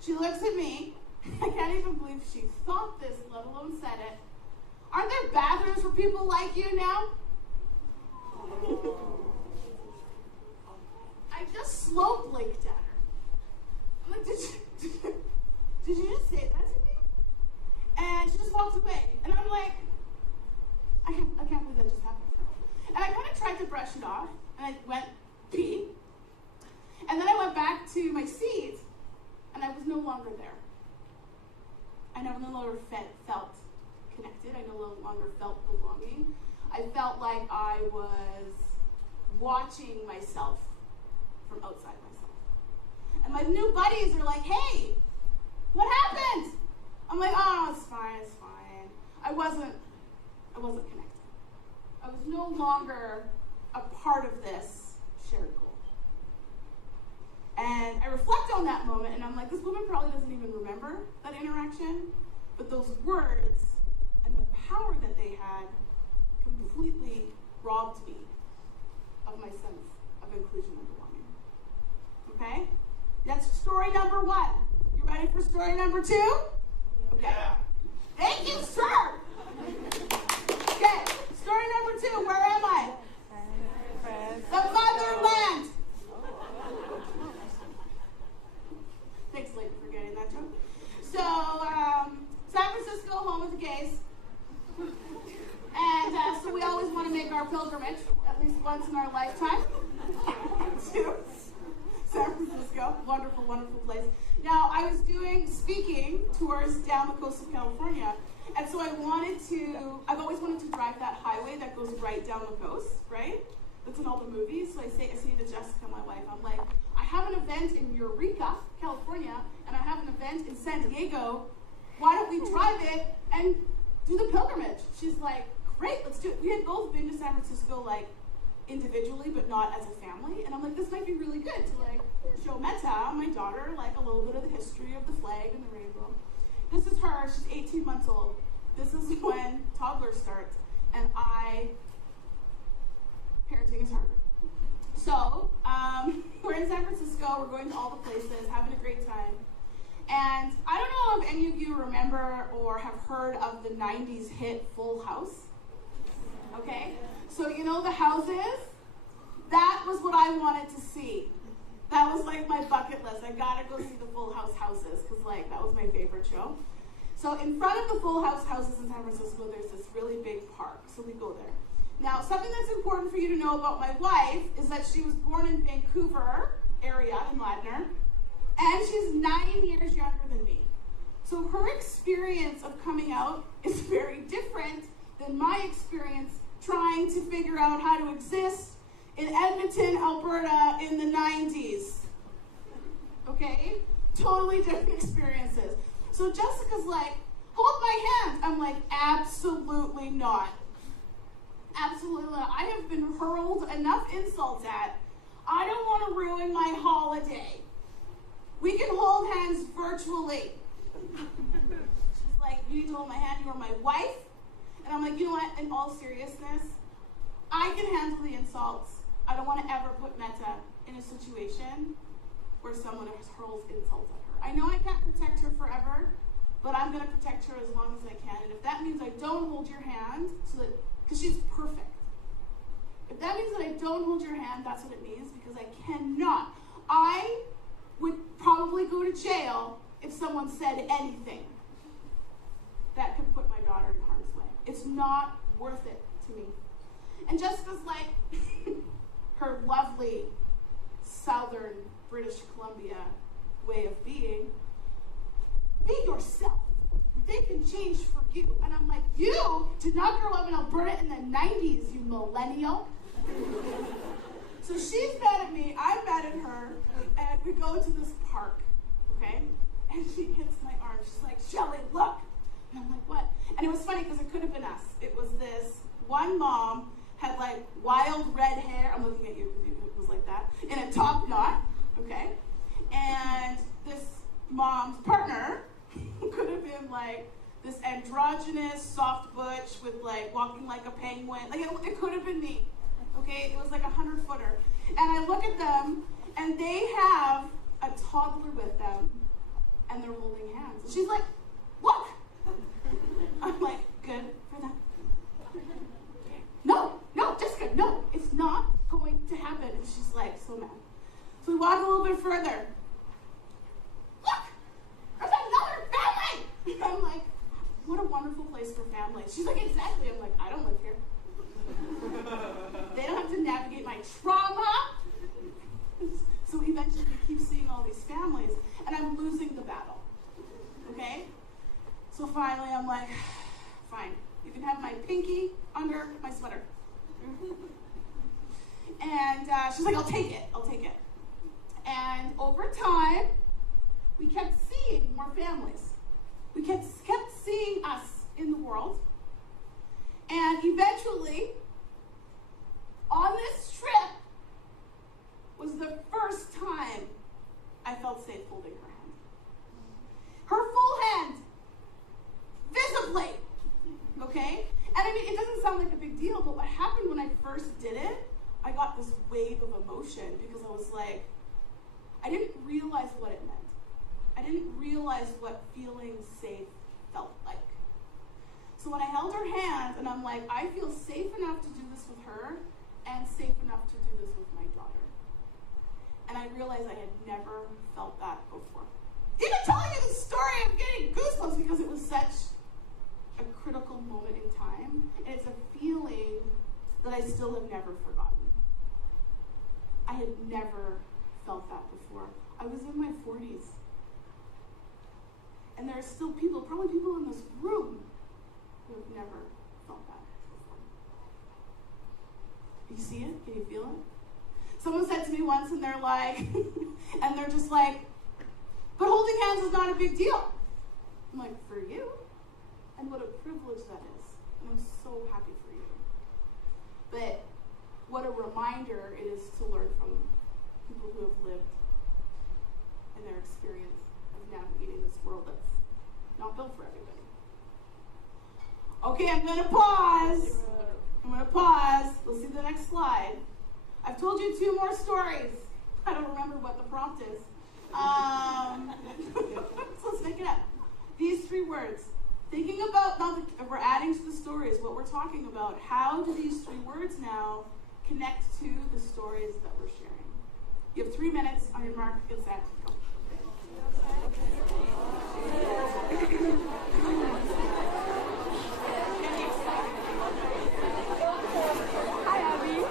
She looks at me. I can't even believe she thought this, let alone said it. Aren't there bathrooms for people like you now? I just slow blinked at her. I'm like, did you just say that to me? And she just walked away. And I'm like, I can't believe that just happened. And I kind of tried to brush it off. And I went, pee. And then I went back to my seat. And I was no longer there. I no longer felt connected. I no longer felt belonging. I felt like I was watching myself from outside myself. And my new buddies are like, hey, what happened? I'm like, oh, it's fine, it's fine. I wasn't connected. I was no longer a part of this shared goal. And I reflect on that moment, and I'm like, this woman probably doesn't even remember that interaction, but those words and the power that they had completely robbed me of my sense of inclusion and belonging. Okay? That's story number 1. You ready for story number 2? Okay. Yeah. Thank you, sir. Okay, story number 2, where am I? The motherland. Thanks, Leighton, for getting that joke. So, San Francisco, home of the gays. And so we always want to make our pilgrimage, at least once in our lifetime, to San Francisco. Wonderful, wonderful place. Now, I was doing speaking tours down the coast of California, and so I've always wanted to drive that highway that goes right down the coast, right? That's in all the movies. So I say to Jessica, my wife, I'm like, I have an event in Eureka, California, and I have an event in San Diego. Why don't we drive it and do the pilgrimage? She's like, great, let's do it. We had both been to San Francisco, like, individually, but not as a family. And I'm like, this might be really good to, like, show Meta, my daughter, like, a little bit of the history of the flag and the rainbow. This is her. She's 18 months old. This is when toddlers start. And parenting is hard. So, we're in San Francisco. We're going to all the places, having a great time. And I don't know if any of you remember or have heard of the 90s hit Full House. Okay? So, you know the houses? That was what I wanted to see. That was like my bucket list. I gotta go see the Full House houses, because like that was my favorite show. So in front of the Full House houses in San Francisco, there's this really big park. So we go there. Now, something that's important for you to know about my wife is that she was born in Vancouver area in Ladner, and she's 9 years younger than me. So her experience of coming out is very different than my experience trying to figure out how to exist in Edmonton, Alberta in the 90s. Okay? Totally different experiences. So Jessica's like, hold my hand. I'm like, absolutely not. Absolutely not. I have been hurled enough insults at. I don't want to ruin my holiday. We can hold hands virtually. She's like, you need to hold my hand. You are my wife. And I'm like, you know what? In all seriousness, I can handle the insults. I don't want to ever put Meta in a situation where someone hurls insults at her. I know I can't protect her forever, but I'm going to protect her as long as I can. And if that means I don't hold your hand, because she's perfect. If that means that I don't hold your hand, that's what it means, because I cannot. I would probably go to jail if someone said anything that could put my daughter in harm's way. It's not worth it to me. And Jessica's like, her lovely southern British Columbia way of being, be yourself. They can change for you. And I'm like, you did not grow up in Alberta in the 90s, you millennial. So she's mad at me, I'm mad at her, and we go to this park, okay? And she hits my arm. She's like, Shelley, look. And I'm like, what? And it was funny because it could have been us. It was this one mom had like wild red hair. I'm looking at you because it was like that. In a top knot, okay? And this mom's partner could have been like this androgynous soft butch with like walking like a penguin. Like it could have been me, okay? It was like 100-footer. And I look at them and they have a toddler with them and they're holding hands. And she's like, look. I'm like, good for them. No, Jessica, no, it's not going to happen. And she's like, so mad. So we walk a little bit further. Look, there's another family. I'm like, what a wonderful place for families. She's like, exactly. I'm like, I don't live here. They don't have to navigate my trauma. So we eventually keep seeing all these families, and I'm losing the battle. Okay? So finally, I'm like, fine. You can have my pinky under my sweater. And she's like, I'll take it. And over time, we kept seeing more families. We kept seeing us in the world. And eventually, on this trip, was the first time I felt safe holding her hand. Her full hand, visibly, okay? And I mean, it doesn't sound like a big deal, but what happened when I first did it, I got this wave of emotion because I was like, I didn't realize what it meant. I didn't realize what feeling safe felt like. So when I held her hand, and I'm like, I feel safe enough to do this with her, and safe enough to do this with my daughter. And I realized I had never felt that before. Even telling you the story, I'm getting goosebumps because it was such a critical moment in time, and it's a feeling that I still have never forgotten. I had never felt that before. I was in my 40s. And there are still people, probably people in this room, who have never felt that before. You see it? Can you feel it? Someone said to me once, and they're like, and they're just like, but holding hands is not a big deal. I'm like, for you? And what a privilege that is. And I'm so happy for you. But what a reminder it is to learn from people who have lived and their experience of navigating this world that's not built for everybody. Okay, I'm going to pause. We'll see the next slide. I've told you 2 more stories. I don't remember what the prompt is. So let's make it up. These 3 words. Thinking about, now that we're adding to the stories, what we're talking about, how do these 3 words now connect to the stories that we're sharing? You have 3 minutes on your mark, get set, go. Hi, Abby.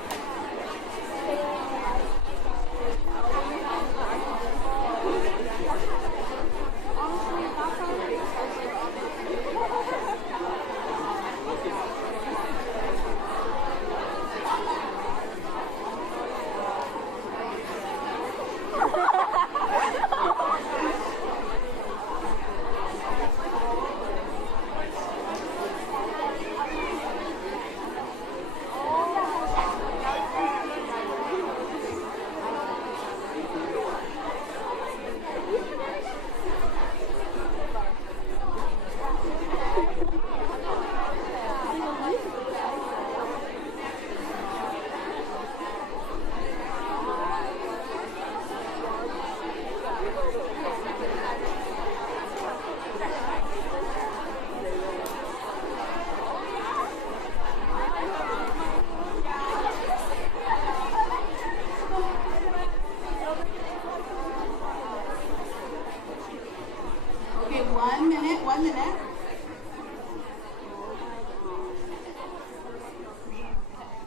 Okay, 1 minute, 1 minute.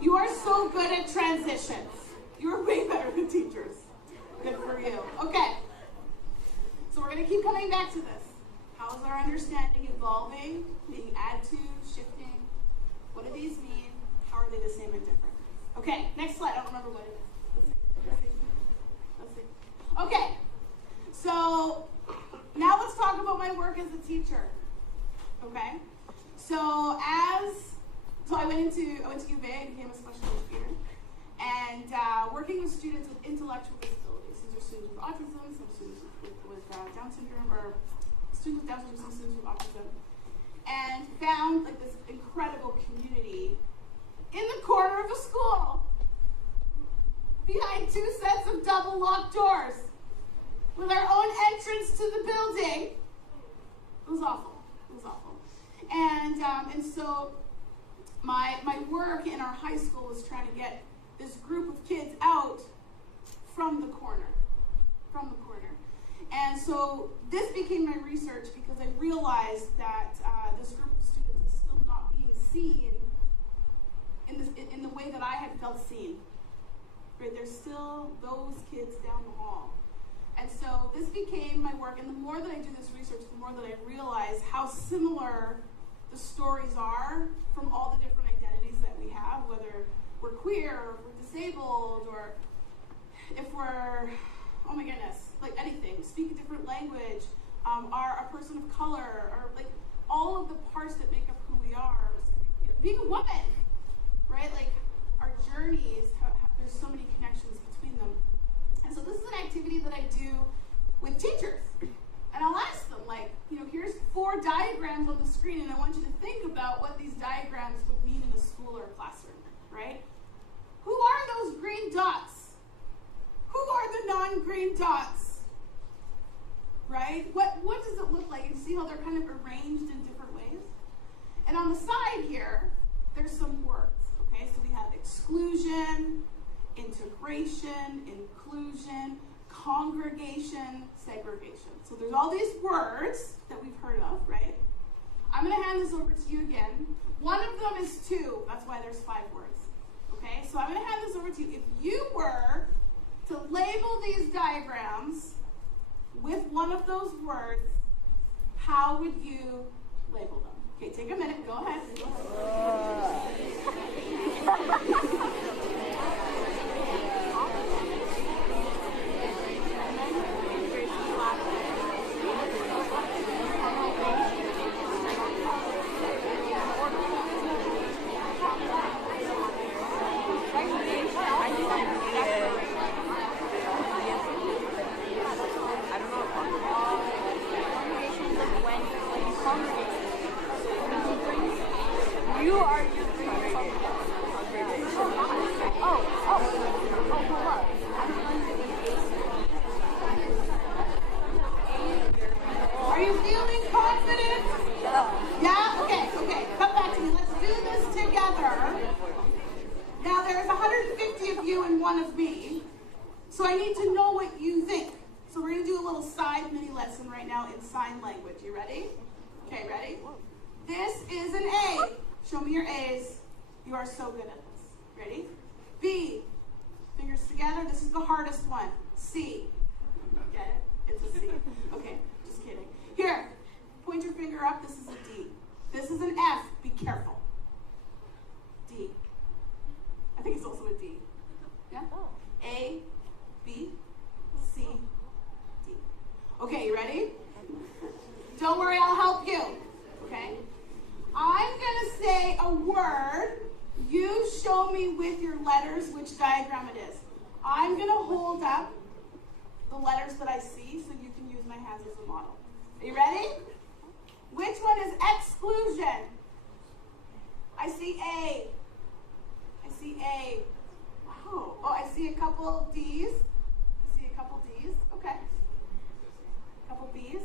You are so good at transitions. You're way better than teachers. Good for you. Okay. So we're going to keep coming back to this. How is our understanding evolving, being added to, shifting? What do these mean? How are they the same and different? Okay, next slide. I don't remember what it is. Let's see. Okay. So now let's talk about my work as a teacher. Okay? So I went to UVA, I became a special educator, and working with students with intellectual disabilities. These are students with autism, some students with Down syndrome, or students with Down syndrome, some students with autism, and found like this incredible community in the corner of a school, behind 2 sets of double locked doors, with our own entrance to the building. It was awful. It was awful. And so my work in our high school was trying to get this group of kids out from the corner. And so this became my research because I realized that this group of students is still not being seen in the way that I had felt seen. Right? There's still those kids down the hall. And so this became my work, and the more that I do this research, the more that I realize how similar the stories are from all the different identities that we have, whether we're queer, or if we're disabled, or if we're oh my goodness, like anything, speak a different language, are a person of color, or like all of the parts that make up who we are, you know, being a woman, right? Like our journeys, there's so many connections between them. And so this is an activity that I do with teachers. And I'll ask them, like, you know, here's 4 diagrams on the screen, and I want you to think about what these diagrams would mean in a school or a classroom, right? Who are those green dots? Who are the non-green dots? Right? What does it look like? You see how they're kind of arranged in different ways? And on the side here, there's some words, okay? So we have exclusion, integration, inclusion, congregation, segregation. So there's all these words that we've heard of, right? I'm going to hand this over to you again. One of them is 2. That's why there's 5 words. Okay? So I'm going to hand this over to you. If you were to label these diagrams with one of those words, how would you label them? Okay, take a minute. Go ahead. Are you feeling confident? Yeah? Okay. Come back to me. Let's do this together. Now there's 150 of you and 1 of me. So I need to know what you think. So we're going to do a little side mini lesson right now in sign language. You ready? Okay, ready? This is an A. Show me your A's. You are so good at this. Ready? B. Fingers together. This is the hardest one. C. Get it? It's a C. Okay, just kidding. Here, point your finger up. This is a D. This is an F. Be careful. D. I think it's also a D. Yeah? A, B, C, D. Okay, you ready? Don't worry, I'll help you. Okay? I'm going to say a word. You show me with your letters which diagram it is. I'm going to hold up the letters that I see so you can use my hands as a model. Are you ready? Which one is exclusion? I see A. I see A. Wow. Oh, I see a couple D's. I see a couple D's. Okay. A couple B's.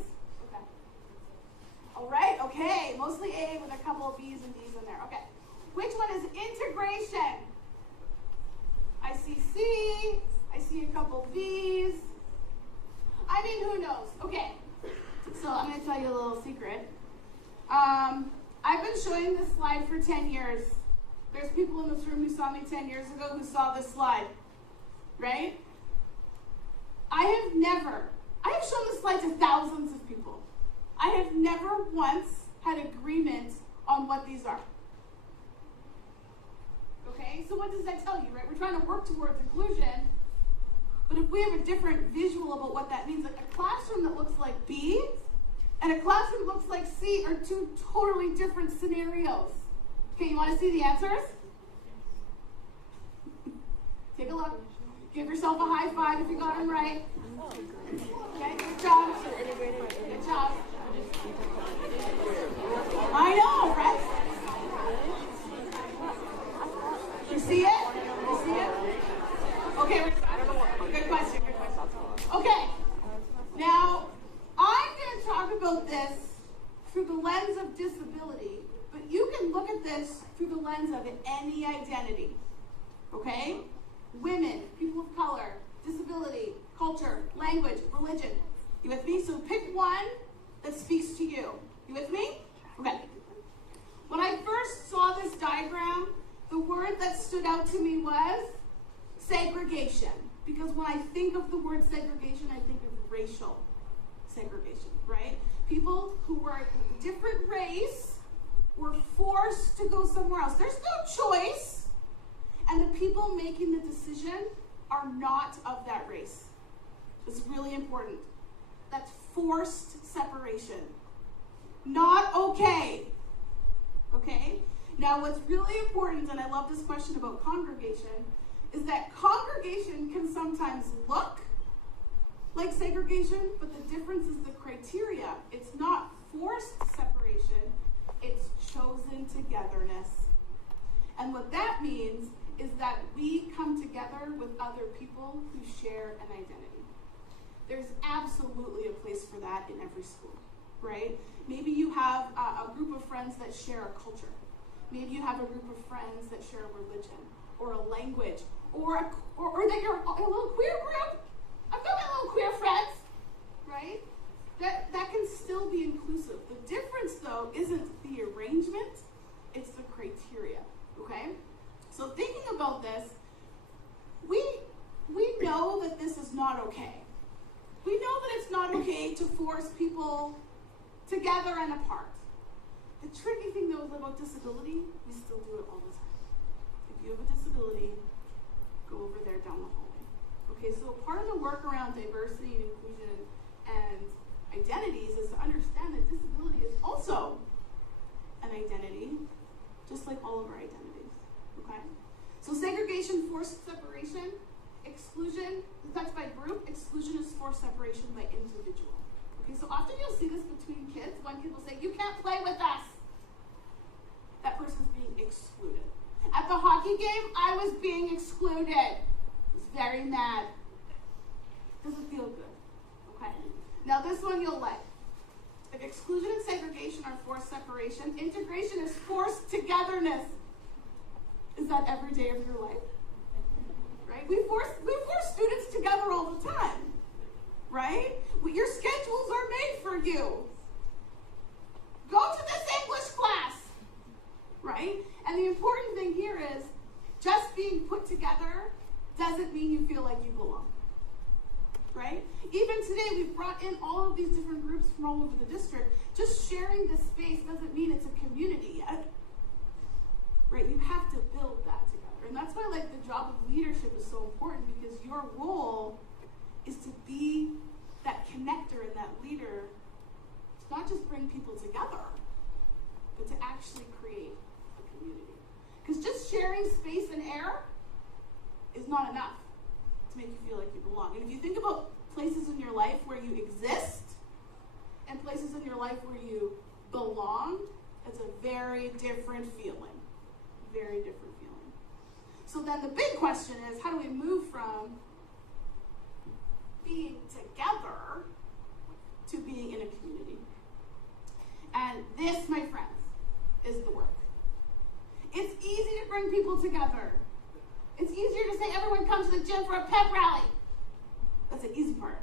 Okay. All right. Okay. Mostly A with a couple of B's and D's in there. Okay. Which one is integration? I see C. I see a couple V's. I mean, who knows? Okay. So I'm going to tell you a little secret. I've been showing this slide for 10 years. There's people in this room who saw me 10 years ago who saw this slide, right? I have shown this slide to thousands of people. I have never once had agreement on what these are. Okay, so what does that tell you, right? We're trying to work towards inclusion, but if we have a different visual about what that means, like a classroom that looks like B and a classroom that looks like C are 2 totally different scenarios. Okay, you want to see the answers? Take a look. Give yourself a high five if you got them right. Okay, good job. Good job. I know, right? You see it? You see it? Okay, good question. Okay, now I'm going to talk about this through the lens of disability, but you can look at this through the lens of any identity. Okay? Women, people of color, disability, culture, language, religion. You with me? So pick one that speaks to you. You with me? Okay. When I first saw this diagram, the word that stood out to me was segregation. Because when I think of the word segregation, I think of racial segregation, right? People who were a different race were forced to go somewhere else. There's no choice. And the people making the decision are not of that race. It's really important. That's forced separation. Not okay. Okay? Now, what's really important, and I love this question about congregation, is that congregation can sometimes look like segregation, but the difference is the criteria. It's not forced separation, it's chosen togetherness. And what that means is that we come together with other people who share an identity. There's absolutely a place for that in every school, right? Maybe you have a group of friends that share a culture. Maybe you have a group of friends that share a religion or a language, or that you're a little queer group. I've got my little queer friends, right? That can still be inclusive. The difference, though, isn't the arrangement, it's the criteria, okay? So thinking about this, we know that this is not okay. We know that it's not okay to force people together and apart. The tricky thing, though, is about disability, we still do it all the time. If you have a disability, go over there down the hallway. Okay, so part of the work around diversity and inclusion and identities is to understand that disability is also an identity, just like all of our identities. Okay? So segregation, forced separation, exclusion, that's by group, exclusion is forced separation by individual. Okay, so often you'll see this between kids. One kid will say, "You can't play with us." That person's being excluded. At the hockey game, I was being excluded. I was very mad. Doesn't feel good. Okay? Now this one you'll like. If exclusion and segregation are forced separation, integration is forced togetherness. Is that every day of your life? Right? We force students together all the time. Right? Your schedules are made for you. Go to this English class. Right? And the important thing here is just being put together doesn't mean you feel like you belong. Right? Even today, we've brought in all of these different groups from all over the district. Just sharing this space doesn't mean it's a community yet. Right? You have to build that together. And that's why the job of leadership is so important, because your role is to be that connector and that leader, to not just bring people together, but to actually create a community. Because just sharing space and air is not enough to make you feel like you belong. And if you think about places in your life where you exist and places in your life where you belong, it's a very different feeling. Very different feeling. So then the big question is, how do we move from being together to being in a community? And this, my friends, is the work. It's easy to bring people together. It's easier to say everyone comes to the gym for a pep rally. That's the easy part.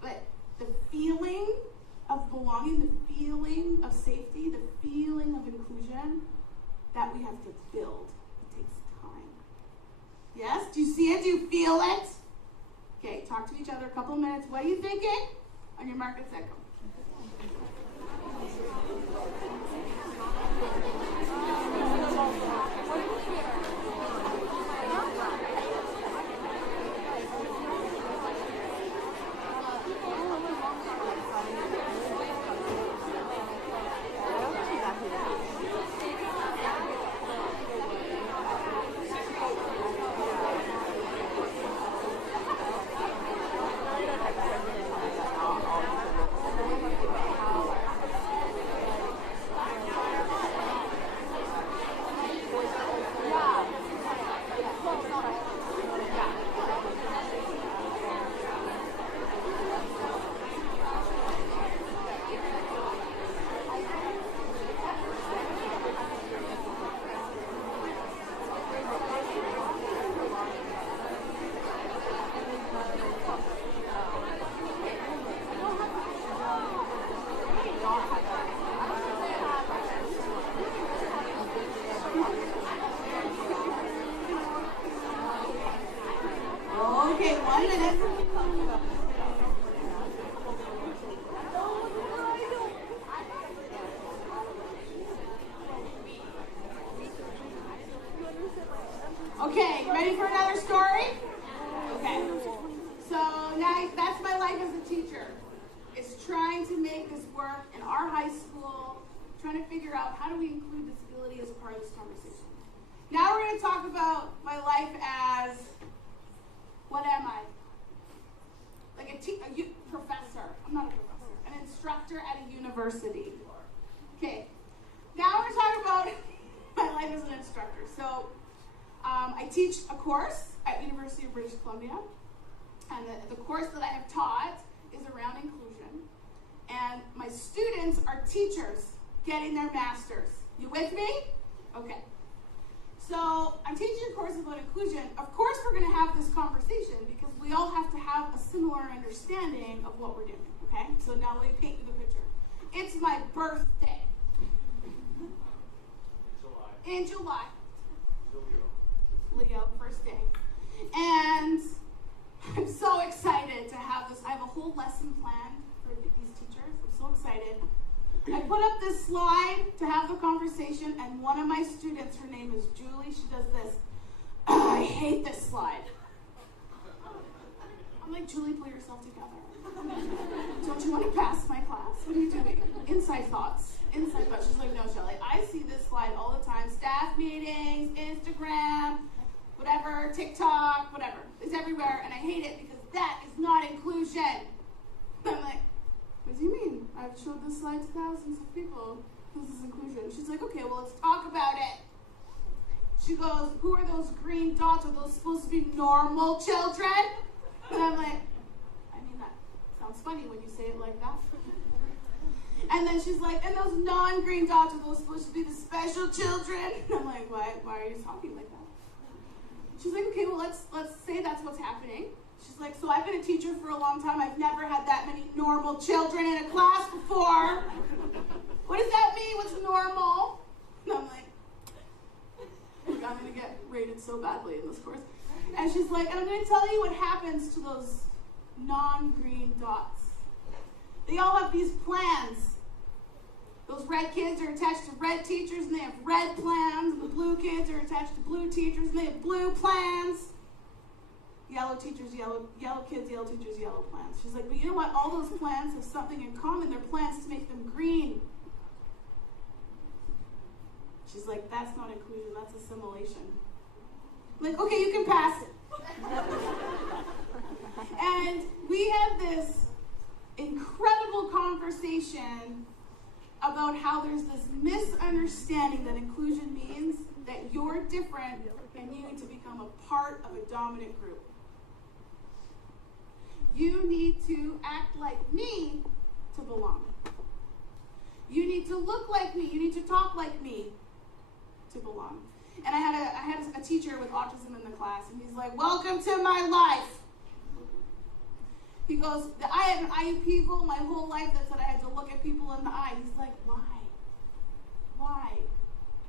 But the feeling of belonging, the feeling of safety, the feeling of inclusion, that we have to build. It takes time. Yes? Do you see it? Do you feel it? Okay, talk to each other a couple of minutes. What are you thinking? On your mark, get set, go. life as a teacher is trying to make this work in our high school, trying to figure out how do we include disability as a part of this conversation. Now we're going to talk about my life as, what am I? Like a professor. I'm not a professor. An instructor at a university. Okay. Now we're going to talk about my life as an instructor. So I teach a course at University of British Columbia. And the course that I have taught is around inclusion. And my students are teachers getting their masters. You with me? Okay. So I'm teaching a course about inclusion. Of course we're going to have this conversation because we all have to have a similar understanding of what we're doing. Okay? So now let me paint you the picture. It's my birthday. In July. Leo, first day. And I'm so excited to have this. I have a whole lesson planned for these teachers. I'm so excited. I put up this slide to have the conversation, and one of my students, her name is Julie, she does this. I hate this slide. I'm like, Julie, pull yourself together. Don't you want to pass my class? What are you doing? Inside thoughts. Inside thoughts. She's like, no, Shelly, I see this slide all the time. Staff meetings, Instagram, whatever, TikTok, whatever. It's everywhere, and I hate it because that is not inclusion. I'm like, what do you mean? I've showed this slide to thousands of people. This is inclusion. She's like, okay, well, let's talk about it. She goes, who are those green dots? Are those supposed to be normal children? And I'm like, I mean, that sounds funny when you say it like that. And then she's like, and those non-green dots, are those supposed to be the special children? And I'm like, why are you talking like that? She's like, okay, well, let's say that's what's happening. She's like, so I've been a teacher for a long time. I've never had that many normal children in a class before. What does that mean? What's normal? And I'm like, I'm going to get rated so badly in this course. And she's like, and I'm going to tell you what happens to those non-green dots. They all have these plans. Those red kids are attached to red teachers, and they have red plans. And the blue kids are attached to blue teachers, and they have blue plans. Yellow teachers, yellow kids, yellow teachers, yellow plans. She's like, but you know what? All those plans have something in common. They're plans to make them green. She's like, that's not inclusion, that's assimilation. I'm like, okay, you can pass it. And we had this incredible conversation about how there's this misunderstanding that inclusion means that you're different and you need to become a part of a dominant group. You need to act like me to belong. You need to look like me. You need to talk like me to belong. And I had a teacher with autism in the class, and he's like, welcome to my life. He goes, I had an IEP goal my whole life that said I had to look at people in the eye. He's like, why? Why?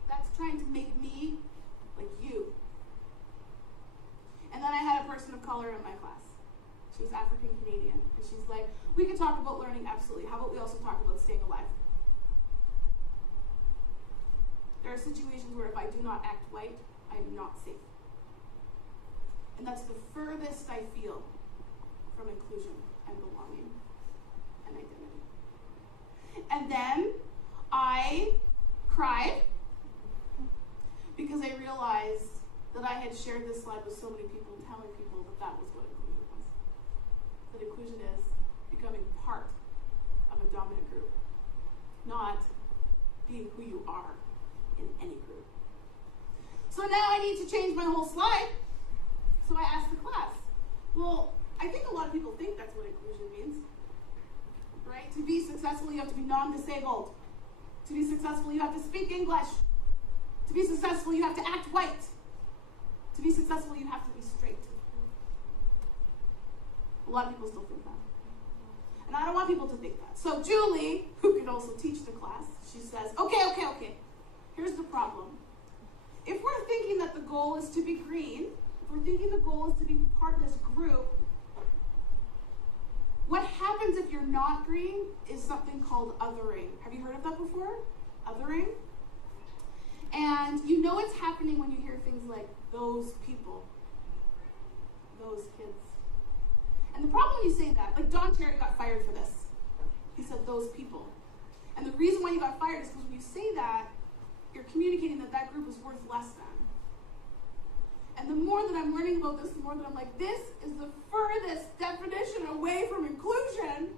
That's trying to make me like you. And then I had a person of color in my class. She was African Canadian. And she's like, we can talk about learning, absolutely. How about we also talk about staying alive? There are situations where if I do not act white, I am not safe. And that's the furthest I feel from inclusion and belonging and identity. And then I cried because I realized that I had shared this slide with so many people, telling people that that was what inclusion was. That inclusion is becoming part of a dominant group, not being who you are in any group. So now I need to change my whole slide. So I asked the class, well, I think a lot of people think that's what inclusion means, right? To be successful, you have to be non-disabled. To be successful, you have to speak English. To be successful, you have to act white. To be successful, you have to be straight. A lot of people still think that. And I don't want people to think that. So Julie, who can also teach the class, she says, okay. Here's the problem. If we're thinking that the goal is to be green, if we're thinking the goal is to be part of this group, what happens if you're not green is something called othering. Have you heard of that before? Othering? And you know it's happening when you hear things like, those people, those kids. And the problem you say that? Like Don Cherry got fired for this. He said those people. And the reason why you got fired is because when you say that, you're communicating that that group is worth less than. And the more that I'm learning about this, the more that I'm like, this is the furthest definition away from inclusion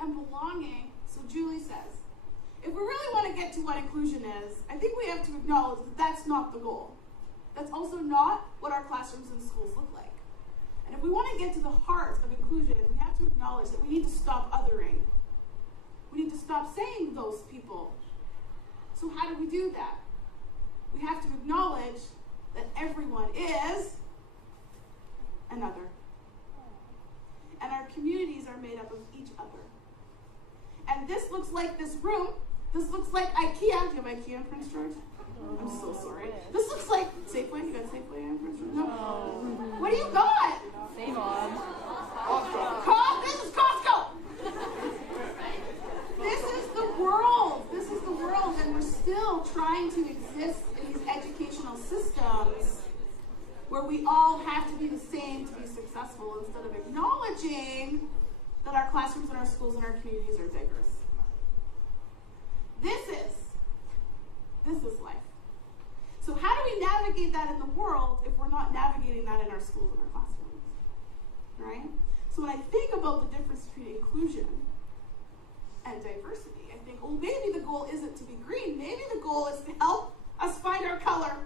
and belonging. So Julie says, if we really want to get to what inclusion is, I think we have to acknowledge that that's not the goal. That's also not what our classrooms and schools look like. And if we want to get to the heart of inclusion, we have to acknowledge that we need to stop othering. We need to stop saying those people. So how do we do that? We have to acknowledge that everyone is another. And our communities are made up of each other. And this looks like this room. This looks like IKEA. Do you have IKEA in Prince George? I'm so sorry. This looks like Safeway. You got Safeway in Prince George? No. What do you got? Same on. This is Costco. This is the world. This is the world. And we're still trying to exist in these educational systems where we all have to be the same to be successful instead of acknowledging that our classrooms and our schools and our communities are diverse. This is life. So how do we navigate that in the world if we're not navigating that in our schools and our classrooms? Right? So when I think about the difference between inclusion and diversity, I think, well, maybe the goal isn't to be green. Maybe the goal is to help us find our color.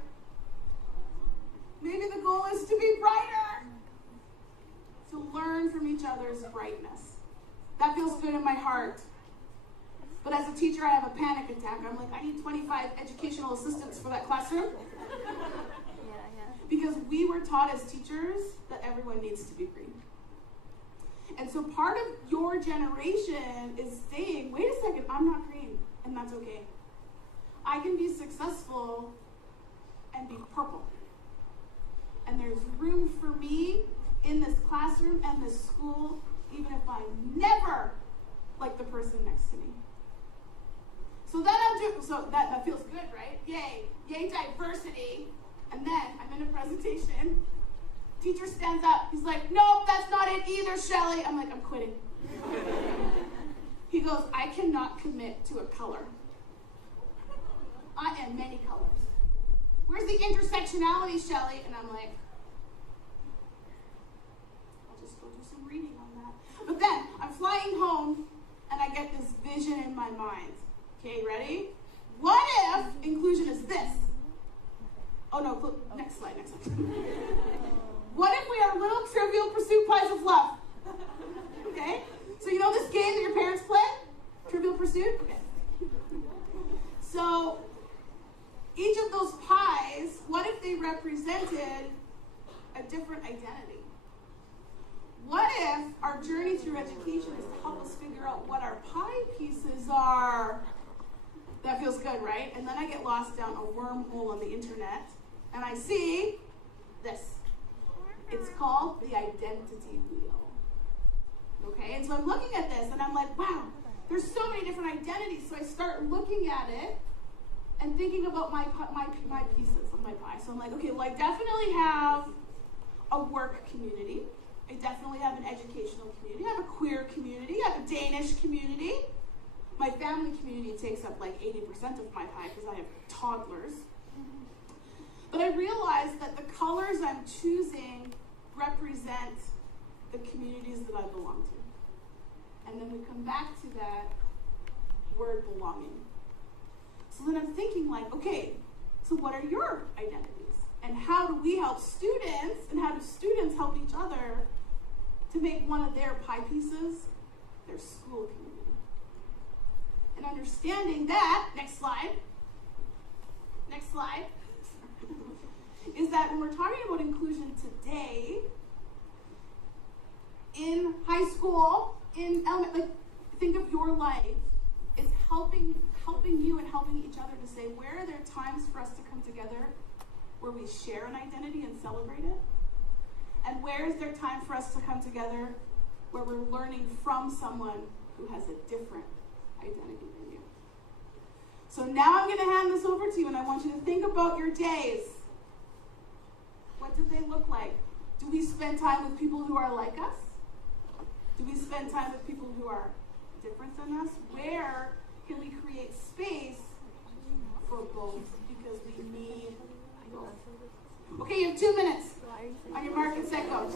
Maybe the goal is to be brighter. To learn from each other's brightness. That feels good in my heart. But as a teacher, I have a panic attack. I'm like, I need 25 educational assistants for that classroom. Because we were taught as teachers that everyone needs to be green. And so part of your generation is saying, wait a second, I'm not green, and that's okay. I can be successful and be purple. And there's room for me in this classroom and this school, even if I'm never like the person next to me. So then that feels good, right? Yay diversity. And then I'm in a presentation. Teacher stands up. He's like, nope, that's not it either, Shelley. I'm like, I'm quitting. He goes, I cannot commit to a color. I am many colors. Where's the intersectionality, Shelley? And I'm like, I'll just go do some reading on that. But then I'm flying home and I get this vision in my mind. Okay, ready? What if inclusion is this? Oh no, next slide. What if we are little Trivial Pursuit pies of love? Okay? So you know this game that your parents play? Trivial Pursuit? Okay. So each of those pies, what if they represented a different identity? What if our journey through education is to help us figure out what our pie pieces are? That feels good, right? And then I get lost down a wormhole on the internet, and I see this. It's called the identity wheel. Okay, and so I'm looking at this, and I'm like, wow, there's so many different identities. So I start looking at it and thinking about my pieces of my pie. So I'm like, okay, well, I definitely have a work community. I definitely have an educational community. I have a queer community. I have a Danish community. My family community takes up like 80% of my pie because I have toddlers. But I realized that the colors I'm choosing represent the communities that I belong to. And then we come back to that word belonging. So then I'm thinking like, okay, so what are your identities? And how do we help students, and how do students help each other to make one of their pie pieces their school community? And understanding that, next slide, is that when we're talking about inclusion today, in high school, in elementary, like, think of your life, it's helping you and helping each other to say, where are there times for us to come together where we share an identity and celebrate it? And where is there time for us to come together where we're learning from someone who has a different identity than you? So now I'm going to hand this over to you, and I want you to think about your days. What do they look like? Do we spend time with people who are like us? Do we spend time with people who are different than us? Where can we create space for both? Because we need both. Okay, you have 2 minutes. On your mark and set, go.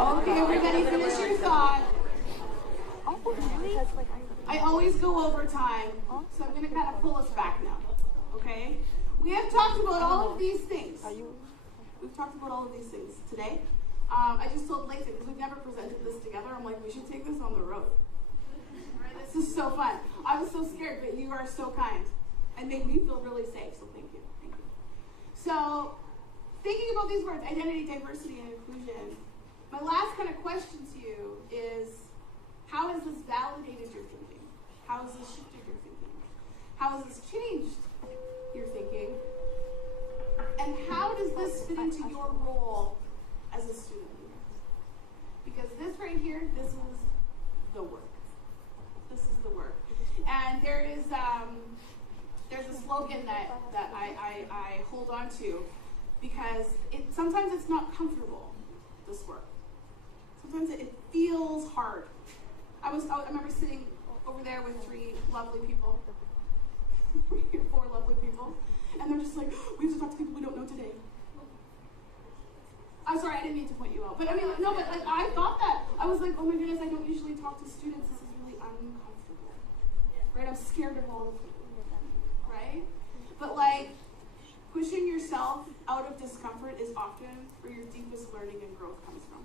Okay, everybody finish your thought. I always go over time, so I'm going to kind of pull us back now. Okay? We have talked about all of these things. We've talked about all of these things today. I just told Layton, because we've never presented this together, I'm like, we should take this on the road. Right, this is so fun. I was so scared, but you are so kind and made me feel really safe, so thank you. Thank you. So, thinking about these words, identity, diversity, and inclusion, my last kind of question to you is, how has this validated your thinking? How has this shifted your thinking? How has this changed your thinking? And how does this fit into your role as a student leader? Because this right here, this is the work. This is the work. And there is there's a slogan that I hold on to, because sometimes it's not comfortable, this work. Sometimes it feels hard. I remember sitting over there with 3 lovely people, 4 lovely people, and they're just like, we have to talk to people we don't know today. I'm sorry, I didn't mean to point you out, but I mean, no, but like, I thought that. I was like, oh my goodness, I don't usually talk to students. This is really uncomfortable, right? I'm scared of all of you, right? But like, pushing yourself out of discomfort is often where your deepest learning and growth comes from.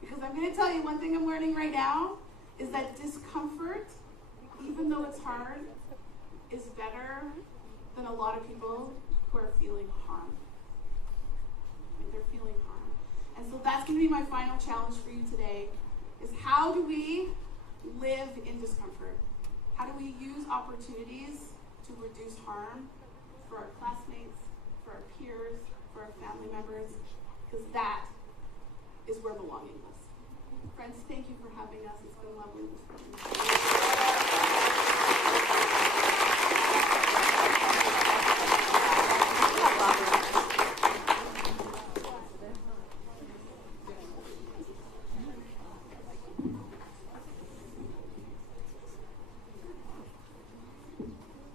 Because I'm going to tell you, one thing I'm learning right now is that discomfort, even though it's hard, is better than a lot of people who are feeling harm. Like, they're feeling harm. And so that's going to be my final challenge for you today, is how do we live in discomfort? How do we use opportunities to reduce harm for our classmates, for our peers, for our family members? Because that is where belonging lives. Friends, thank you for having us. It's been lovely this morning.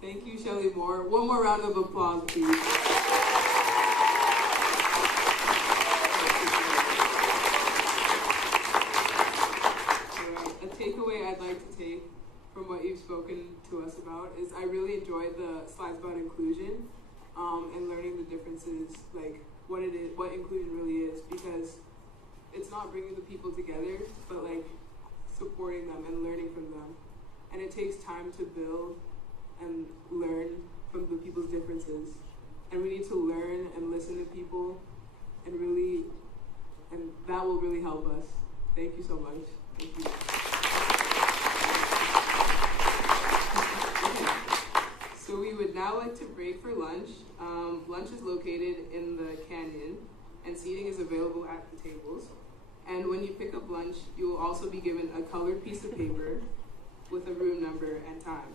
Thank you, Shelley Moore. One more round of applause, please. From what you've spoken to us about is I really enjoyed the slides about inclusion and learning the differences, like what it is, what inclusion really is, because it's not bringing the people together, but like supporting them and learning from them. And it takes time to build and learn from the people's differences. And we need to learn and listen to people and that will really help us. Thank you so much. Thank you. So we would now like to break for lunch. Lunch is located in the canyon, and seating is available at the tables. And when you pick up lunch, you will also be given a colored piece of paper with a room number and time.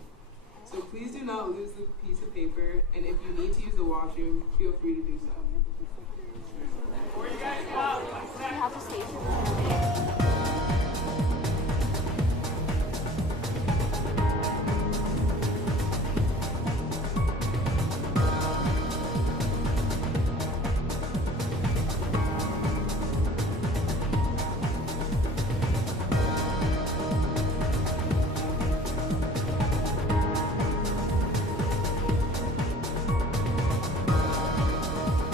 So please do not lose the piece of paper, and if you need to use the washroom, feel free to do so.